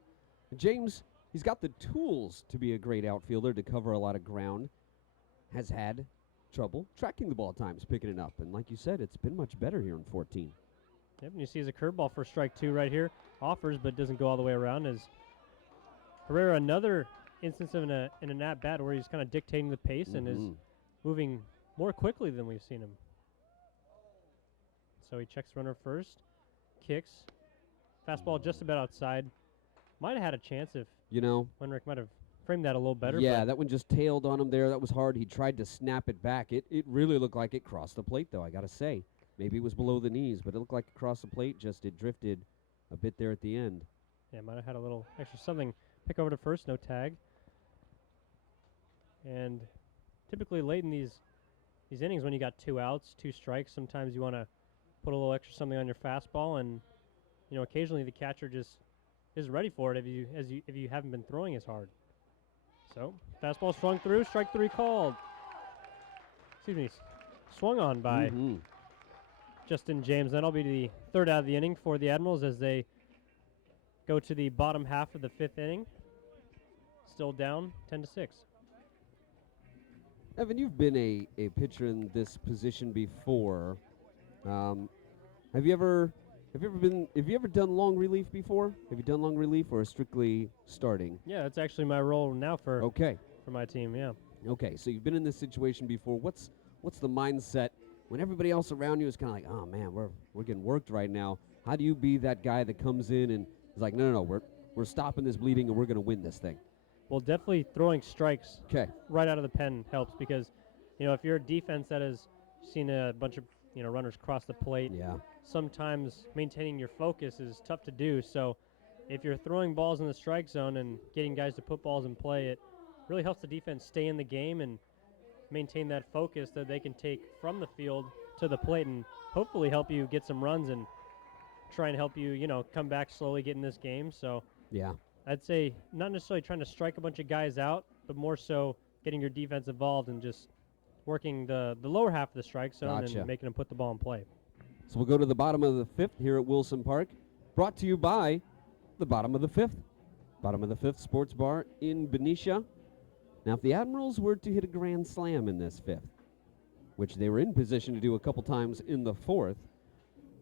James, he's got the tools to be a great outfielder, to cover a lot of ground. Has had trouble tracking the ball at times, picking it up. And like you said, it's been much better here in 14. Yep, and you see a curveball for strike 2 right here. Offers, but doesn't go all the way around as Herrera, another instance of in an at-bat where he's kind of dictating the pace and is moving more quickly than we've seen him. So he checks runner first, kicks. Fastball just about outside. Might have had a chance if Wenrick might have framed that a little better. Yeah, that one just tailed on him there. That was hard. He tried to snap it back. It really looked like it crossed the plate, though, I got to say. Maybe it was below the knees, but it looked like it crossed the plate, just it drifted a bit there at the end. Yeah, might have had a little extra something. Pick over to first, no tag. And typically late in these innings when you got 2 outs, 2 strikes, sometimes you want to put a little extra something on your fastball, and occasionally the catcher just isn't ready for it if you haven't been throwing as hard. So fastball swung through, strike 3 called. Excuse me, swung on by Justin James. That'll be the 3rd out of the inning for the Admirals as they go to the bottom half of the 5th inning. Still down 10-6. Evan, you've been a pitcher in this position before. Have you ever done long relief before? Have you done long relief or strictly starting? Yeah, that's actually my role now for my team. Yeah. Okay, so you've been in this situation before. What's the mindset when everybody else around you is kind of like, oh man, we're getting worked right now? How do you be that guy that comes in and is like, no, we're stopping this bleeding and we're going to win this thing? Well, definitely throwing strikes right out of the pen helps because, if you're a defense that is seen a bunch of runners cross the plate. Yeah. Sometimes maintaining your focus is tough to do. So if you're throwing balls in the strike zone and getting guys to put balls in play, it really helps the defense stay in the game and maintain that focus that they can take from the field to the plate and hopefully help you get some runs and try and help you, come back slowly, get in this game. So Yeah. I'd say not necessarily trying to strike a bunch of guys out, but more so getting your defense involved and just working the lower half of the strike zone Gotcha. and making them put the ball in play. So we'll go to the bottom of the fifth here at Wilson Park. Brought to you by the bottom of the fifth. Bottom of the fifth sports bar in Benicia. Now, if the Admirals were to hit a grand slam in this fifth, which they were in position to do a couple times in the fourth,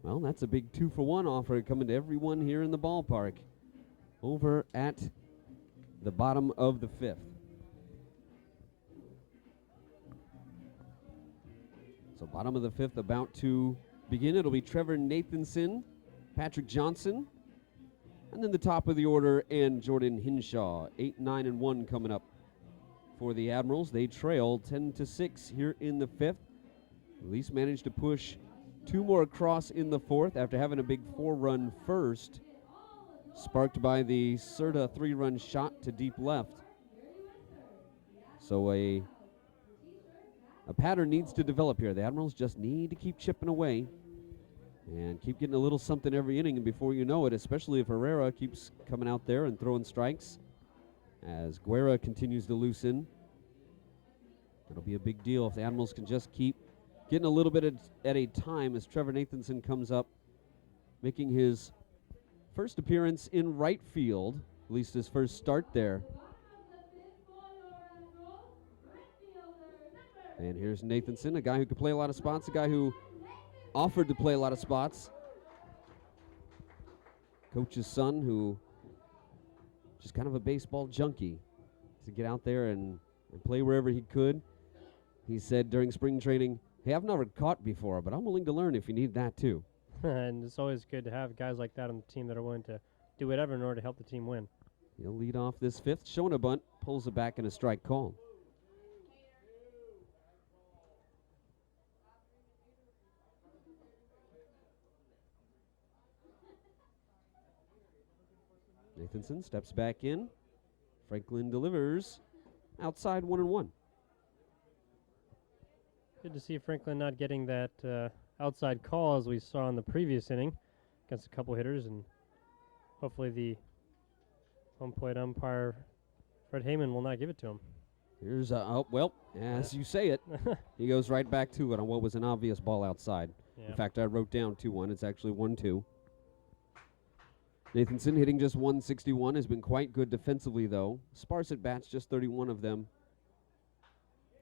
well, that's a big 2-for-1 offer coming to everyone here in the ballpark over at the bottom of the fifth. So bottom of the fifth about to begin. It'll be Trevor Nathanson, Patrick Johnson, and then the top of the order and Jordan Hinshaw. 8, 9, and 1 coming up for the Admirals. They trail 10-6 here in the fifth. At least managed to push 2 more across in the fourth after having a big 4-run first, sparked by the Serta 3-run shot to deep left. So a pattern needs to develop here. The Admirals just need to keep chipping away and keep getting a little something every inning, and before you know it, especially if Herrera keeps coming out there and throwing strikes, as Guerra continues to loosen, it'll be a big deal if the Admirals can just keep getting a little bit at a time as Trevor Nathanson comes up, making his first appearance in right field, at least his first start there. And here's Nathanson, a guy who could play a lot of spots, a guy who offered to play a lot of spots. Coach's son, who just kind of a baseball junkie, to get out there and play wherever he could. He said during spring training, "Hey, I've never caught before, but I'm willing to learn if you need that too." And it's always good to have guys like that on the team that are willing to do whatever in order to help the team win. He'll lead off this fifth, showing a bunt, pulls it back, and a strike call. Nathanson steps back in. Franklin delivers outside 1-1. Good to see Franklin not getting that outside call as we saw in the previous inning against a couple hitters, and hopefully the home plate umpire, Fred Heyman, will not give it to him. Here's as you say it, he goes right back to it on what was an obvious ball outside. Yeah. In fact, I wrote down 2-1. It's actually 1-2. Nathanson hitting just 161 has been quite good defensively, though. Sparse at bats, just 31 of them.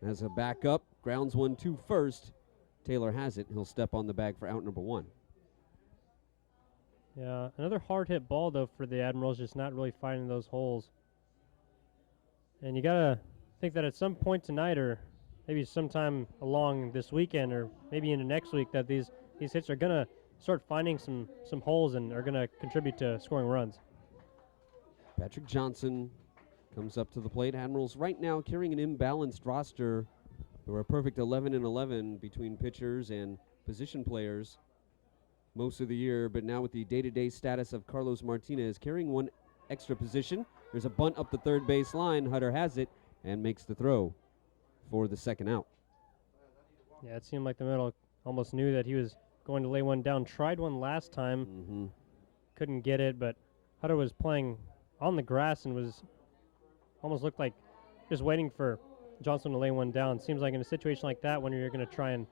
As a backup, grounds 1-2 first. Taylor has it. He'll step on the bag for out number 1. Yeah, another hard hit ball, though, for the Admirals, just not really finding those holes. And you got to think that at some point tonight, or maybe sometime along this weekend, or maybe into next week, that these hits are going to start finding some holes and are going to contribute to scoring runs. Patrick Johnson comes up to the plate. Admirals right now carrying an imbalanced roster. There were a perfect 11-11 between pitchers and position players most of the year, but now with the day-to-day status of Carlos Martinez carrying one extra position, there's a bunt up the third base line. Hutter has it and makes the throw for the second out. Yeah, it seemed like the Mettle almost knew that he was going to lay one down. Tried one last time, couldn't get it, but Hutter was playing on the grass and was almost looked like just waiting for Johnson to lay one down. Seems like in a situation like that, when you're going to try and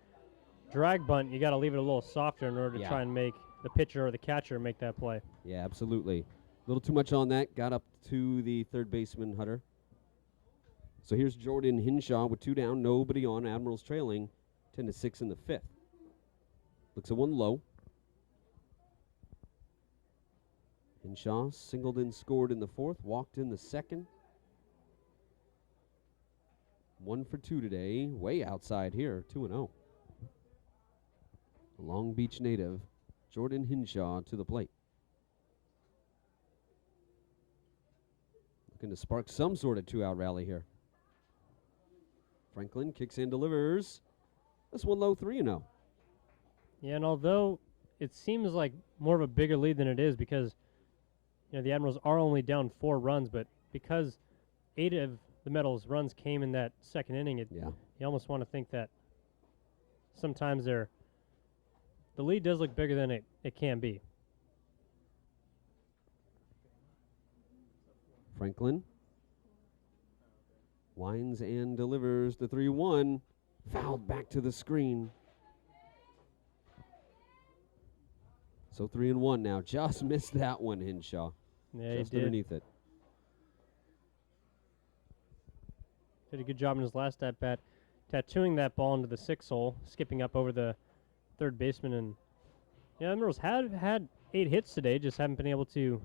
drag bunt, you got to leave it a little softer in order to try and make the pitcher or the catcher make that play. Yeah, absolutely. A little too much on that. Got up to the third baseman, Hutter. So here's Jordan Hinshaw with 2 down, nobody on. Admirals trailing 10-6 in the fifth. Looks at 1 low. Hinshaw singled and scored in the fourth, walked in the second. 1 for 2 today, way outside here, 2-0. A Long Beach native, Jordan Hinshaw to the plate. Looking to spark some sort of 2-out rally here. Franklin kicks in, delivers. This one low 3-0. Yeah, and although it seems like more of a bigger lead than it is because the Admirals are only down 4 runs, but because 8 of the Metal's runs came in that second inning, you almost want to think that sometimes the lead does look bigger than it can be. Franklin winds and delivers the 3-1. Fouled back to the screen. So 3-1 now. Just missed that one, Hinshaw. Yeah, just he did. underneath it. Did a good job in his last at-bat, tattooing that ball into the 6 hole, skipping up over the third baseman. And Admirals have had 8 hits today, just haven't been able to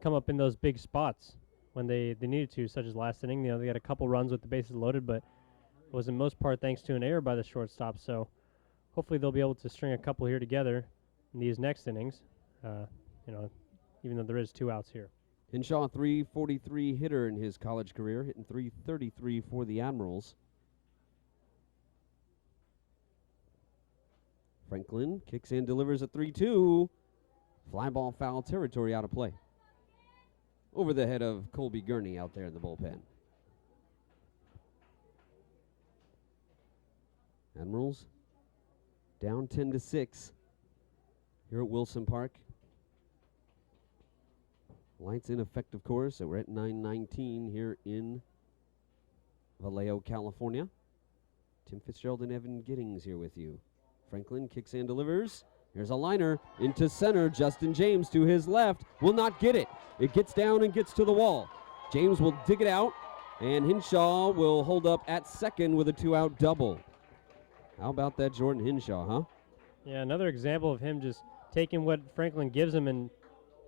come up in those big spots when they needed to, such as last inning. They got a couple runs with the bases loaded, but it was in most part thanks to an error by the shortstop. So hopefully they'll be able to string a couple here together in these next innings, even though there is 2 outs here. Hinshaw, 343 hitter in his college career, hitting 333 for the Admirals. Franklin kicks in, delivers a 3-2. Fly ball, foul territory, out of play. Over the head of Colby Gurney out there in the bullpen. Admirals down 10-6 here at Wilson Park. Lights in effect, of course. So we're at 9:19 here in Vallejo, California. Tim Fitzgerald and Evan Giddings here with you. Franklin kicks in, delivers. Here's a liner into center. Justin James to his left will not get it. It gets down and gets to the wall. James will dig it out, and Hinshaw will hold up at second with a 2-out double. How about that Jordan Hinshaw, huh? Yeah, another example of him just taking what Franklin gives him and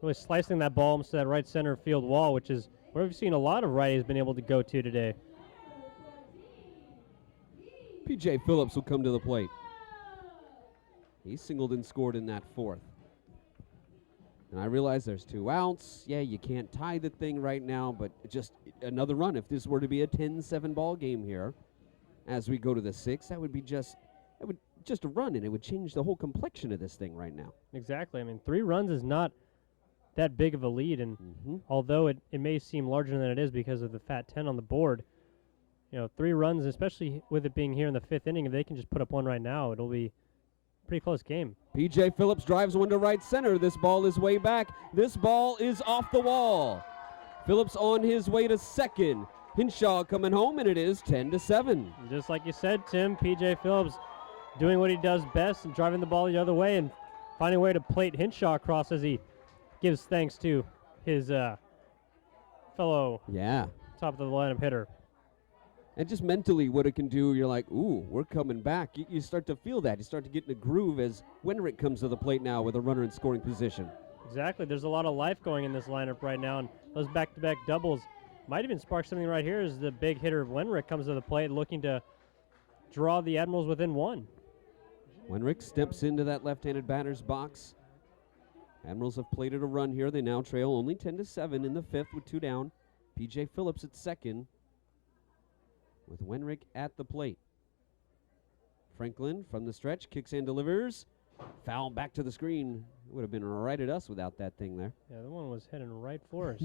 really slicing that ball almost to that right center field wall, which is where we've seen a lot of righties been able to go to today. P.J. Phillips will come to the plate. He singled and scored in that 4th. And I realize there's 2 outs. Yeah, you can't tie the thing right now, but just another run. If this were to be a 10-7 ball game here, as we go to the 6th, that would be just a run, and it would change the whole complexion of this thing right now. Exactly. I mean, 3 runs is not that big of a lead, and although it may seem larger than it is because of the fat 10 on the board, 3 runs, especially with it being here in the 5th inning, if they can just put up 1 right now, it'll be a pretty close game. P.J. Phillips drives one to right center. This ball is way back. This ball is off the wall. Phillips on his way to second. Hinshaw coming home, and it is 10-7. Just like you said, Tim, P.J. Phillips doing what he does best and driving the ball the other way and finding a way to plate Hinshaw across as he gives thanks to his fellow top of the lineup hitter. And just mentally what it can do, you're like, ooh, we're coming back. You start to feel that. You start to get in a groove as Wenrick comes to the plate now with a runner in scoring position. Exactly. There's a lot of life going in this lineup right now, and those back-to-back doubles might even spark something right here as the big hitter Wenrick comes to the plate looking to draw the Admirals within 1. Wenrick steps into that left-handed batter's box. Admirals have plated a run here. They now trail only 10-7 in the 5th with 2 down. P.J. Phillips at second with Wenrick at the plate. Franklin from the stretch kicks and delivers. Foul back to the screen. It would have been right at us without that thing there. Yeah, the one was heading right for us.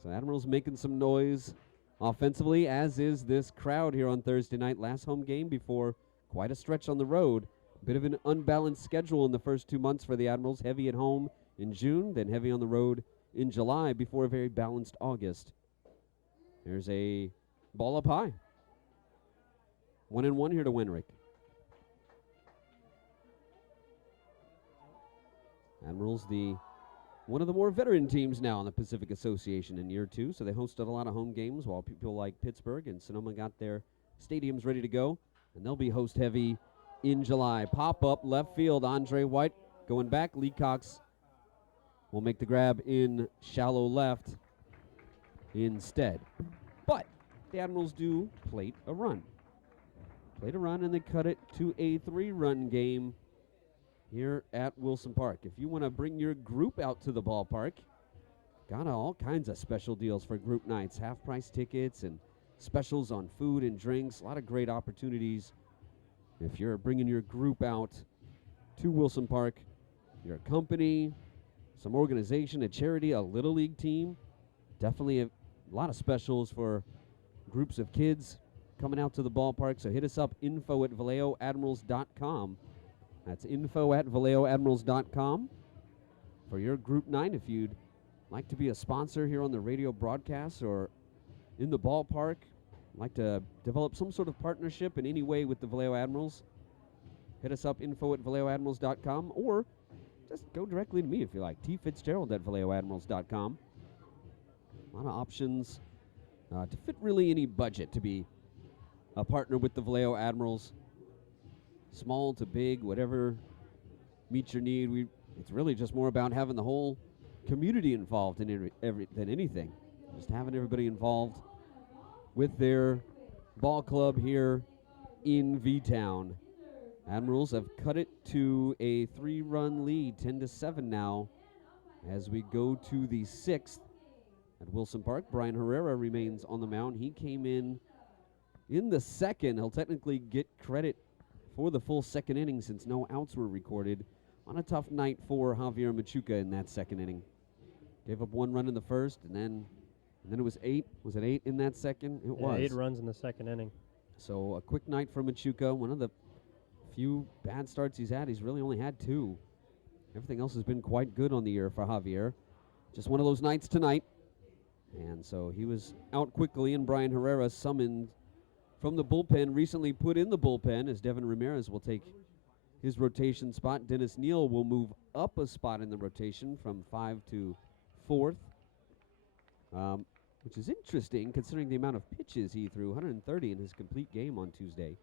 So Admirals making some noise offensively, as is this crowd here on Thursday night. Last home game before quite a stretch on the road. Bit of an unbalanced schedule in the first 2 months for the Admirals. Heavy at home in June, then heavy on the road in July before a very balanced August. There's a ball up high. 1-1 here to Wenrick. Admirals, one of the more veteran teams now in the Pacific Association in year 2, so they hosted a lot of home games while people like Pittsburgh and Sonoma got their stadiums ready to go, and they'll be host heavy in July. Pop up left field, Andre White going back. Lee Cox will make the grab in shallow left instead. But the Admirals do plate a run. And they cut it to a 3-run game here at Wilson Park. If you want to bring your group out to the ballpark, got all kinds of special deals for group nights, half-price tickets and specials on food and drinks, a lot of great opportunities. If you're bringing your group out to Wilson Park, your company, some organization, a charity, a Little League team, definitely a lot of specials for groups of kids coming out to the ballpark. So hit us up, info@vallejoadmirals.com. That's info@vallejoadmirals.com for your Group 9. If you'd like to be a sponsor here on the radio broadcast or in the ballpark, like to develop some sort of partnership in any way with the Vallejo Admirals, hit us up, info@vallejoadmirals.com, or just go directly to me if you like, tfitzgerald@vallejoadmirals.com. A lot of options to fit really any budget to be a partner with the Vallejo Admirals. Small to big, whatever meets your need. It's really just more about having the whole community involved in than anything. Just having everybody involved with their ball club here in V-Town. Admirals have cut it to a 3-run lead, 10-7 now, as we go to the 6th at Wilson Park. Brian Herrera remains on the mound. He came in the second. He'll technically get credit for the full second inning since no outs were recorded on a tough night for Javier Machuca in that second inning. Gave up 1 run in the first, and then it was 8. Was it 8 in that second? It was 8 runs in the second inning. So a quick night for Machuca. One of the few bad starts he's had. He's really only had 2. Everything else has been quite good on the year for Javier. Just one of those nights tonight. And so he was out quickly, and Brian Herrera summoned from the bullpen, recently put in the bullpen, as Devin Ramirez will take his rotation spot. Dennis Neal will move up a spot in the rotation from 5 to 4th, which is interesting considering the amount of pitches he threw, 130 in his complete game on Tuesday.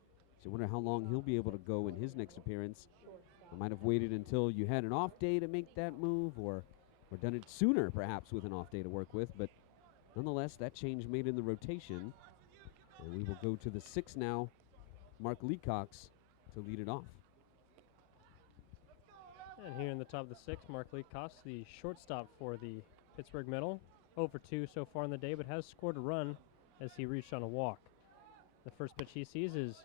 So I wonder how long he'll be able to go in his next appearance. I might have waited until you had an off day to make that move, or done it sooner perhaps with an off day to work with, but nonetheless, that change made in the rotation. And we will go to the 6th now, Mark Leacox to lead it off. And here in the top of the 6th, Mark Leacox, the shortstop for the Pittsburgh Mettle. 0 for 2 so far in the day, but has scored a run as he reached on a walk. The first pitch he sees is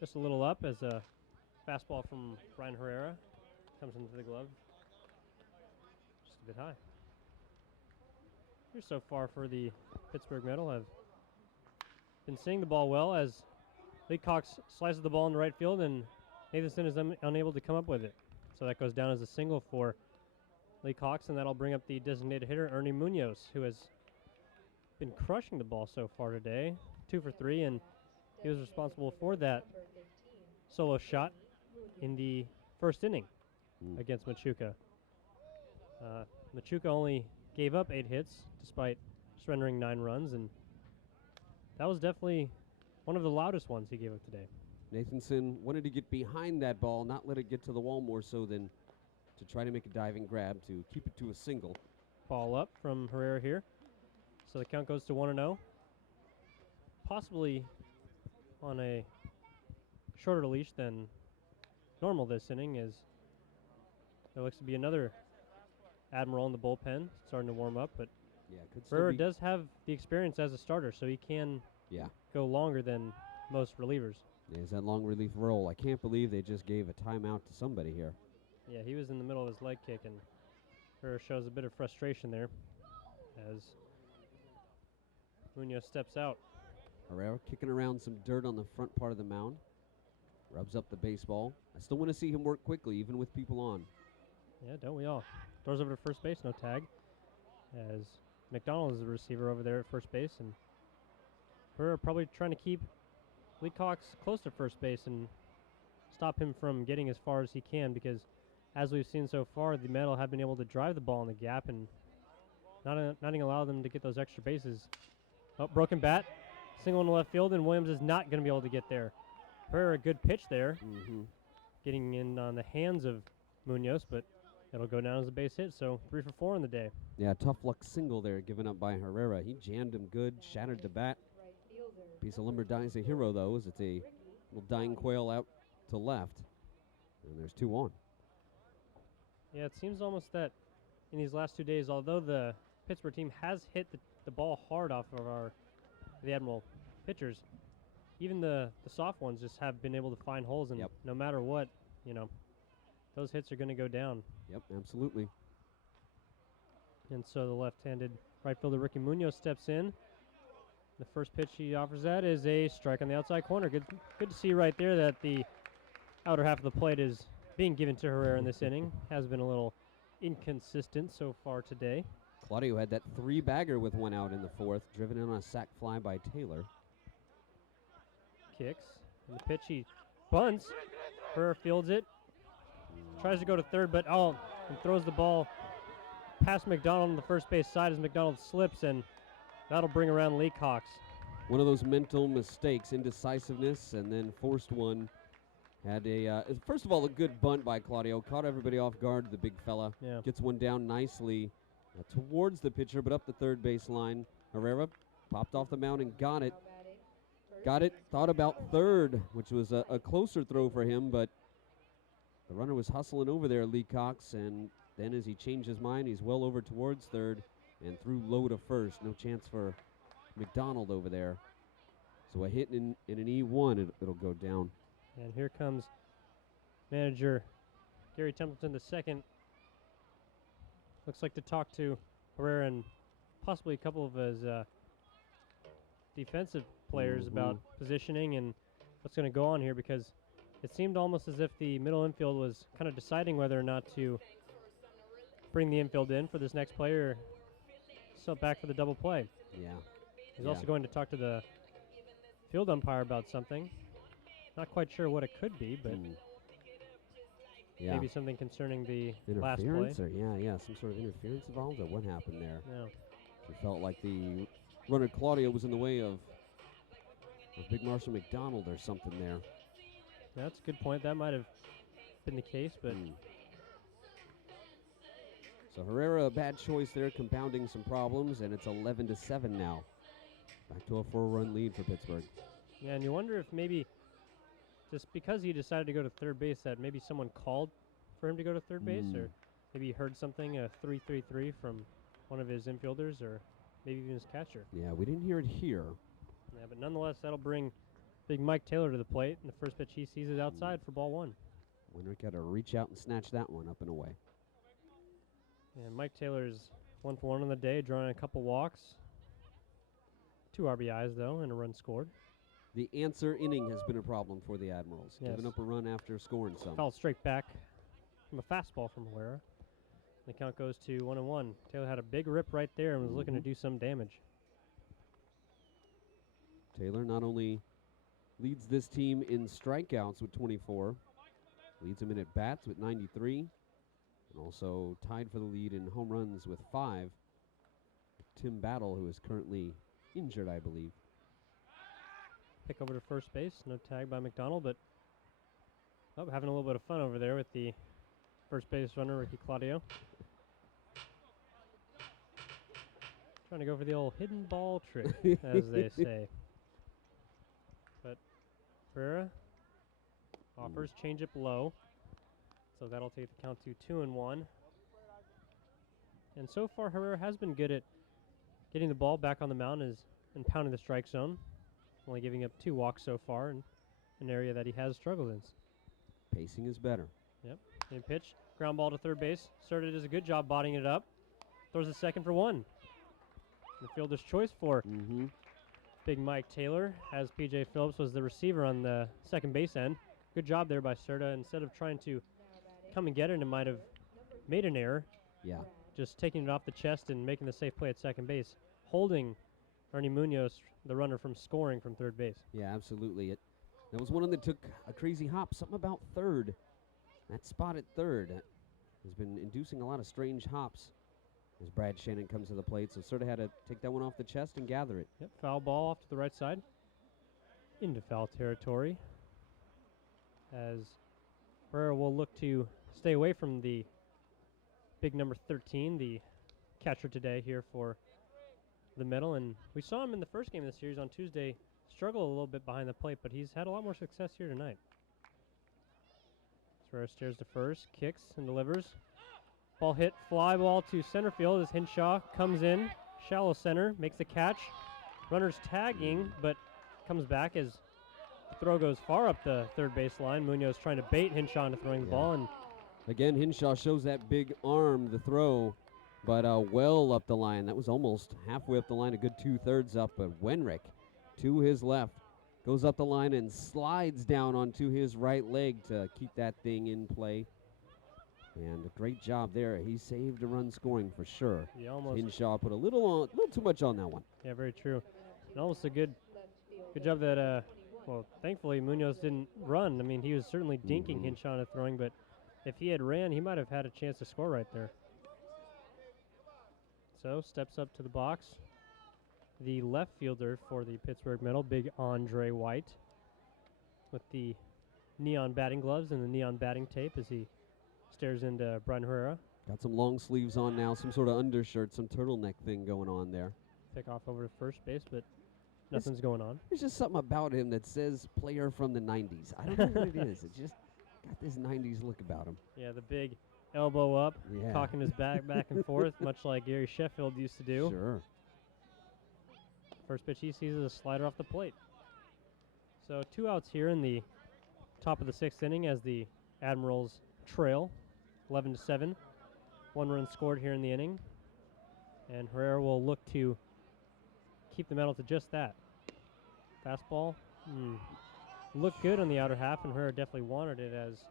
just a little up as a fastball from Brian Herrera comes into the glove. Just a bit high. Here so far for the Pittsburgh Mettle have been seeing the ball well as Leacox slices the ball in the right field, and Nathanson is unable to come up with it. So that goes down as a single for Leacox, and that'll bring up the designated hitter, Ernie Munoz, who has been crushing the ball so far today. 2 for 3, and he was responsible for that solo shot in the first inning against Machuca. Machuca only gave up 8 hits despite surrendering 9 runs, and that was definitely one of the loudest ones he gave up today. Nathanson wanted to get behind that ball, not let it get to the wall more so than to try to make a diving grab to keep it to a single. Ball up from Herrera here. So the count goes to 1-0. Possibly on a shorter leash than normal this inning, as there looks to be another Admiral in the bullpen starting to warm up, but yeah, could still Herrera does have the experience as a starter, so he can go longer than most relievers. There's that long relief roll. I can't believe they just gave a timeout to somebody here. Yeah, he was in the middle of his leg kick, and Herrera shows a bit of frustration there as Munoz steps out. Herrera kicking around some dirt on the front part of the mound. Rubs up the baseball. I still want to see him work quickly, even with people on. Yeah, don't we all? Throws over to first base, no tag. As McDonald is the receiver over there at first base, and Herrera probably trying to keep Leacox close to first base and stop him from getting as far as he can, because as we've seen so far, the Mettle have been able to drive the ball in the gap and not allow them to get those extra bases. Oh, broken bat, single in the left field, and Williams is not going to be able to get there. Herrera, good pitch there, getting in on the hands of Munoz, but it'll go down as a base hit, so 3 for 4 in the day. Yeah, tough luck single there given up by Herrera. He jammed him good, shattered the bat. Piece of lumber dies a hero, though, as it's a little dying quail out to left. And there's 2 on. Yeah, it seems almost that in these last 2 days, although the Pittsburgh team has hit the ball hard off of the Admiral pitchers, even the soft ones, just have been able to find holes, and no matter what, those hits are going to go down. Yep, absolutely. And so the left-handed right fielder Ricky Munoz steps in. The first pitch he offers that is a strike on the outside corner. Good to see right there that the outer half of the plate is being given to Herrera in this inning. Has been a little inconsistent so far today. Claudio had that 3-bagger with 1 out in the 4th, driven in on a sac fly by Taylor. Kicks. And the pitch, he bunts. Herrera fields it. Tries to go to third, but and throws the ball past McDonald on the first base side as McDonald slips, and that'll bring around Lee Cox. One of those mental mistakes, indecisiveness, and then forced one. Had first of all, a good bunt by Claudio. Caught everybody off guard, the big fella. Yeah. Gets one down nicely towards the pitcher, but up the third base line. Herrera popped off the mound and got it. Thought about third, which was a closer throw for him, but the runner was hustling over there, Lee Cox, and then as he changed his mind, he's well over towards third and threw low to first. No chance for McDonald over there. So a hit in an E1, it'll go down. And here comes manager Gary Templeton II. Looks like to talk to Herrera and possibly a couple of his defensive players about positioning and what's going to go on here, because it seemed almost as if the middle infield was kind of deciding whether or not to bring the infield in for this next player, so back for the double play. Yeah. He's also going to talk to the field umpire about something. Not quite sure what it could be, but maybe something concerning the last play. Or some sort of interference involved, or what happened there? Yeah. It felt like the runner Claudio was in the way of Big Marshall McDonald or something there. That's a good point. That might have been the case, but So Herrera, a bad choice there, compounding some problems, and it's 11-7 now. Back to a 4-run lead for Pittsburgh. Yeah, and you wonder if maybe just because he decided to go to third base, that maybe someone called for him to go to third base, or maybe he heard something, a 3-3-3 from one of his infielders, or maybe even his catcher. Yeah, we didn't hear it here. Yeah, but nonetheless, that'll bring big Mike Taylor to the plate, and the first pitch he sees is outside for ball 1. Winrick got to reach out and snatch that one up and away. And Mike Taylor's 1 for 1 on the day, drawing a couple walks. 2 RBIs, though, and a run scored. The answer inning has been a problem for the Admirals. Yes. Giving up a run after scoring some. Fouled straight back from a fastball from Herrera. The count goes to 1-1. Taylor had a big rip right there and was looking to do some damage. Taylor not only leads this team in strikeouts with 24, leads them in at bats with 93, and also tied for the lead in home runs with 5. Tim Battle, who is currently injured, I believe. Pick over to first base. No tag by McDonald, but having a little bit of fun over there with the first base runner, Ricky Claudio. Trying to go for the old hidden ball trick, as they say. But Herrera offers changeup low. So that'll take the count to 2-1. And so far, Herrera has been good at getting the ball back on the mound and pounding the strike zone. Only giving up 2 walks so far in an area that he has struggled in. Pacing is better. Yep. And pitch. Ground ball to third base. Serta does a good job botting it up. Throws a second for 1. The fielder's choice for big Mike Taylor, as P.J. Phillips was the receiver on the second base end. Good job there by Serta. Instead of trying to come and get it, and might have made an error. Yeah. Just taking it off the chest and making the safe play at second base. Holding Ernie Munoz, the runner, from scoring from third base. Yeah, absolutely. That was one that took a crazy hop. Something about third. That spot at third has been inducing a lot of strange hops as Brad Shannon comes to the plate. So Serta had to take that one off the chest and gather it. Yep, foul ball off to the right side. Into foul territory. As Herrera will look to stay away from the big number 13, the catcher today here for the Mettle. And we saw him in the first game of the series on Tuesday struggle a little bit behind the plate, but he's had a lot more success here tonight. Herrera stares to first, kicks and delivers. Ball hit, fly ball to center field as Hinshaw comes in, shallow center, makes the catch. Runner's tagging, but comes back as the throw goes far up the third base line. Munoz trying to bait Hinshaw into throwing the ball. And again, Hinshaw shows that big arm, the throw, but well up the line. That was almost halfway up the line, a good 2/3 up. But Wenrick, to his left, goes up the line and slides down onto his right leg to keep that thing in play. And a great job there. He saved a run scoring for sure. He almost Hinshaw put a little too much on that one. Yeah, very true. And almost a good job that, well, thankfully Munoz didn't run. I mean, he was certainly dinking Hinshaw into throwing, but if he had ran, he might have had a chance to score right there. So, steps up to the box. The left fielder for the Pittsburgh Mettle, big Andre White, with the neon batting gloves and the neon batting tape as he stares into Brian Herrera. Got some long sleeves on now, some sort of undershirt, some turtleneck thing going on there. Pick off over to first base, but nothing's going on. There's just something about him that says player from the 90s. I don't know what it is. It just got this 90s look about him. Yeah, the big elbow up, cocking his back and forth, much like Gary Sheffield used to do. Sure. First pitch he sees is a slider off the plate. So 2 outs here in the top of the 6th inning as the Admirals trail 11-7. 1 run scored here in the inning. And Herrera will look to keep the Mettle to just that. Fastball looked good on the outer half, and Herrera definitely wanted it as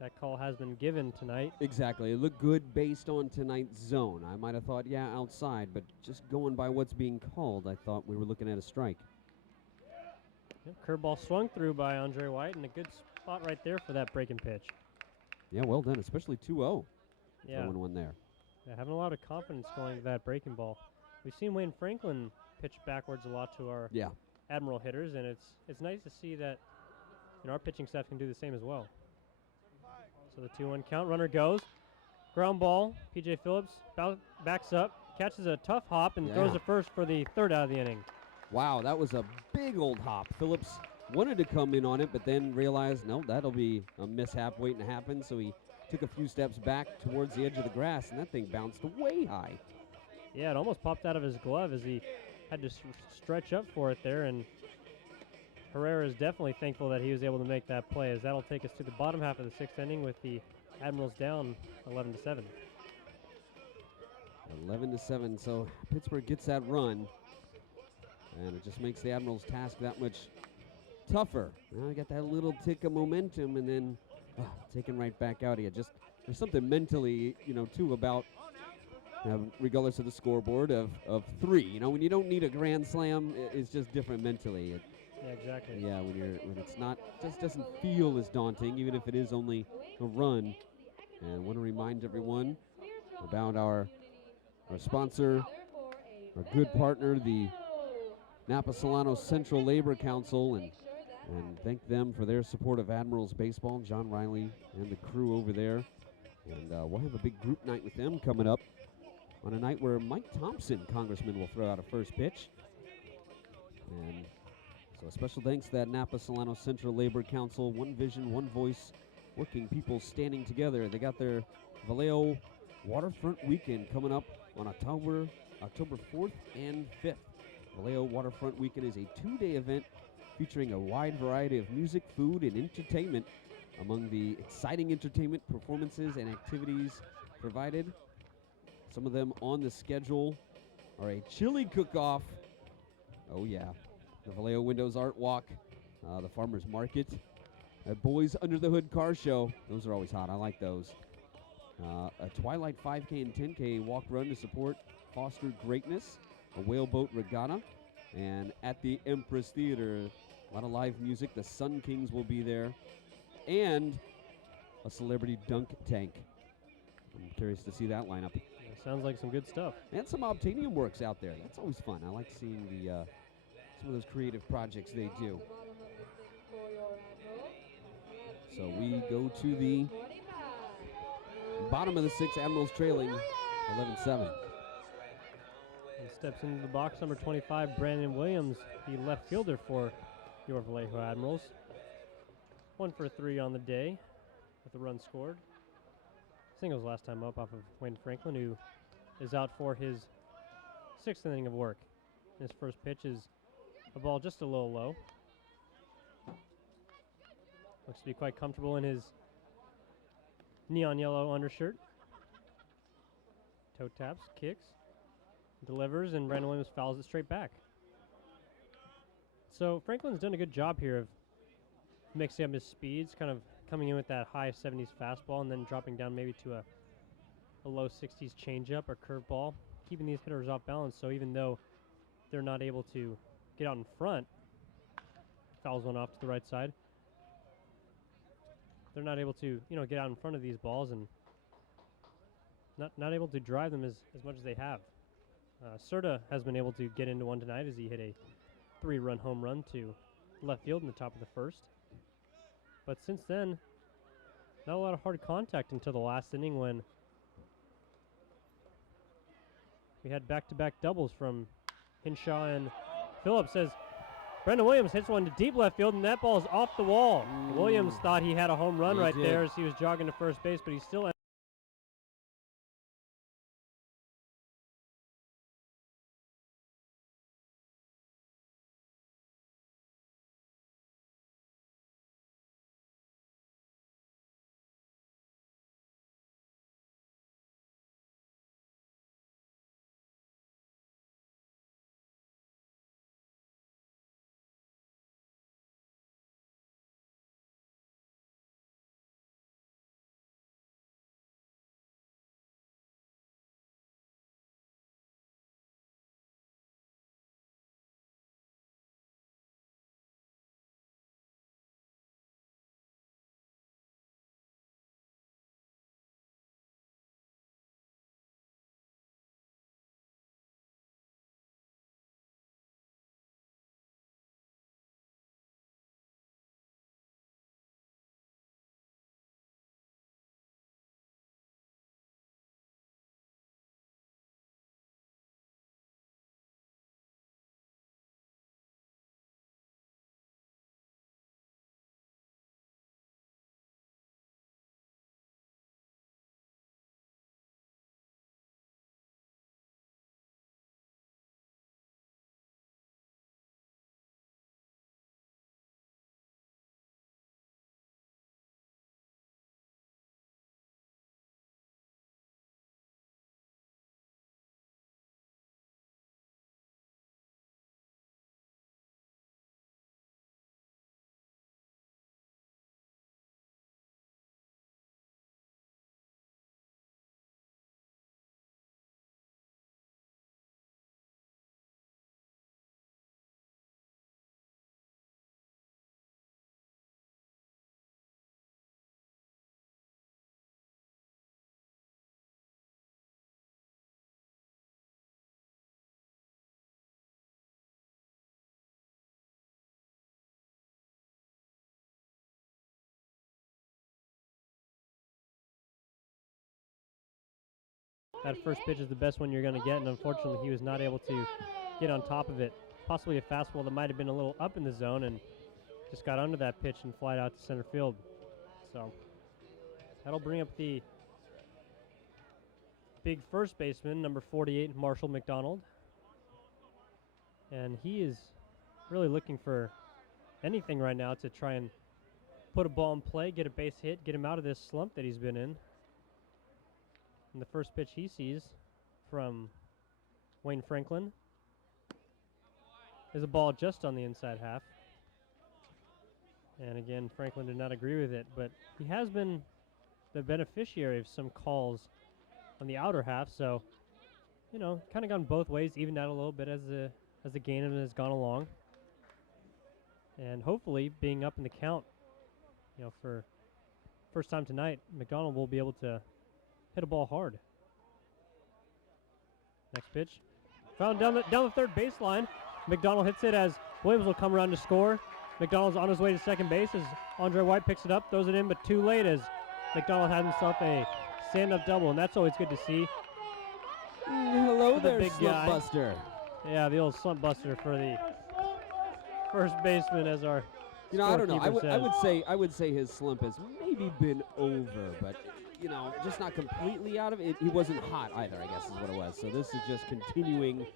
that call has been given tonight. Exactly. It looked good based on tonight's zone. I might have thought, outside, but just going by what's being called, I thought we were looking at a strike. Yep, curveball swung through by Andre White, and a good spot right there for that breaking pitch. Yeah, well done, especially 2-0. Yeah. Throwing one there. Yeah, having a lot of confidence going to that breaking ball. We've seen Wayne Franklin pitch backwards a lot to our Admiral hitters, and it's nice to see that our pitching staff can do the same as well. So the 2-1 count, runner goes. Ground ball, P.J. Phillips backs up, catches a tough hop, and throws it first for the 3rd out of the inning. Wow, that was a big old hop. Phillips wanted to come in on it, but then realized, no, that'll be a mishap waiting to happen, so he took a few steps back towards the edge of the grass, and that thing bounced way high. Yeah, it almost popped out of his glove as he had to stretch up for it there, and Herrera is definitely thankful that he was able to make that play, as that'll take us to the bottom half of the 6th inning with the Admirals down 11-7. 11-7, so Pittsburgh gets that run, and it just makes the Admirals' task that much tougher. Now we got that little tick of momentum, and then taken right back out here. Just there's something mentally, too, about regardless of the scoreboard of 3. When you don't need a grand slam, it's just different mentally. Yeah, exactly. Yeah, when it's not, just doesn't feel as daunting, even if it is only a run. And I want to remind everyone about our sponsor, our good partner, the Napa Solano Central Labor Council, and thank them for their support of Admirals baseball, John Riley and the crew over there. And we'll have a big group night with them coming up on a night where Mike Thompson, Congressman, will throw out a first pitch. And so a special thanks to that Napa Solano Central Labor Council, one vision, one voice, working people standing together. They got their Vallejo Waterfront Weekend coming up on October 4th and 5th. Vallejo Waterfront Weekend is a 2-day event featuring a wide variety of music, food, and entertainment. Among the exciting entertainment performances and activities provided, some of them on the schedule are a chili cook-off. Oh yeah, the Vallejo Windows Art Walk, the Farmers Market, a Boys Under the Hood car show. Those are always hot. I like those. A Twilight 5K and 10K walk run to support foster greatness, a whaleboat regatta, and at the Empress Theater, a lot of live music. The Sun Kings will be there, and a celebrity dunk tank. I'm curious to see that lineup. Yeah, sounds like some good stuff. And some Obtainium works out there. That's always fun. I like seeing the some of those creative projects they do. So we go to the bottom of the 6th, Admirals trailing 11-7. And steps into the box, number 25, Brandon Williams, the left fielder for your Vallejo Admirals. 1 for 3 on the day with a run scored. Singles last time up off of Wayne Franklin, who is out for his 6th inning of work. His first pitch is The ball just a little low. Looks to be quite comfortable in his neon yellow undershirt. Toe taps, kicks, delivers, and Brandon Williams fouls it straight back. So Franklin's done a good job here of mixing up his speeds, kind of coming in with that high 70s fastball and then dropping down maybe to a low 60s changeup or curveball, keeping these hitters off balance. So even though they're not able to get out in front, fouls one off to the right side, they're not able to, get out in front of these balls and not able to drive them as much as they have. Serta has been able to get into one tonight as he hit a 3-run home run to left field in the top of the first. But since then, not a lot of hard contact until the last inning when we had back-to-back doubles from Hinshaw and Phillips as Brandon Williams hits one to deep left field, and that ball is off the wall. Williams thought he had a home run right there as he was jogging to first base, but he still that first pitch is the best one you're going to get, and unfortunately he was not able to get on top of it. Possibly a fastball that might have been a little up in the zone and just got under that pitch and flied out to center field. So that'll bring up the big first baseman, number 48, Marshall McDonald. And he is really looking for anything right now to try and put a ball in play, get a base hit, get him out of this slump that he's been in. And the first pitch he sees from Wayne Franklin is a ball just on the inside half. And again, Franklin did not agree with it, but he has been the beneficiary of some calls on the outer half, so, kind of gone both ways, evened out a little bit as the game has gone along. And hopefully, being up in the count, for first time tonight, McDonald will be able to hit a ball hard. Next pitch. Found down the third baseline. McDonald hits it as Williams will come around to score. McDonald's on his way to second base as Andre White picks it up, throws it in, but too late as McDonald had himself a stand-up double, and that's always good to see. Hello there, big slump guy. buster. Yeah, the old slump buster for the first baseman, as our I don't know. scorekeeper I would say his slump has maybe been over, but just not completely out of it. He wasn't hot either, I guess is what it was. So this is just continuing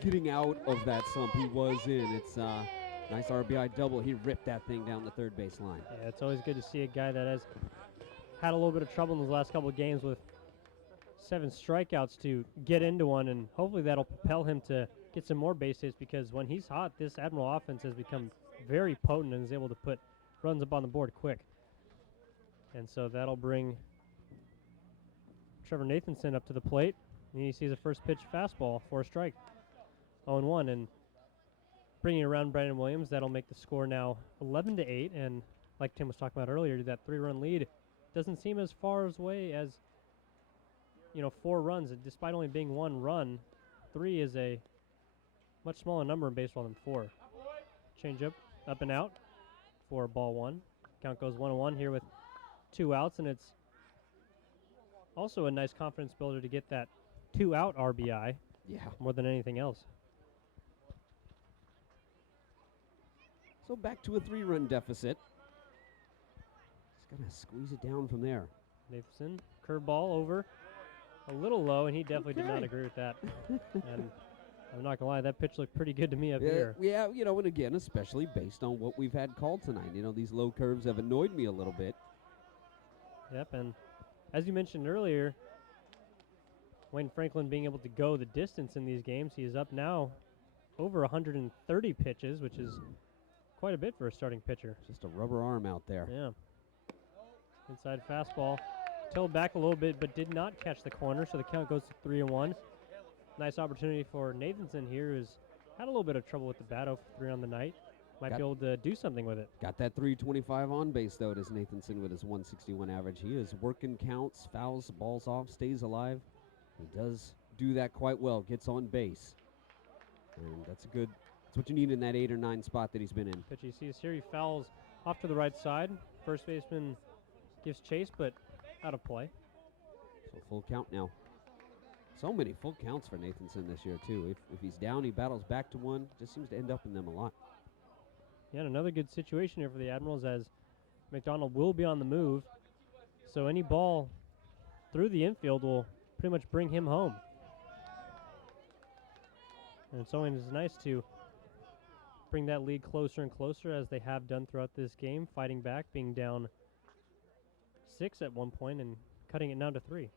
getting out of that slump he was in. It's nice RBI double. He ripped that thing down the third base line. Yeah, it's always good to see a guy that has had a little bit of trouble in the last couple of games with 7 strikeouts to get into one, and hopefully that'll propel him to get some more base hits, because when he's hot, this Admiral offense has become very potent and is able to put runs up on the board quick. And so that'll bring Trevor Nathanson up to the plate. And he sees a first pitch fastball for a strike. 0-1, and bringing around Brandon Williams, that'll make the score now 11-8. And like Tim was talking about earlier, that 3-run lead doesn't seem as far away as 4 runs. Despite only being 1 run, 3 is a much smaller number in baseball than 4. Change up and out for ball 1. Count goes 1-1 here with 2 outs, and it's also a nice confidence builder to get that 2-out RBI. Yeah. More than anything else. So back to a 3-run deficit. Just gotta squeeze it down from there. Nathanson, curveball over, a little low, and he definitely did not agree with that. And I'm not gonna lie, that pitch looked pretty good to me up here. Yeah, and again, especially based on what we've had called tonight. These low curves have annoyed me a little bit. Yep, and as you mentioned earlier, Wayne Franklin being able to go the distance in these games, he is up now over 130 pitches, which is quite a bit for a starting pitcher. Just a rubber arm out there. Yeah. Inside fastball. Tilled back a little bit, but did not catch the corner, so the count goes to 3-1. Nice opportunity for Nathanson here, who's had a little bit of trouble with the bat, 0-3 on the night. Might be able to do something with it. Got that 325 on base, though, does Nathanson with his 161 average. He is working counts, fouls balls off, stays alive. He does do that quite well, gets on base. And that's what you need in that 8 or 9 spot that he's been in. Pitch he sees here, he fouls off to the right side. First baseman gives chase, but out of play. So full count now. So many full counts for Nathanson this year, too. If he's down, he battles back to one. Just seems to end up in them a lot. Yeah, and another good situation here for the Admirals, as McDonald will be on the move. So any ball through the infield will pretty much bring him home. And it's always nice to bring that lead closer and closer, as they have done throughout this game, fighting back, being down 6 at one point and cutting it down to 3.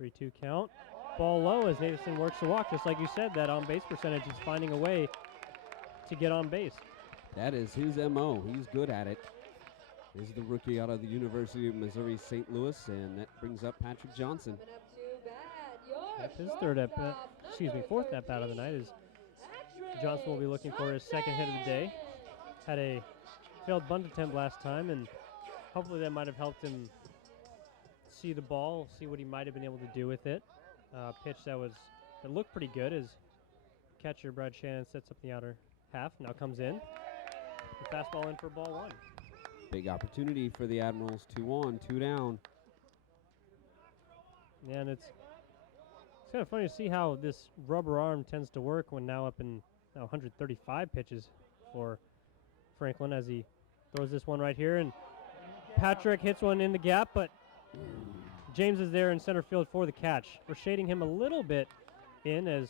3-2 count. Ball low as Nathanson works the walk. Just like you said, that on-base percentage, he's finding a way to get on base. That is his M.O. He's good at it. This is the rookie out of the University of Missouri St. Louis, and that brings up Patrick Johnson. That's his fourth at bat of the night, as Johnson will be looking for his second hit of the day. Had a failed bunt attempt last time, and hopefully that might have helped him see the ball, see what he might have been able to do with it. Pitch that looked pretty good, as catcher Brad Shannon sets up the outer half. Now comes in. The fastball in for ball 1. Big opportunity for the Admirals. 2 on, 2 down. Yeah, and it's kind of funny to see how this rubber arm tends to work when now up in 135 pitches for Franklin, as he throws this one right here. And Patrick hits one in the gap, but James is there in center field for the catch. We're shading him a little bit in, as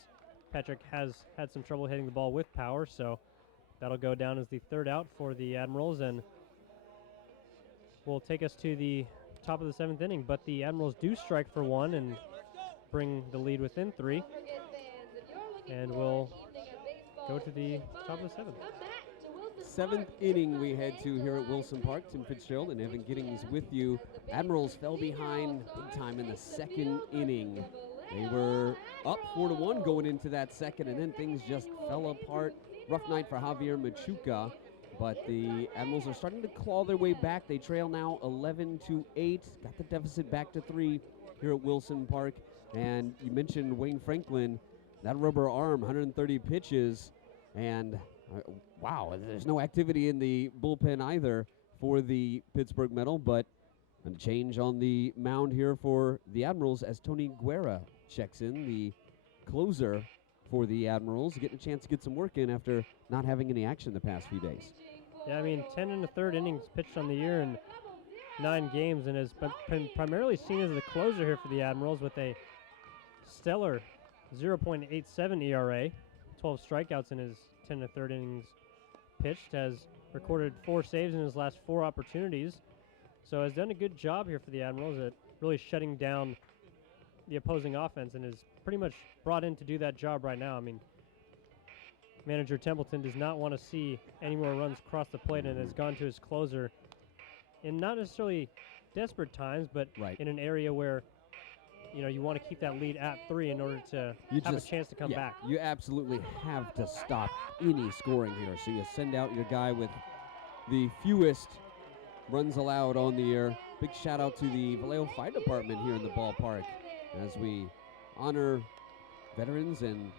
Patrick has had some trouble hitting the ball with power, so that'll go down as the 3rd out for the Admirals, and will take us to the top of the 7th inning. But the Admirals do strike for 1 and bring the lead within 3, and we'll go to the top of the 7th. 7th inning we head to here at Wilson Park. Tim Fitzgerald and Evan Giddings with you. Admirals fell behind big time in the 2nd inning. They were up 4-1 going into that 2nd, and then things just fell apart. Rough night for Javier Machuca, but the Admirals are starting to claw their way back. They trail now 11-8. Got the deficit back to 3 here at Wilson Park. And you mentioned Wayne Franklin, that rubber arm, 130 pitches, and wow, there's no activity in the bullpen either for the Pittsburgh Mettle, but a change on the mound here for the Admirals as Tony Guerra checks in, the closer for the Admirals, getting a chance to get some work in after not having any action the past few days. Yeah, I mean, 10 1/3 innings pitched on the year in 9 games, and has been primarily seen as the closer here for the Admirals, with a stellar 0.87 ERA, 12 strikeouts in his 10 1/3 innings pitched, has recorded 4 saves in his last 4 opportunities. So has done a good job here for the Admirals at really shutting down the opposing offense and is pretty much brought in to do that job right now. I mean, manager Templeton does not want to see any more runs cross the plate and has gone to his closer in not necessarily desperate times, but in an area where you want to keep that lead at 3 in order to have a chance to come back. You absolutely have to stop any scoring here. So you send out your guy with the fewest runs allowed on the year. Big shout out to the Vallejo Fire Department here in the ballpark as we honor veterans and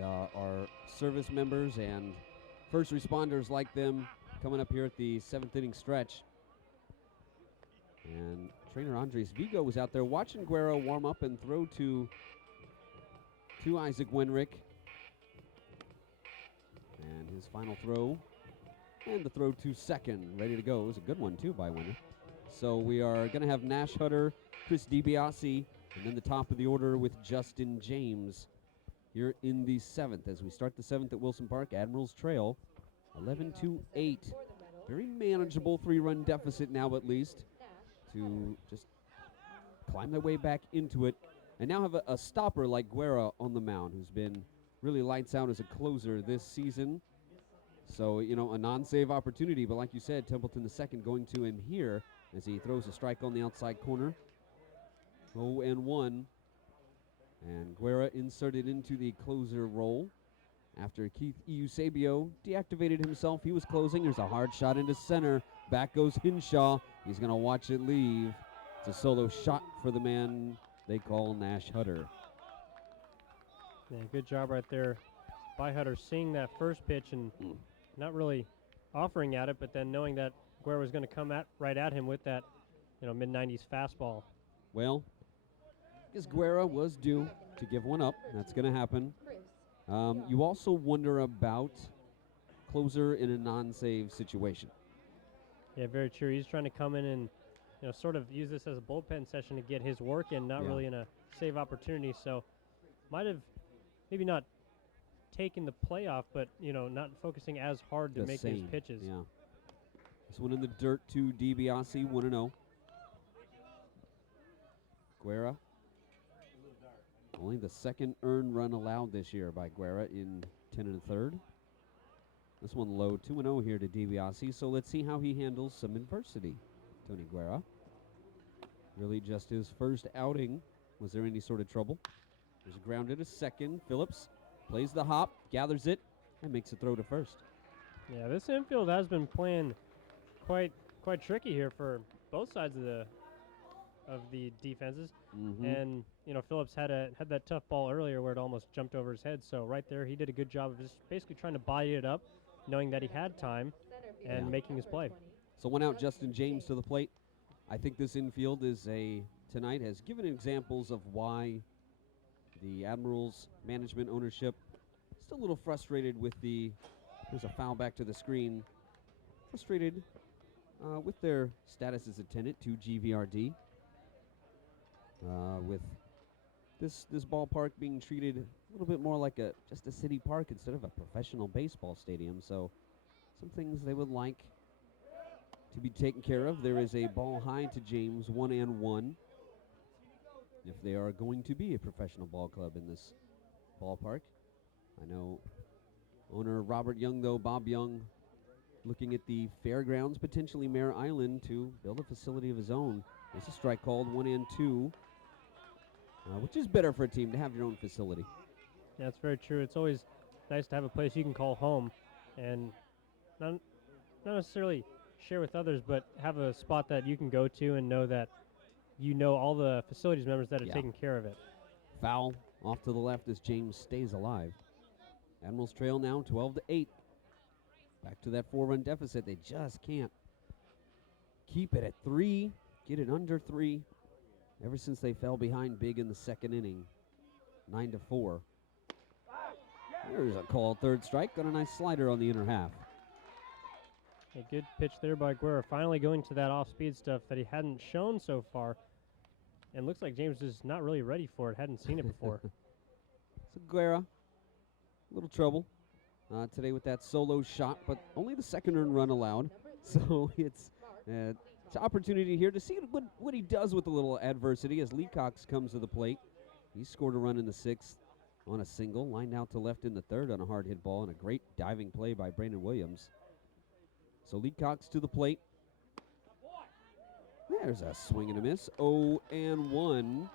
our service members and first responders like them coming up here at the 7th inning stretch. And trainer Andres Vigo was out there watching Guerra warm up and throw to Isaac Wenrick. And his final throw, and the throw to second, ready to go. It was a good one, too, by Wenrick. So we are going to have Nash Hutter, Chris DiBiase, and then the top of the order with Justin James here in the 7th. As we start the 7th at Wilson Park, Admirals trail 11-8. Very manageable 3-run deficit now, at least, to just climb their way back into it. And now have a stopper like Guerra on the mound, who's been really lights out as a closer this season. So, a non-save opportunity. But like you said, Templeton the second going to him here as he throws a strike on the outside corner. 0-1. And Guerra inserted into the closer role after Keith Eusebio deactivated himself. He was closing. There's a hard shot into center. Back goes Hinshaw. He's going to watch it leave. It's a solo shot for the man they call Nash Hutter. Yeah, good job right there by Hutter, seeing that first pitch and not really offering at it, but then knowing that Guerra was going to come right at him with that mid-90s fastball. Well, because Guerra was due to give one up. That's going to happen. You also wonder about closer in a non-save situation. Yeah, very true. He's trying to come in and sort of use this as a bullpen session to get his work in, not really in a save opportunity. So might have maybe not taken the playoff, but not focusing as hard to make these pitches. Yeah. This one in the dirt to DiBiase, 1-0. Guerra. Only the second earned run allowed this year by Guerra in 10 1/3. This one low, 2-0 here to DiBiase, so let's see how he handles some adversity. Tony Guerra. Really just his first outing. Was there any sort of trouble? There's a ground to second. Phillips plays the hop, gathers it, and makes a throw to first. Yeah, this infield has been playing quite tricky here for both sides of the defenses. And Phillips had that tough ball earlier where it almost jumped over his head. So right there, he did a good job of just basically trying to buy it up, knowing that he had time and making his play. So one out, Justin James to the plate. I think this infield tonight has given examples of why the Admirals management ownership still a little frustrated with here's a foul back to the screen, frustrated with their status as a tenant to GVRD. With this ballpark being treated a little bit more like just a city park instead of a professional baseball stadium. So some things they would like to be taken care of. There is a ball high to James, 1-1. If they are going to be a professional ball club in this ballpark. I know owner Robert Young, though, Bob Young, looking at the fairgrounds, potentially Mare Island, to build a facility of his own. There's a strike called, 1-2, which is better for a team to have your own facility. Yeah, that's very true. It's always nice to have a place you can call home and not necessarily share with others, but have a spot that you can go to and know that all the facilities members that are taking care of it. Foul off to the left as James stays alive. Admirals trail now 12-8. Back to that 4-run deficit. They just can't keep it at 3, get it under 3. Ever since they fell behind big in the second inning, 9-4. There's a call, third strike. Got a nice slider on the inner half. A good pitch there by Guerra, finally going to that off-speed stuff that he hadn't shown so far. And looks like James is not really ready for it, hadn't seen it before. So Guerra, a little trouble today with that solo shot, but only the second earned run allowed. So it's an opportunity here to see what he does with a little adversity as Leacox comes to the plate. He scored a run in the 6th on a single, lined out to left in the 3rd on a hard hit ball, and a great diving play by Brandon Williams. So Leacox to the plate. There's a swing and a miss. 0-1.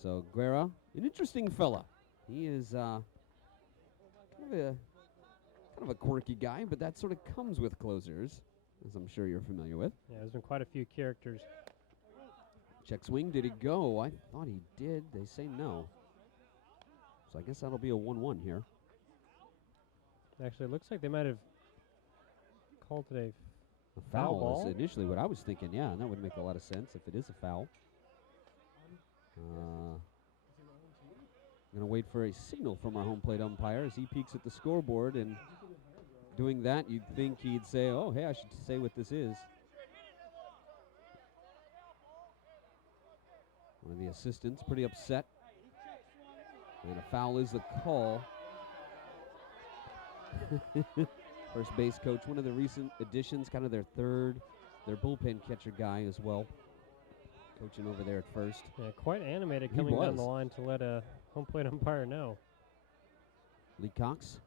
So Guerra, an interesting fella. He is kind of a quirky guy, but that sort of comes with closers, as I'm sure you're familiar with. Yeah, there's been quite a few characters. Check swing, did he go? I thought he did. They say no. So I guess that'll be a 1-1 here. Actually, it looks like they might have called it A foul ball? is initially what I was thinking, yeah, and that would make a lot of sense if it is a foul. Going to wait for a signal from our home plate umpire as he peeks at the scoreboard, and doing that, you'd think he'd say, oh, hey, I should say what this is. One of the assistants pretty upset. And a foul is the call. First base coach, one of the recent additions, kind of their bullpen catcher guy as well. Coaching over there at first. Yeah, quite animated coming down the line to let a home plate umpire know. Leacox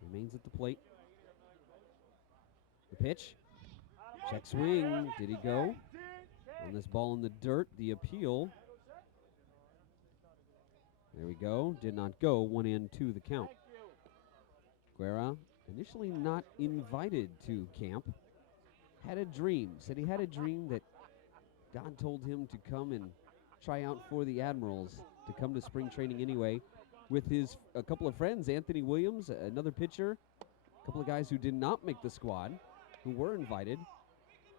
remains at the plate. The pitch. Check swing. Did he go? On this ball in the dirt, the appeal. There we go. Did not go. 1-2 the count. Guerra, initially not invited to camp, had a dream. Said he had a dream that God told him to come and try out for the Admirals, to come to spring training anyway, with a couple of friends, Anthony Williams, another pitcher, a couple of guys who did not make the squad, who were invited,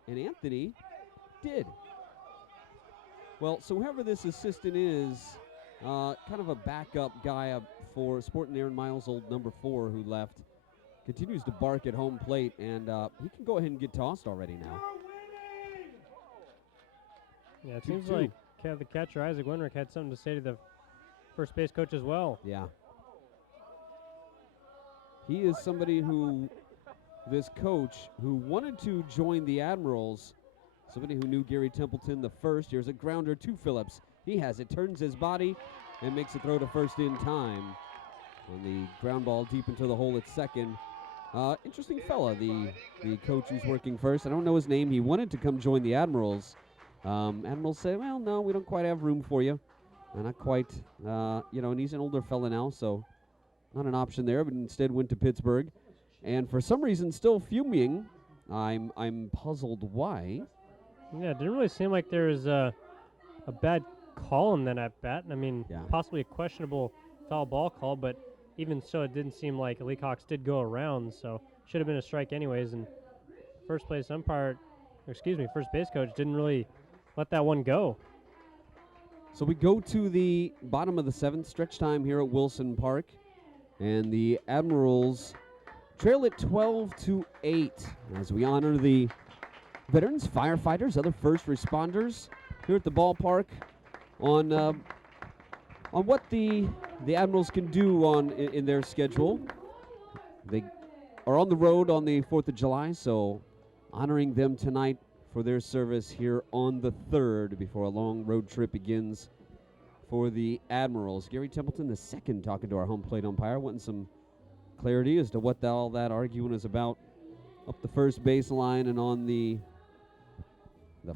and Anthony did. Well, so whoever this assistant is, kind of a backup guy for Sporting Aaron Miles, old number 4 who left, continues to bark at home plate, and he can go ahead and get tossed already now. Yeah, it seems like the catcher, Isaac Winrick, had something to say to the first base coach as well. Yeah. He is somebody who, this coach, who wanted to join the Admirals, somebody who knew Gary Templeton the first. Here's a grounder to Phillips. He has it, turns his body, and makes a throw to first in time. On the ground ball deep into the hole at second. Interesting fella, the coach who's working first. I don't know his name. He wanted to come join the Admirals. Admirals say, well, no, we don't quite have room for you. Not quite, and he's an older fella now, so not an option there, but instead went to Pittsburgh. And for some reason, still fuming. I'm puzzled why. Yeah, it didn't really seem like there was a bad call in that at bat. I mean, possibly a questionable foul ball call, but even so, it didn't seem like Leacox did go around, so should have been a strike anyways. And first base coach didn't really let that one go. So we go to the bottom of the 7th, stretch time here at Wilson Park, and the Admirals trail it 12-8 as we honor the veterans, firefighters, other first responders here at the ballpark on what the Admirals can do in their schedule. They are on the road on the 4th of July, so honoring them tonight for their service here on the 3rd before a long road trip begins for the Admirals. Gary Templeton the second talking to our home plate umpire, wanting some clarity as to what all that arguing is about up the first baseline and on the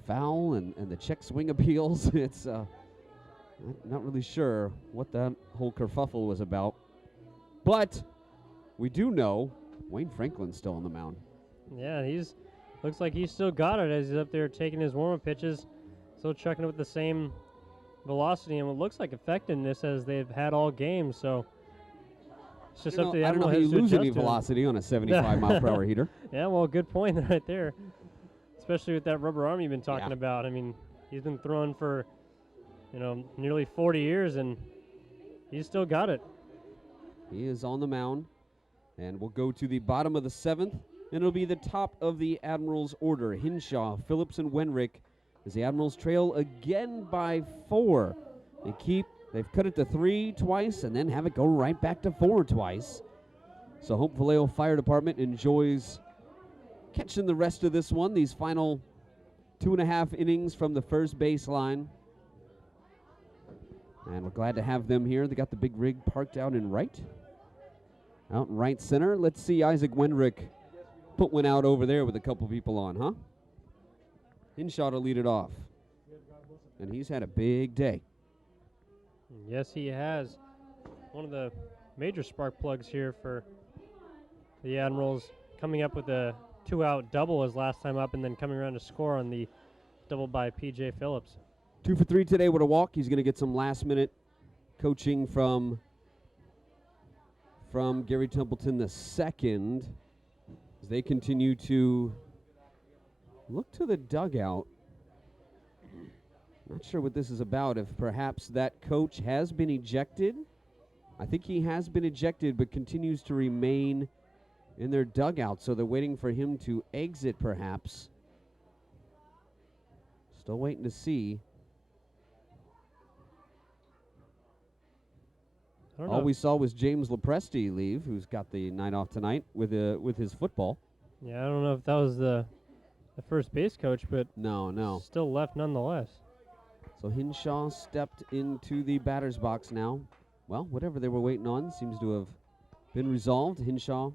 foul and the check swing appeals. It's not really sure what that whole kerfuffle was about. But we do know Wayne Franklin's still on the mound. Yeah, looks like he's still got it as he's up there taking his warm-up pitches, still chucking it with the same velocity and what looks like effectiveness as they've had all game. So it's just up to the Admiral. I don't know how you lose any velocity on a 75-mile-per-hour heater. Yeah, well, good point right there, especially with that rubber arm you've been talking about. I mean, he's been throwing for nearly 40 years, and he's still got it. He is on the mound, and we'll go to the bottom of the 7th, and it'll be the top of the Admirals' order. Hinshaw, Phillips, and Wenrick as the Admirals trail again by 4. They keep They've cut it to 3 twice and then have it go right back to 4 twice. So Hope Vallejo Fire Department enjoys catching the rest of this one, these final 2.5 innings from the first baseline. And we're glad to have them here. They got the big rig parked out in right center. Let's see Isaac Wendrick put one out over there with a couple people on, huh? Hinshaw to lead it off. And he's had a big day. Yes, he has. One of the major spark plugs here for the Admirals, coming up with a 2-out double his last time up and then coming around to score on the double by P.J. Phillips. 2 for 3 today with a walk. He's going to get some last-minute coaching from Gary Templeton II as they continue to look to the dugout. Not sure what this is about, if perhaps that coach has been ejected. I think he has been ejected but continues to remain in their dugout, so they're waiting for him to exit perhaps. Still waiting to see. All we saw was James Lepresti leave, who's got the night off tonight with his football. Yeah, I don't know if that was the first base coach, but no, still left nonetheless. So Hinshaw stepped into the batter's box now. Well, whatever they were waiting on seems to have been resolved. Hinshaw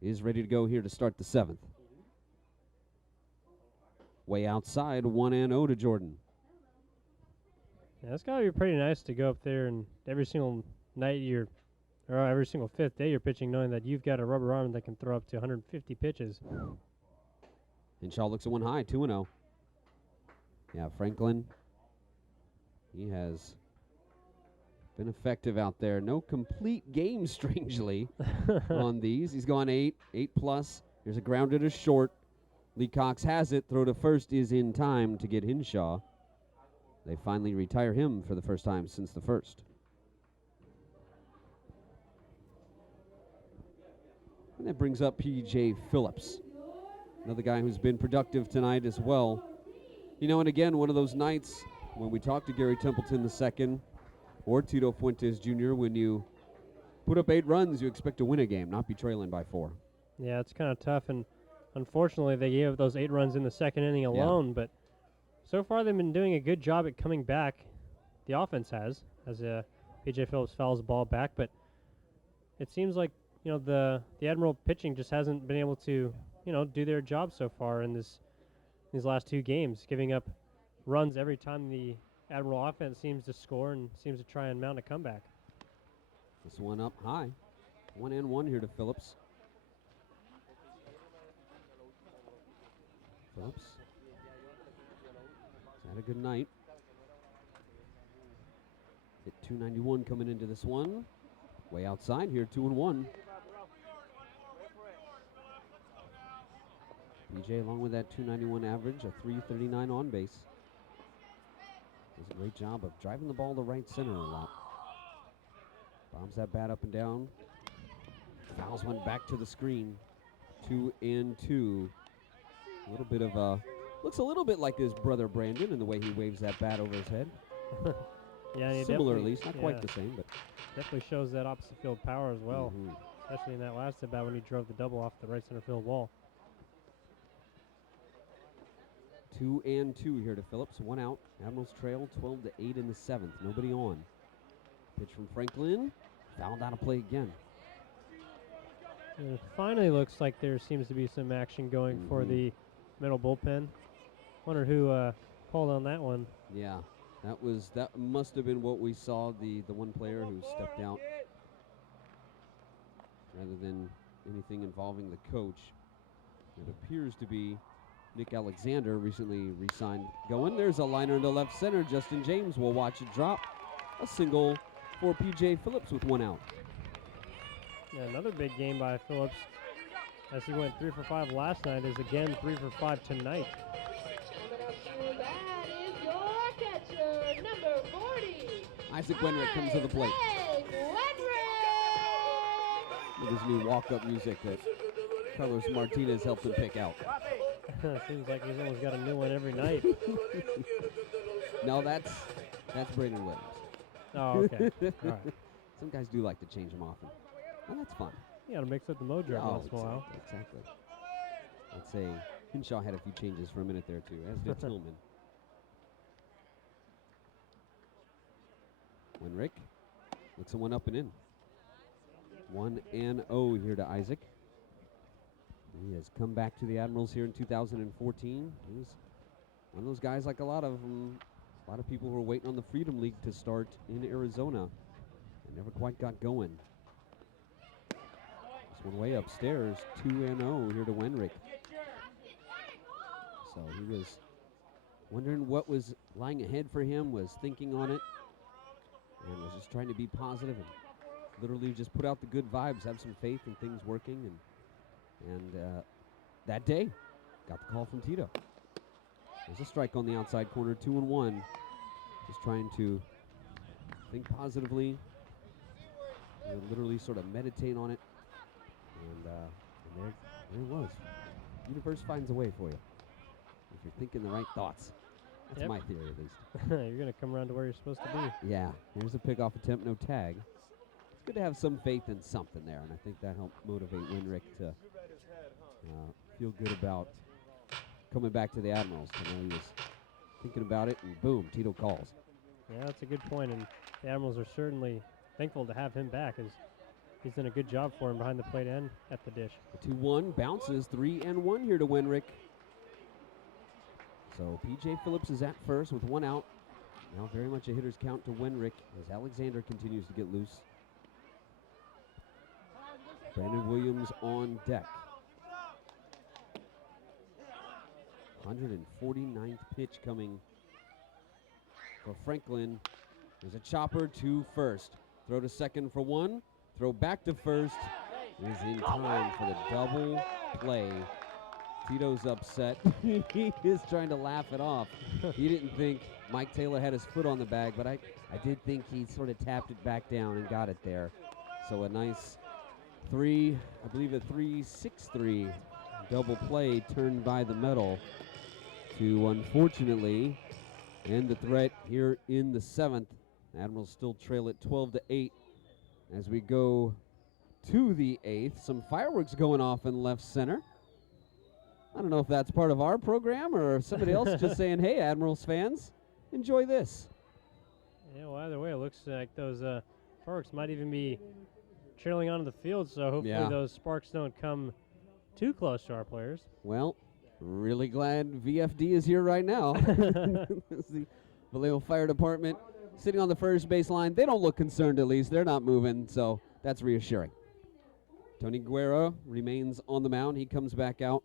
is ready to go here to start the 7th. Way outside, 1-0 to Jordan. Yeah, it's got to be pretty nice to go up there and every single night every single 5th day you're pitching, knowing that you've got a rubber arm that can throw up to 150 pitches. Hinshaw looks at one high, 2-0. Yeah, Franklin, he has been effective out there. No complete game, strangely, on these. He's gone 8 plus. Here's a grounder to short. Lee Cox has it. Throw to first is in time to get Hinshaw. They finally retire him for the first time since the first. And that brings up P.J. Phillips, another guy who's been productive tonight as well. You know, and again, one of those nights when we talked to Gary Templeton II or Tito Fuentes Jr., when you put up 8 runs, you expect to win a game, not be trailing by 4. Yeah, it's kind of tough, and unfortunately they gave up those 8 runs in the second inning alone, but so far they've been doing a good job at coming back. The offense has, as P.J. Phillips fouls the ball back, but it seems like, you know, the Admiral pitching just hasn't been able to, you know, do their job so far in these last 2 games, giving up runs every time the Admiral offense seems to score and seems to try and mount a comeback. This one up high. 1-1 here to Phillips. Phillips has had a good night. Hit 291 coming into this one. Way outside here, 2-1. PJ, along with that 291 average, a 339 on base. Does a great job of driving the ball to right center a lot. Bombs that bat up and down. Fouls one back to the screen. 2-2. A little bit of a, looks a little bit like his brother Brandon in the way he waves that bat over his head. Yeah, similar at least, not quite the same, but definitely shows that opposite field power as well, especially in that last at bat when he drove the double off the right center field wall. 2-2 here to Phillips. 1 out. Admirals trail 12-8 in the 7th. Nobody on. Pitch from Franklin. Fouled out of play again. And it finally looks like there seems to be some action going for the Mettle bullpen. Wonder who called on that one. Yeah, that must have been what we saw. The one player who stepped out rather than anything involving the coach. It appears to be Nick Alexander, recently re-signed. Going, there's a liner into left center. Justin James will watch it drop. A single for P.J. Phillips with 1 out. Yeah, another big game by Phillips, as he went 3 for 5 last night, is again 3 for 5 tonight. That is your catcher, number 40. Isaac Wenrick comes to the plate. With his new walk-up music that Carlos Martinez helped him pick out. Seems like he's almost got a new one every night. No, that's Brandon Williams. Oh, okay. All right. Some guys do like to change them often. Well, that's fun. You got to mix up the mojo once in a while. Exactly. I'd say Hinshaw had a few changes for a minute there, too, as did Tillman. Wenrick looks at one up and in. 1-0 here to Isaac. He has come back to the Admirals here in 2014. He's one of those guys, like a lot of people who are waiting on the Freedom League to start in Arizona and never quite got going. This one way upstairs, 2-0 here to Wenrick. So he was wondering what was lying ahead for him, was thinking on it, and was just trying to be positive and literally just put out the good vibes, have some faith in things working, and that day got the call from Tito. There's a strike on the outside corner, 2-1. Just trying to think positively, literally sort of meditate on it, and there it was. Universe finds a way for you if you're thinking the right thoughts. That's my theory, at least. You're going to come around to where you're supposed to be. Yeah, here's a pickoff attempt, no tag. It's good to have some faith in something there, and I think that helped motivate Wenrick to feel good about coming back to the Admirals. I know he was thinking about it, and boom, Tito calls. Yeah, that's a good point, and the Admirals are certainly thankful to have him back, as he's done a good job for him behind the plate and at the dish. The 2-1 bounces, 3-1 here to Wenrick. So P.J. Phillips is at first with one out. Now very much a hitter's count to Wenrick as Alexander continues to get loose. Brandon Williams on deck. 149th pitch coming for Franklin. There's a chopper to first. Throw to second for one. Throw back to first. Is in time for the double play. Tito's upset. He is trying to laugh it off. He didn't think Mike Taylor had his foot on the bag, but I did think he sort of tapped it back down and got it there. So a nice I believe a 3-6-3 double play turned by the Mettle to, unfortunately, end the threat here in the 7th. Admirals still trail it 12-8 as we go to the 8th. Some fireworks going off in left center. I don't know if that's part of our program or somebody else just saying, hey, Admirals fans, enjoy this. Yeah, well, either way, it looks like those fireworks might even be trailing onto the field, so hopefully those sparks don't come too close to our players. Well, really glad VFD is here right now. The Vallejo Fire Department sitting on the first base line. They don't look concerned, at least. They're not moving, so that's reassuring. Tony Guerra remains on the mound. He comes back out.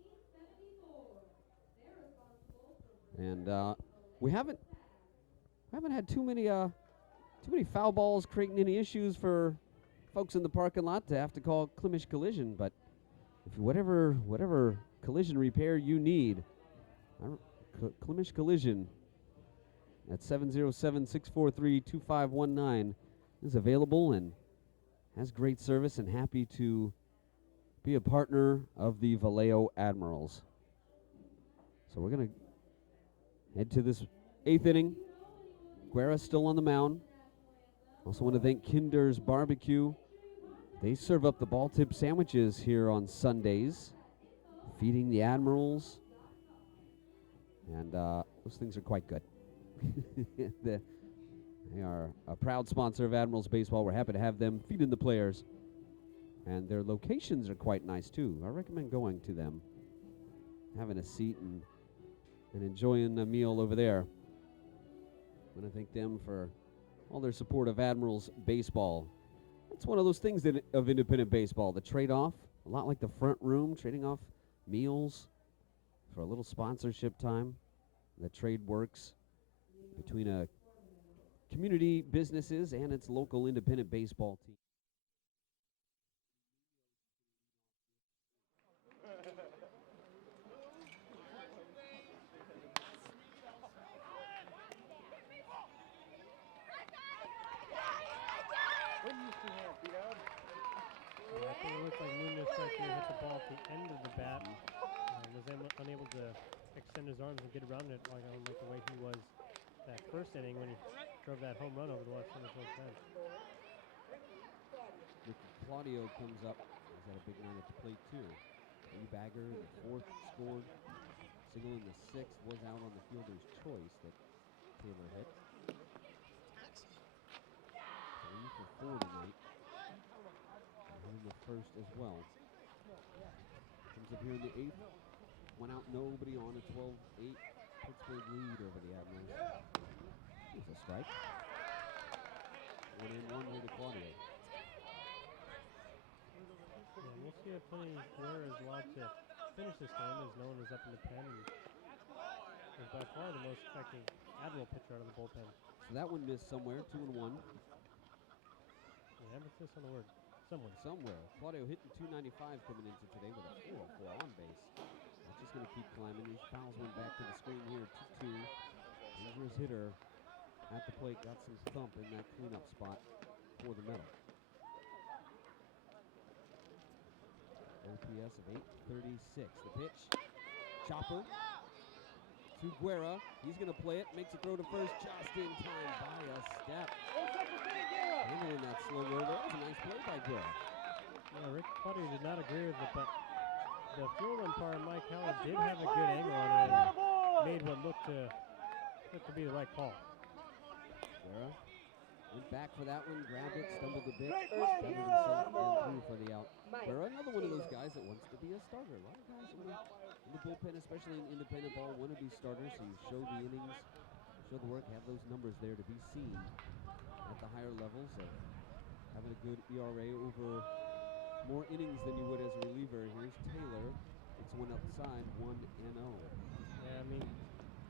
And we haven't had too many foul balls creating any issues for folks in the parking lot to have to call Klimish Collision. But if whatever collision repair you need, Klimish Collision at 707-643-2519 is available and has great service, and happy to be a partner of the Vallejo Admirals. So we're going to head to this 8th inning. Guerra's still on the mound. Also want to thank Kinder's Barbecue. They serve up the ball tip sandwiches here on Sundays, feeding the Admirals. And those things are quite good. They are a proud sponsor of Admirals Baseball. We're happy to have them feeding the players. And their locations are quite nice, too. I recommend going to them, having a seat and enjoying a meal over there. I want to thank them for all their support of Admirals Baseball. It's one of those things of independent baseball, the trade-off, a lot like the front room, trading off meals for a little sponsorship time. The trade works between a community businesses and its local independent baseball team. It looked like Munoz tried to hit the ball at the end of the bat. Was unable to extend his arms and get around it like the way he was that first inning when he drove that home run over the left center field fence. Ricky Claudio comes up. He's had a big night at the plate, too. Bagger in the fourth scored. Single in the sixth was out on the fielder's choice that Taylor hit. 3 for 4 tonight. And in the first as well. Comes up here in the eighth. Went out, nobody on a 12-8 Pittsburgh lead over the Admirals. Here's a strike. 1-1 here to Claudio. Yeah, we'll see if Blair is allowed to finish this game, as no one is up in the pen. And is by far the most effective Admiral pitcher out of the bullpen. So that one missed somewhere, 2-1. Yeah, emphasis on the word. Somewhere. Claudio hitting 295 coming into today with a 404 on base. That's just going to keep climbing. These fouls went back to the screen here, 2-2. Dangerous hitter at the plate, got some thump in that cleanup spot for the Mettle. OPS of 836. The pitch, chopper to Guerra. He's going to play it, makes a throw to first just in time by a step. Handling that slow roll. That was a nice play by Guerra. Yeah, Rick Claudio did not agree with it, but the field umpire, Mike Howard, did have a good angle on it and made what looked to be the right call. Guerra went back for that one, grabbed it, stumbled a bit, covered himself and threw for the out. Guerra, another one of those guys that wants to be a starter. A lot of guys in the bullpen, especially in independent ball, want to be starters, so you show the innings, show the work, have those numbers there to be seen at the higher levels of having a good ERA over more innings than you would as a reliever. Here's Taylor. It's one outside, 1-0. Yeah, I mean,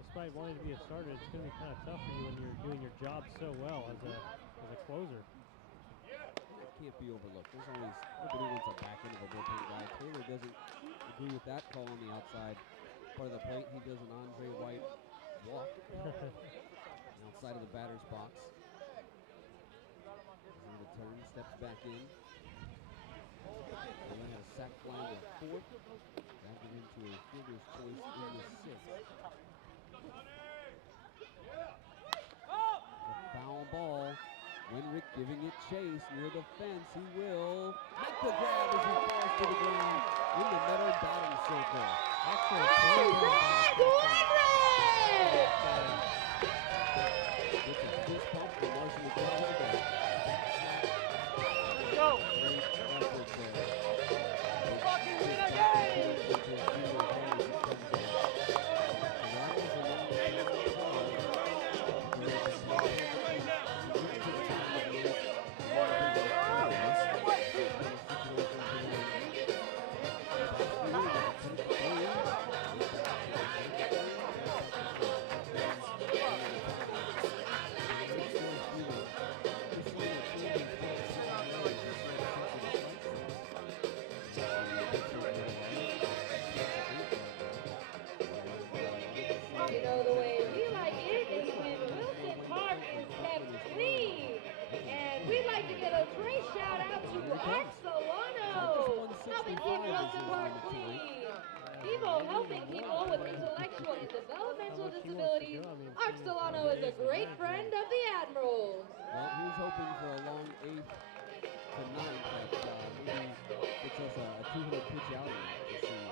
despite wanting to be a starter, it's going to be kind of tough for you when you're doing your job so well as a closer. That can't be overlooked. There's always, nobody wants a back end of a bullpen guy. Taylor doesn't agree with that call on the outside part of the plate. He does an Andre White walk outside of the batter's box. He returns, steps back in. And then had a sac fly to fourth. That get into a fielder's choice in the sixth. A foul ball. Wenrick giving it chase near the fence. He will make the grab as he falls to the ground in the Mettle batting circle. Gets a fist pump from Marshall McDonald. Go! Fucking win a game! You know, the way we like it is when Wilson Park is kept clean. And we'd like to give a great shout out to Art Solano, helping keep Wilson Park clean. Helping people with intellectual and developmental disabilities. Art Solano is a great friend of the Admirals. Well, he was hoping for a long 8th to 9th that maybe gets us a 200 pitch out to see.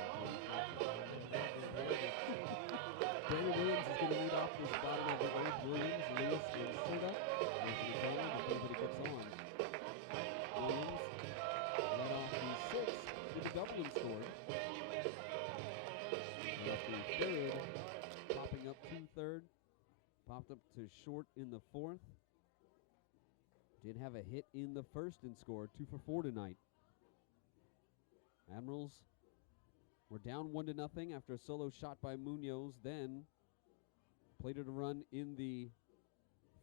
Danny Williams is going to lead off this bottom of the eighth. Williams, Lewis, and Serta. There's the corner if anybody gets on. Williams led off the sixth with a double and scored. Led off the third, popping up to third. Popped up to short in the fourth. Did have a hit in the first and scored 2 for 4 tonight. Admirals were down 1-0 after a solo shot by Munoz. Then plated a run in the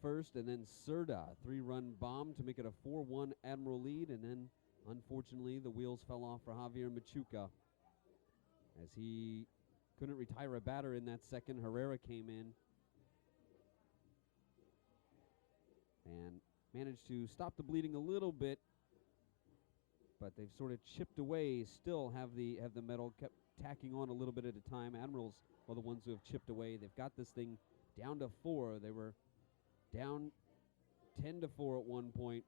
first, and then Serta, 3-run bomb to make it a 4-1 Admiral lead. And then, unfortunately, the wheels fell off for Javier Machuca as he couldn't retire a batter in that second. Herrera came in and managed to stop the bleeding a little bit, but they've sort of chipped away. Still have the Mettle, kept tacking on a little bit at a time. Admirals are the ones who have chipped away. They've got this thing down to 4. They were down 10-4 at one point.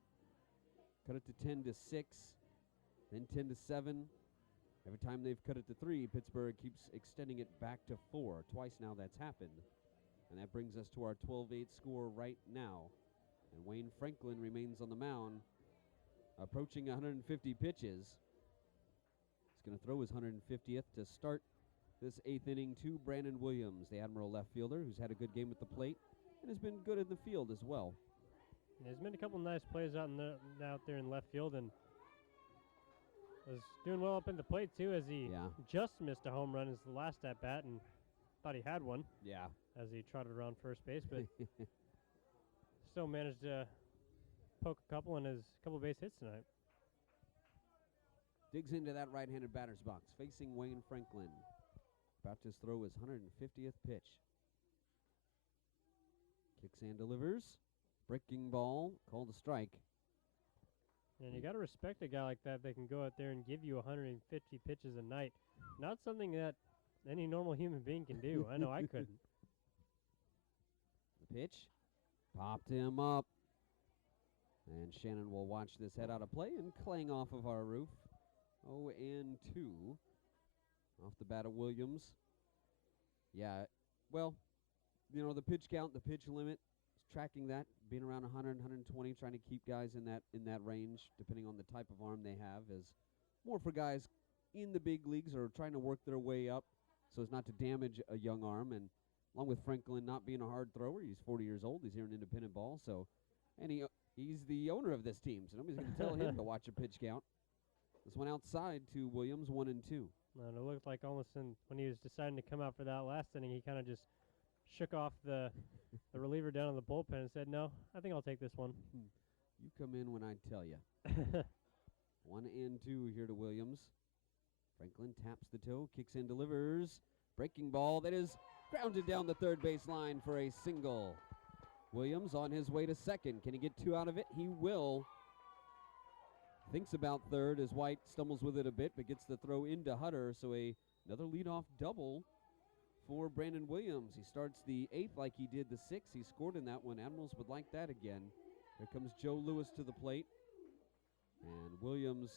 Cut it to 10-6, then 10-7. Every time they've cut it to 3, Pittsburgh keeps extending it back to 4. Twice now that's happened. And that brings us to our 12-8 score right now. And Wayne Franklin remains on the mound, approaching 150 pitches. He's going to throw his 150th to start this 8th inning to Brandon Williams, the Admiral left fielder, who's had a good game at the plate and has been good in the field as well. There's been a couple nice plays out there in left field, and was doing well up in the plate too, as he just missed a home run as the last at bat and thought he had one. Yeah. As he trotted around first base, but still managed to poke a couple in his couple base hits tonight. Digs into that right-handed batter's box, facing Wayne Franklin. About to throw his 150th pitch. Kicks and delivers. Breaking ball, called a strike. And you got to respect a guy like that can go out there and give you 150 pitches a night. Not something that any normal human being can do. I know I couldn't. The pitch popped him up. And Shannon will watch this head out of play and clang off of our roof. 0-2 off the bat of Williams. Yeah, well, you know, the pitch count, the pitch limit, tracking that, being around 100, 120, trying to keep guys in that range, depending on the type of arm they have, is more for guys in the big leagues or trying to work their way up so as not to damage a young arm. And along with Franklin not being a hard thrower, he's 40 years old, he's here in independent ball, so, and he's the owner of this team, so nobody's going to tell him to watch a pitch count. This one outside to Williams, 1-2. And it looked like almost when he was deciding to come out for that last inning, he kind of just shook off the reliever down in the bullpen and said, no, I think I'll take this one. You come in when I tell you. 1-2 here to Williams. Franklin taps the toe, kicks in, delivers. Breaking ball that is grounded down the third base line for a single. Williams on his way to second. Can he get 2 out of it? He will. Thinks about third as White stumbles with it a bit, but gets the throw into Hutter, so another leadoff double for Brandon Williams. He starts the 8th like he did the 6th. He scored in that one. Admirals would like that again. Here comes Joe Lewis to the plate. And Williams,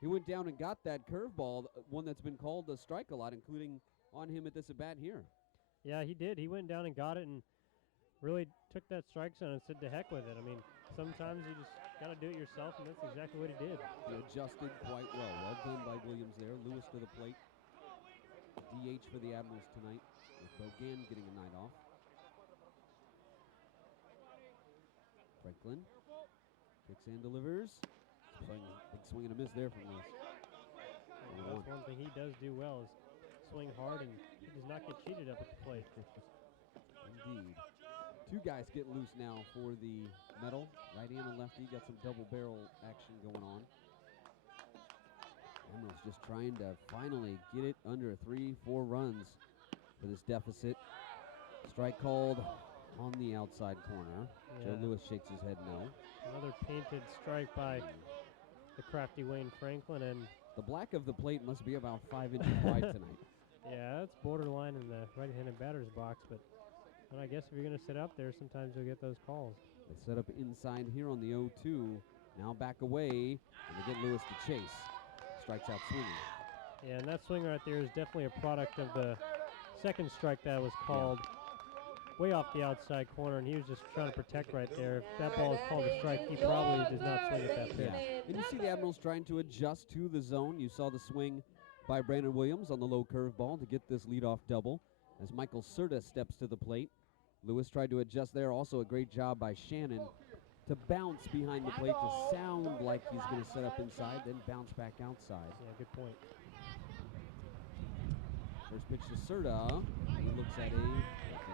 he went down and got that curveball, one that's been called a strike a lot, including on him at this at-bat here. Yeah, he did. He went down and got it and really took that strike zone and said to heck with it. I mean, sometimes you just got to do it yourself, and that's exactly what he did. He adjusted quite well. Well done by Williams there. Lewis to the plate. DH for the Admirals tonight, with Pregame getting a night off. Franklin kicks and delivers. Big swing and a miss there from Lewis. That's one thing he does do well is swing hard, and he does not get cheated up at the plate. Indeed. 2 guys get loose now for the Mettle. Righty and a lefty. Got some double barrel action going on. Admirals just trying to finally get it under 3-4 runs for this deficit. Strike called on the outside corner. Yeah. Joe Lewis shakes his head no. Another painted strike by the crafty Wayne Franklin. And the black of the plate must be about 5 inches wide tonight. Yeah, that's borderline in the right-handed batter's box, but I guess if you're going to sit up there, sometimes you'll get those calls. They set up inside here on the 0-2. Now back away, and they get Lewis to chase. Strikes out swinging. Yeah, and that swing right there is definitely a product of the second strike that was called way off the outside corner, and he was just trying to protect right there. If that ball is called a strike, he probably does not swing at that pitch. Yeah. And you see the Admirals trying to adjust to the zone. You saw the swing by Brandon Williams on the low curve ball to get this leadoff double as Michael Serta steps to the plate. Lewis tried to adjust there. Also a great job by Shannon to bounce behind the plate to sound like he's going to set up inside, then bounce back outside. Yeah, good point. First pitch to Serta. He looks at a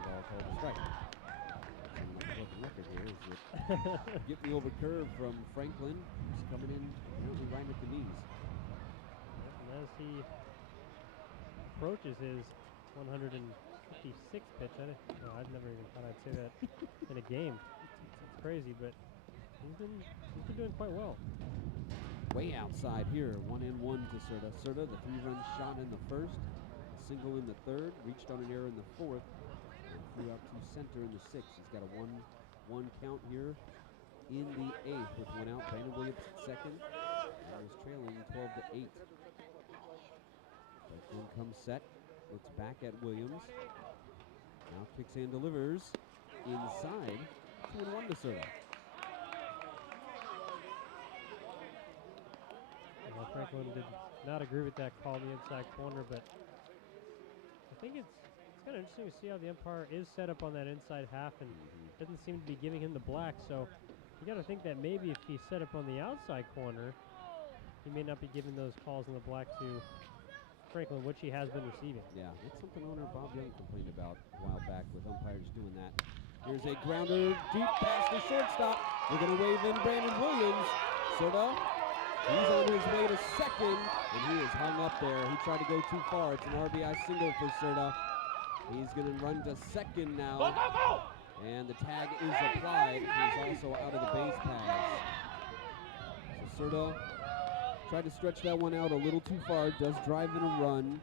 ball called a strike. And the broken record here is that get the over curve from Franklin, who's coming in apparently right at the knees. And as he approaches his 156th pitch, I'd never even thought I'd say that in a game. It's crazy, but he's been doing quite well. Way outside here, 1-1 to Serta. Serta, the 3-run shot in the first, a single in the third, reached on an error in the fourth, and flew out to center in the sixth. He's got a 1-1 count here in the 8th with one out. Brandon Williams at second. Admirals trailing 12-8. Franklin comes set. Looks back at Williams. Now kicks and delivers inside. 2-1 to serve. Well, Franklin did not agree with that call in the inside corner, but I think it's kind of interesting to see how the umpire is set up on that inside half and doesn't seem to be giving him the black. So you got to think that maybe if he's set up on the outside corner, he may not be giving those calls in the black to Franklin, which he has been receiving. Yeah, that's something owner Bob Young complained about a while back with umpires doing that. Here's a grounder deep past the shortstop. We're going to wave in Brandon Williams. Serta, he's on his way to second, and he is hung up there. He tried to go too far. It's an RBI single for Serta. He's going to run to second now, and the tag is applied. He's also out of the base paths. So Serta tried to stretch that one out a little too far, does drive in a run.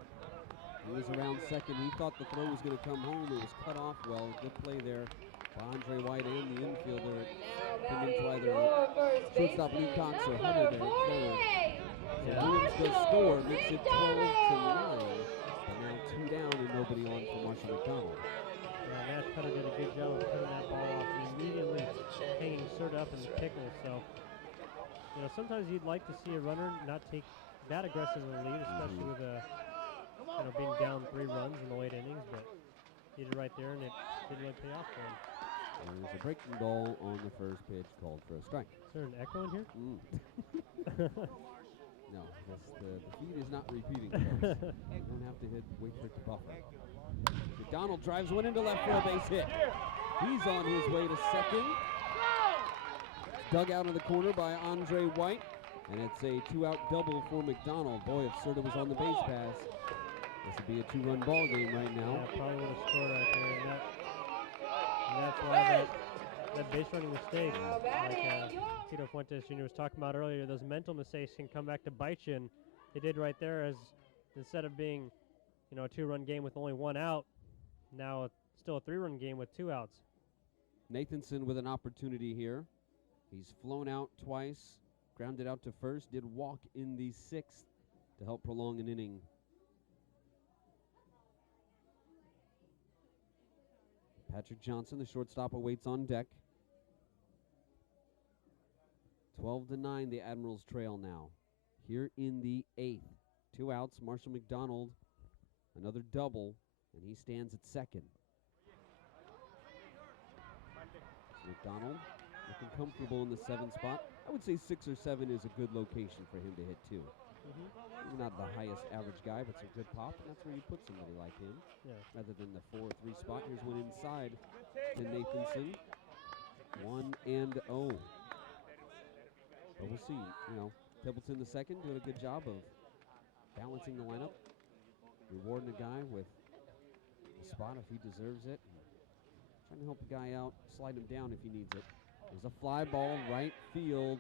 He was around second. He thought the throw was going to come home. It was cut off well. Good play there by Andre White and the infielder. Came into either shortstop Lee Cox or Hunter there at third. So Williams does score, makes it 12-9. But now 2 down and nobody on for Marshall McDonald. Yeah, Nash Cutter did a good job of putting that ball off and immediately hanging Serta up in the pickle. So, you know, sometimes you'd like to see a runner not take that aggressive in the lead, especially with being down 3 runs in the late innings, but he did right there, and it didn't really pay off for him. There's a breaking ball on the first pitch called for a strike. Is there an echo in here? No, the feed is not repeating. Folks. You don't have to wait for it to buffer. McDonald drives one into left for a base hit. He's on his way to second. Dug out of the corner by Andre White, and it's a 2-out double for McDonald. Boy, if Serta was on the base pass, this would be a 2-run ball game right now. Yeah, probably would have scored right there. And that's why that base running mistake, like Tito Fuentes Jr. was talking about earlier, those mental mistakes can come back to bite you, and they did right there. As instead of being, a 2-run game with only 1 out, now it's still a 3-run game with 2 outs. Nathanson with an opportunity here. He's flown out twice, grounded out to first, did walk in the 6th to help prolong an inning. Patrick Johnson, the shortstop, awaits on deck. 12-9, the Admirals trail now. Here in the 8th. 2 outs, Marshall McDonald, another double, and he stands at second. McDonald looking comfortable in the 7th spot. I would say 6 or 7 is a good location for him to hit too. He's not the highest average guy, but some good pop, and that's where you put somebody like him, rather than the 4 or 3 spot. Here's one inside to Nathanson. 1-0. But we'll see. Templeton the second doing a good job of balancing the lineup, rewarding a guy with a spot if he deserves it. Trying to help a guy out, slide him down if he needs it. There's a fly ball, right field.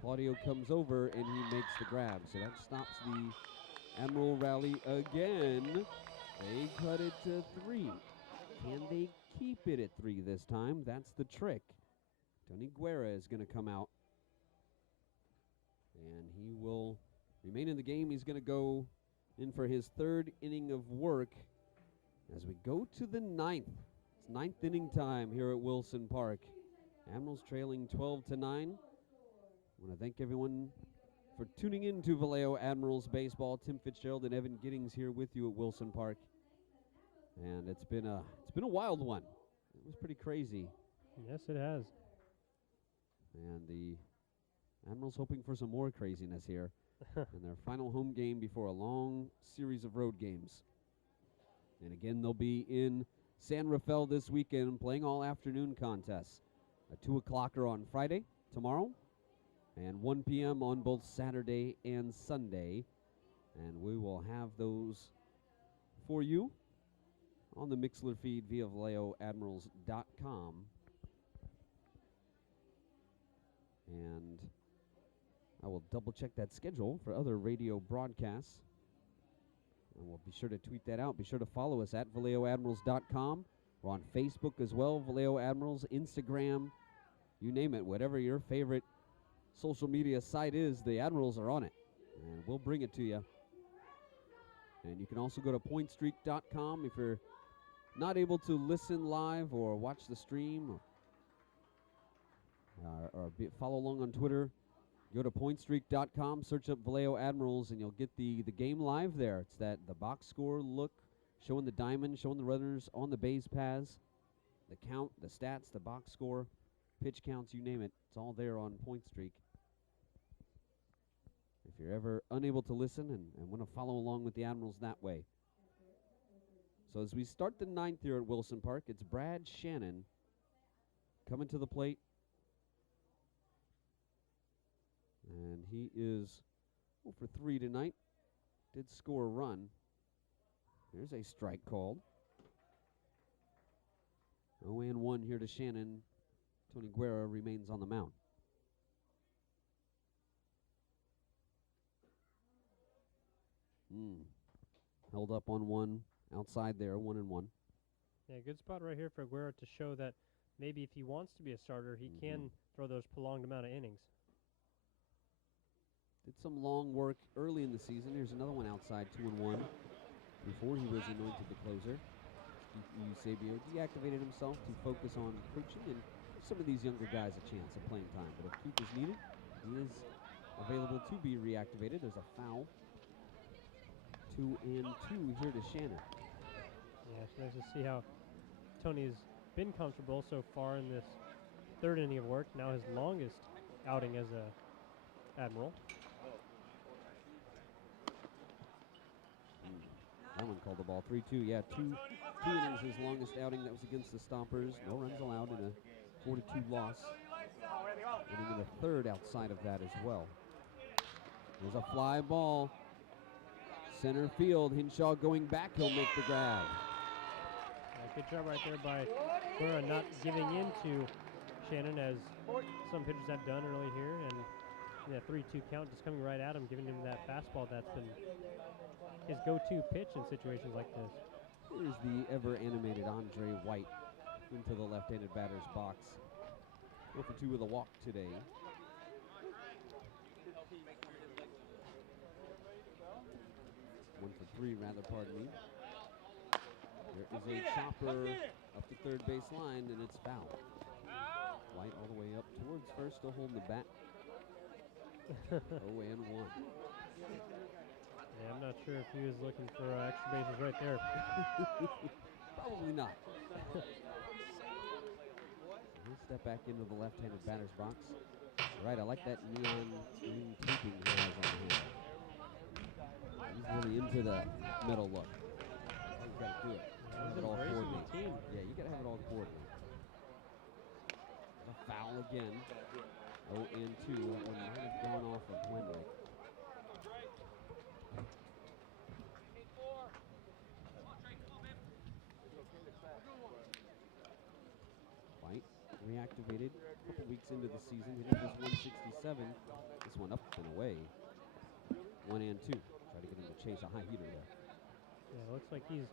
Claudio comes over and he makes the grab. So that stops the Admiral rally again. They cut it to 3. Can they keep it at 3 this time? That's the trick. Tony Guerra is going to come out. And he will remain in the game. He's going to go in for his 3rd inning of work as we go to the 9th. It's 9th inning time here at Wilson Park. Admirals trailing 12-9. I want to thank everyone for tuning in to Vallejo Admirals baseball. Tim Fitzgerald and Evan Giddings here with you at Wilson Park. And it's been a wild one. It was pretty crazy. Yes, it has. And the Admirals hoping for some more craziness here in their final home game before a long series of road games. And again, they'll be in San Rafael this weekend playing all afternoon contests. A 2 o'clocker on Friday, tomorrow, and 1 p.m. on both Saturday and Sunday. And we will have those for you on the Mixler feed via VallejoAdmirals.com. And I will double check that schedule for other radio broadcasts. And we'll be sure to tweet that out. Be sure to follow us at VallejoAdmirals.com. We're on Facebook as well, Vallejo Admirals, Instagram, You name it, whatever your favorite social media site is, the Admirals are on it. And we'll bring it to you. And you can also go to pointstreak.com if you're not able to listen live or watch the stream or follow along on Twitter. Go to pointstreak.com, search up Vallejo Admirals, and you'll get the game live there. It's the box score look, showing the diamond, showing the runners on the base paths, the count, the stats, the box score, pitch counts, you name it. It's all there on Point Streak. If you're ever unable to listen and want to follow along with the Admirals that way. So as we start the ninth here at Wilson Park, it's Brad Shannon coming to the plate. And he is 0 for 3 tonight. Did score a run. There's a strike called. 0-1 here to Shannon. Tony Guerra remains on the mound. Held up on one. Outside there, 1-1. Yeah, good spot right here for Guerra to show that maybe if he wants to be a starter, he can throw those prolonged amount of innings. Did some long work early in the season. Here's another one outside, 2-1. Before he was anointed the closer, Steve Eusebio deactivated himself to focus on coaching and give some of these younger guys a chance of playing time. But if Keith is needed, he is available to be reactivated. There's a foul. 2-2 here to Shannon. Yeah, it's nice to see how Tony's been comfortable so far in this third inning of work. Now his longest outing as a Admiral. That one called the ball. 3-2. Yeah, two innings his longest outing. That was against the Stompers. No runs allowed in a 4-2 loss. Inning in the third outside of that as well. There's a fly ball. Center field. Hinshaw going back. He'll make the grab. Yeah, good job right there by Guerra not giving in to Shannon as some pitchers have done early here. And that 3-2 count just coming right at him, giving him that fastball that's been his go-to pitch in situations like this. Here's the ever-animated Andre White into the left-handed batter's box. 4 for 2 with a walk today. 1 for 3, rather, pardon me. There is a chopper up the third base line, and it's foul. White all the way up towards first, still holding the bat. 0-1. Yeah, I'm not sure if he was looking for extra bases right there. Probably not. He'll step back into the left-handed batter's box. Right, I like that neon green taping he has on the hand. He's really into the metal look. You got to do it. Have it all coordinated. Yeah, you got to have it all coordinated. A foul again. 0-2. That one might have gone off of Wendell. White reactivated a couple weeks into the season. He did this 167. This one up and away. 1-2. Try to get him to chase a high heater there. Yeah, it looks like he's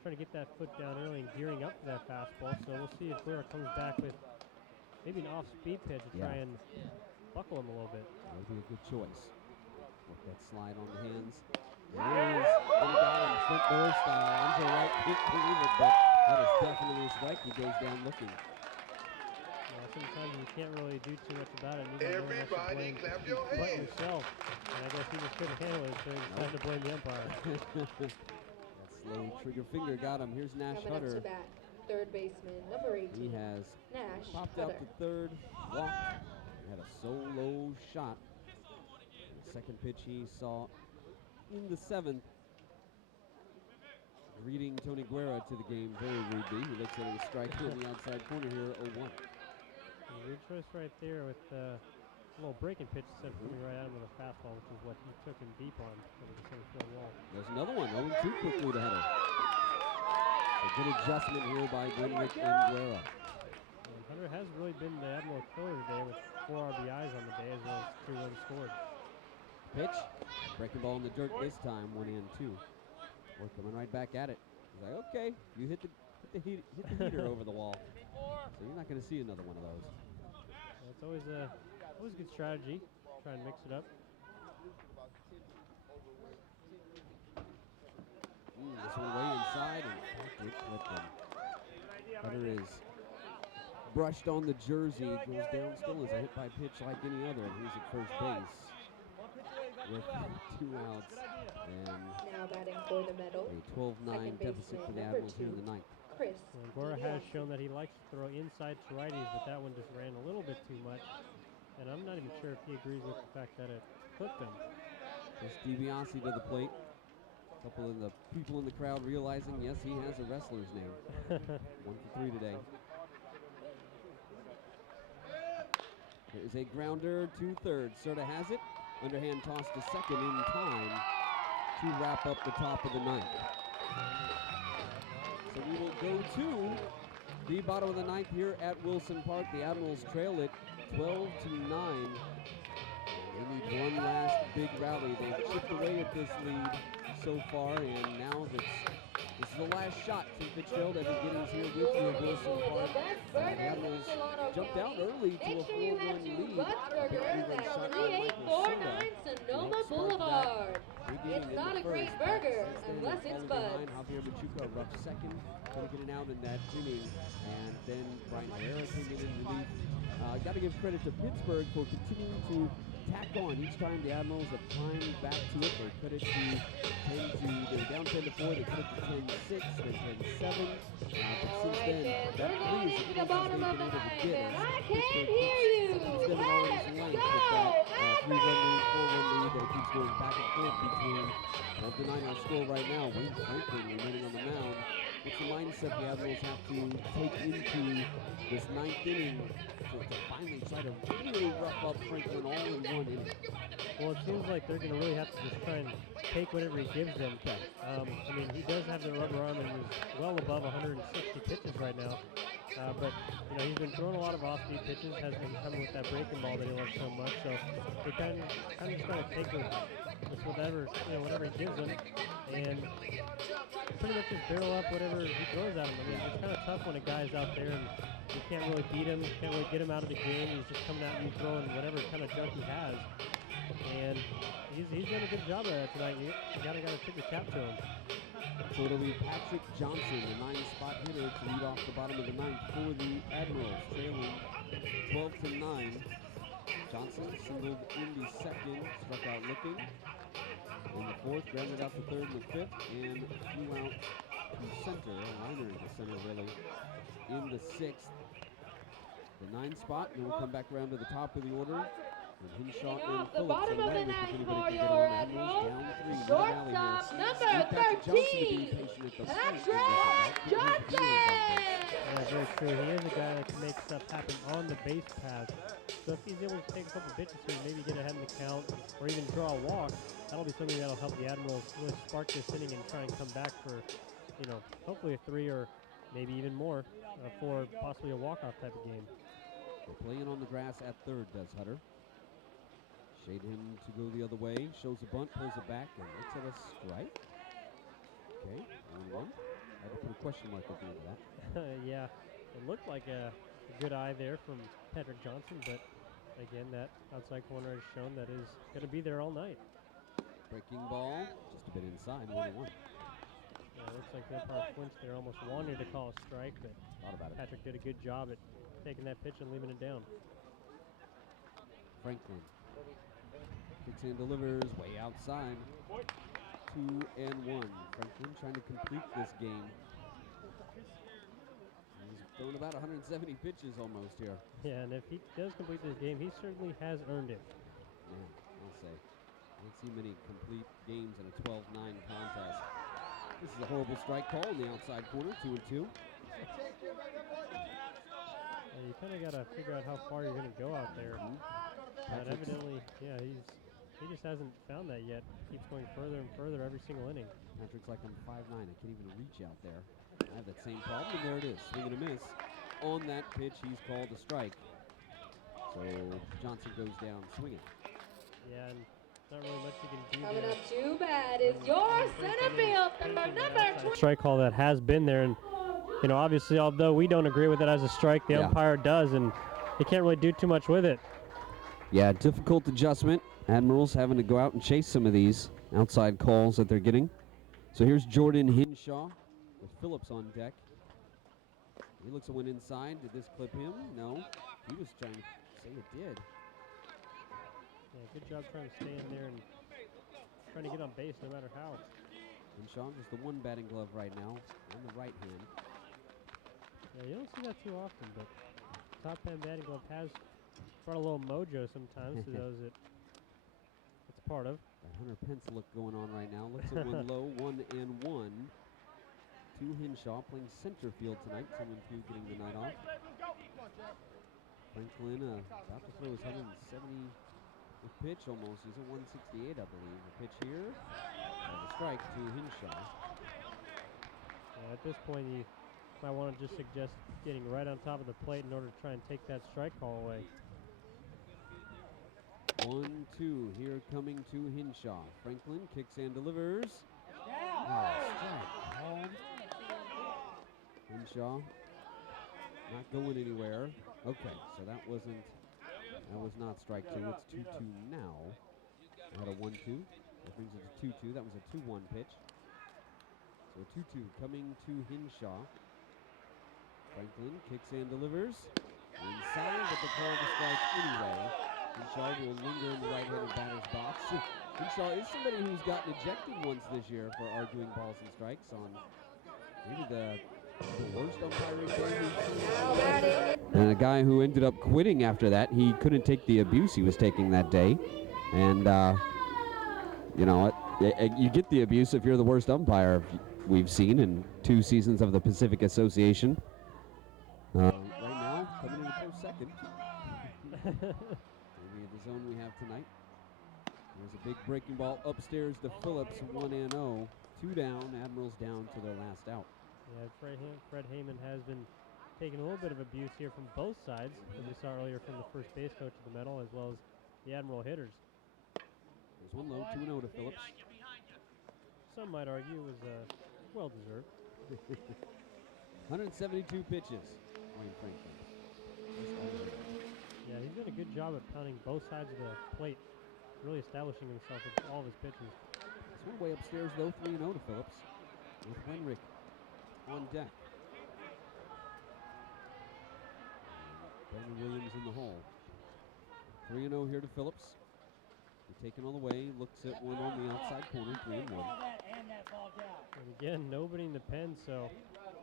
trying to get that foot down early and gearing up for that fastball. So we'll see if Guerra comes back with maybe an off-speed pitch to try and buckle him a little bit. That would be a good choice. Work that slide on the hands. There he is. And he got him front door style. Andre White can't believe it, but that is definitely a strike. He goes down looking. Yeah, sometimes you can't really do too much about it. Everybody clap your hands. Yourself. And I guess he just couldn't handle it, so he decided to blame the umpire. That slow trigger finger got him. Here's Nash Coming up Hutter. to bat, third baseman, number 18. He has Nash popped Hutter. out to third, walked, had a solo shot. The second pitch he saw in the seventh, greeting Tony Guerra to the game very rudely. He looks at a strike in the outside corner here, 0-1. Good choice right there with a little breaking pitch instead of coming right at him with a fastball, which is what he took him deep on over the center field wall. There's another one, 0-2 quickly to Hutter. A good adjustment here by Glenrick and Guerra. And Hutter has really been the Admiral killer today with 4 RBIs on the day as well as 2 runs scored. Pitch, breaking ball in the dirt this time, 1-2. We're coming right back at it. He's like, okay, you hit the heater over the wall. So you're not going to see another one of those. It's always a good strategy. Try and mix it up. This one way inside, and Patrick clipped him. Hunter is brushed on the jersey, goes down still as a hit by pitch like any other, and he's at first base with 2 outs and Now batting for the Mettle, a 12-9 deficit for the Admirals here in the ninth. Chris. And Gora has shown that he likes to throw inside to righties, but that one just ran a little bit too much. And I'm not even sure if he agrees with the fact that it clipped him. Chris DiBiase to the plate. A couple of the people in the crowd realizing, yes, he has a wrestler's name. 1 for 3 today. There's a grounder to third. Serta has it. Underhand toss to second in time to wrap up the top of the ninth. So we will go to the bottom of the ninth here at Wilson Park. The Admirals trail it 12-9. They need one last big rally. They've chipped away at this lead so far, and now this is the last shot. Tim Fitzgerald, Evan Giddings here with you at Wilson Park. The Admirals jumped out early to a 4-1 lead. At 3849 Sonoma Boulevard. It's not a great burger unless it's Bud. Javier Machuca, rough second, going to get an out in that inning, and then Brian Herrera came in relief. Got to give credit to Pittsburgh for continuing to tack on. Each time the Admirals have climbed back to it, they cut it to 10 to, they were down 10 to 4, they cut it to 10-6, then 10-7. But since then, that lead is the bottom of the ninth, and I can't hear you. Let's go. That 3-run lead, 4-run lead that keeps going back and forth between 12-9 our score right now. Wayne Franklin remaining on the mound. What's the mindset the Admirals have to take into this ninth inning to finally try to really rough up Franklin all in one inning? Well, it seems like they're going to really have to just try and take whatever he gives them. I mean, he does have the rubber arm and he's well above 160 pitches right now. But, you know, he's been throwing a lot of off-speed pitches, has been coming with that breaking ball that he loves so much. So they kind of just got to take with whatever, whatever he gives them, and pretty much just barrel up whatever he throws at him. I mean, it's kind of tough when a guy's out there and you can't really beat him, can't really get him out of the game. He's just coming at you throwing whatever kind of junk he has. And he's done a good job of that tonight. You gotta tip your cap to him. So it'll be Patrick Johnson, the 9-spot hitter, to lead off the bottom of the ninth for the Admirals, trailing 12-9. Johnson singled in the second, struck out looking. In the fourth, grounded out to third in the fifth, and flew out to center, a liner into center really, in the sixth. The 9 spot, then we'll come back around to the top of the order. And Hinshaw and The bottom of the ninth for your Admirals, down 3. shortstop number 13, Patrick Johnson. Yeah, very true. He is a guy that can make stuff happen on the base paths. So if he's able to take a couple pitches here, maybe get ahead in the count, or even draw a walk, that'll be something that'll help the Admirals really spark this inning and try and come back for, hopefully a 3 or maybe even more for possibly a walk-off type of game. They're playing on the grass at third, does Hutter. Shade him to go the other way, shows a bunt, pulls it back, and looks at a strike. Okay, 1-1. I had to put a question mark at the end of that. Yeah, it looked like a good eye there from Patrick Johnson, but again, that outside corner has shown that is going to be there all night. Breaking ball, just a bit inside, 1-1. Yeah, it looks like the umpire flinched there, almost wanted to call a strike, but Thought about it. Patrick did a good job at taking that pitch and leaving it down. Franklin kicks in, delivers way outside. 2-1. Franklin trying to complete this game. He's thrown about 170 pitches almost here. Yeah, and if he does complete this game, he certainly has earned it. Yeah, I'll say. I don't see many complete games in a 12-9 contest. This is a horrible strike call in the outside corner, 2-2. And you kind of got to figure out how far you're going to go out there. But evidently, yeah, he just hasn't found that yet. Keeps going further and further every single inning. Patrick's like, I'm 5'9". I can't even reach out there. I have that same problem, and there it is. Swing and a miss. On that pitch, he's called a strike. So Johnson goes down swinging. Yeah, and not really much you can do Coming there. up too bad is your center field number 20. Strike call that has been there, and obviously, although we don't agree with it as a strike, the umpire does, and he can't really do too much with it. Yeah, difficult adjustment. Admirals having to go out and chase some of these outside calls that they're getting. So here's Jordan Hinshaw with Phillips on deck. He looks to win inside. Did this clip him? No. He was trying to say it did. Yeah, good job trying to stay in there and trying to get on base no matter how. Hinshaw just the one batting glove right now on the right hand. Yeah, you don't see that too often, but top hand batting glove has brought a little mojo sometimes to those that it's part of. That Hunter Pence look going on right now. Looks at one low, 1-1 to Hinshaw, playing center field tonight. 2-2 getting the night off. Franklin about to throw his 170th pitch almost. He's at 168, I believe. The pitch here, and a strike to Hinshaw. Yeah, at this point, you might want to just suggest getting right on top of the plate in order to try and take that strike call away. 1-2 here coming to Hinshaw. Franklin kicks and delivers. Strike called. Hinshaw not going anywhere. Okay, so that was not strike two. It's 2-2 now. We had a 1-2. That brings it to 2-2. That was a 2-1 pitch. So 2-2 coming to Hinshaw. Franklin kicks and delivers. Inside, but the call to strike anyway. Hinshaw will linger in the right-handed batter's box. Hinshaw is somebody who's gotten ejected once this year for arguing balls and strikes on maybe the worst umpiring day we've seen. And a guy who ended up quitting after that. He couldn't take the abuse he was taking that day. And, you know, you get the abuse if you're the worst umpire we've seen in 2 seasons of the Pacific Association. Right now, coming in close second. Maybe the zone we have tonight. There's a big breaking ball upstairs to Phillips, 1-0. 2 down, Admirals down to their last out. Yeah, Fred Heyman has been taking a little bit of abuse here from both sides, as we saw earlier from the first base coach of the Mettle, as well as the Admiral hitters. There's one low, 2-0 to Phillips. Some might argue it was well-deserved. 172 pitches, Wayne Franklin. Yeah, he's done a good job at pounding both sides of the plate, really establishing himself with all of his pitches. This one way upstairs, though, 3-0 to Phillips, with Henrik on deck. Brandon Williams in the hole. 3-0 here to Phillips. He's taken all the way, looks at one on the outside corner, 3-1. And again, nobody in the pen, so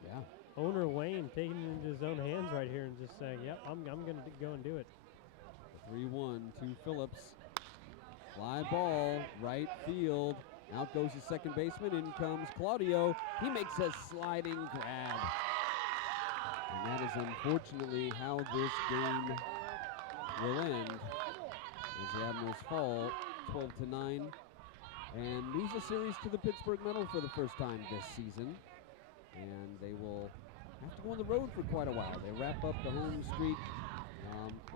yeah. Owner Wayne taking it into his own hands right here and just saying, yep, I'm going to go and do it. 3-1 to Phillips. Fly ball, right field. Out goes the second baseman. In comes Claudio. He makes a sliding grab. And that is unfortunately how this game will end, as the Admirals fall 12-9 and lose the series to the Pittsburgh Mettle for the first time this season. And they will have to go on the road for quite a while. They wrap up the home streak,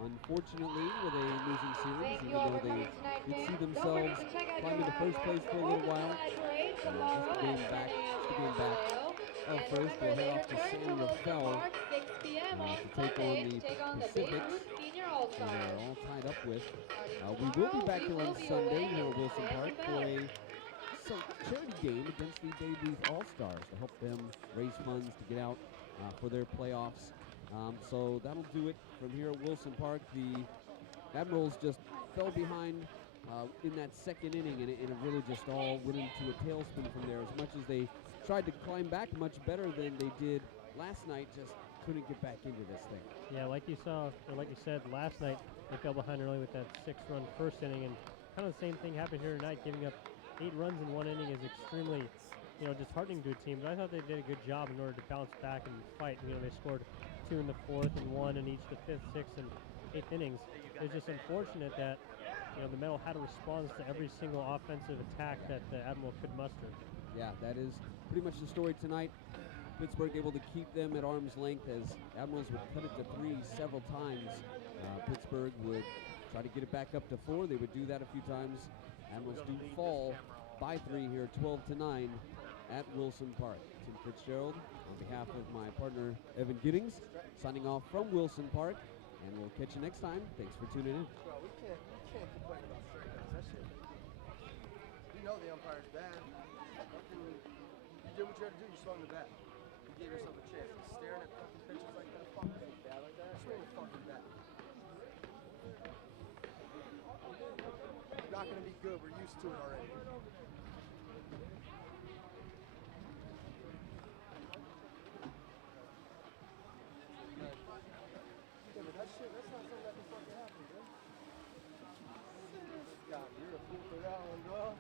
unfortunately, with a losing series, even though they did see themselves climb into first place for a little while. Just a game back of first. We'll head off to San Rafael to take on the Pacifics, who they're all tied up with. We will be back here on Sunday here at Wilson Park for a charity game against the Babe Ruth All-Stars to help them raise funds to get out for their playoffs. So that'll do it from here at Wilson Park. The Admirals just fell behind in that second inning, and it really just all went into a tailspin from there. As much as they tried to climb back much better than they did last night, just couldn't get back into this thing. Yeah, like you said last night, they fell behind early with that 6-run first inning, and kind of the same thing happened here tonight. Giving up 8 runs in 1 inning is extremely, disheartening to a team. But I thought they did a good job in order to bounce back and fight. They scored 2 in the 4th and 1 in each the 5th, 6th, and 8th innings. It's just unfortunate that the Mettle had a response to every single offensive attack that the Admiral could muster. Yeah, that is pretty much the story tonight. Pittsburgh able to keep them at arm's length as Admirals would cut it to 3 several times. Pittsburgh would try to get it back up to 4. They would do that a few times. Admirals do fall by 3 here, 12-9 at Wilson Park. Tim Fitzgerald, on behalf of my partner Evan Giddings, signing off from Wilson Park. And we'll catch you next time. Thanks for tuning in. Bro, we can't complain about strikeouts. That shit. You know the umpire's bad. You did what you had to do. You swung the bat. You gave yourself a chance. You're staring at fucking pitches like that. Fuck that bad like that. Swing the fucking bat. You're not gonna be good. We're used to it already. Yeah, but that's not something that can fucking happen, bro. God, you're a fool for that one, bro.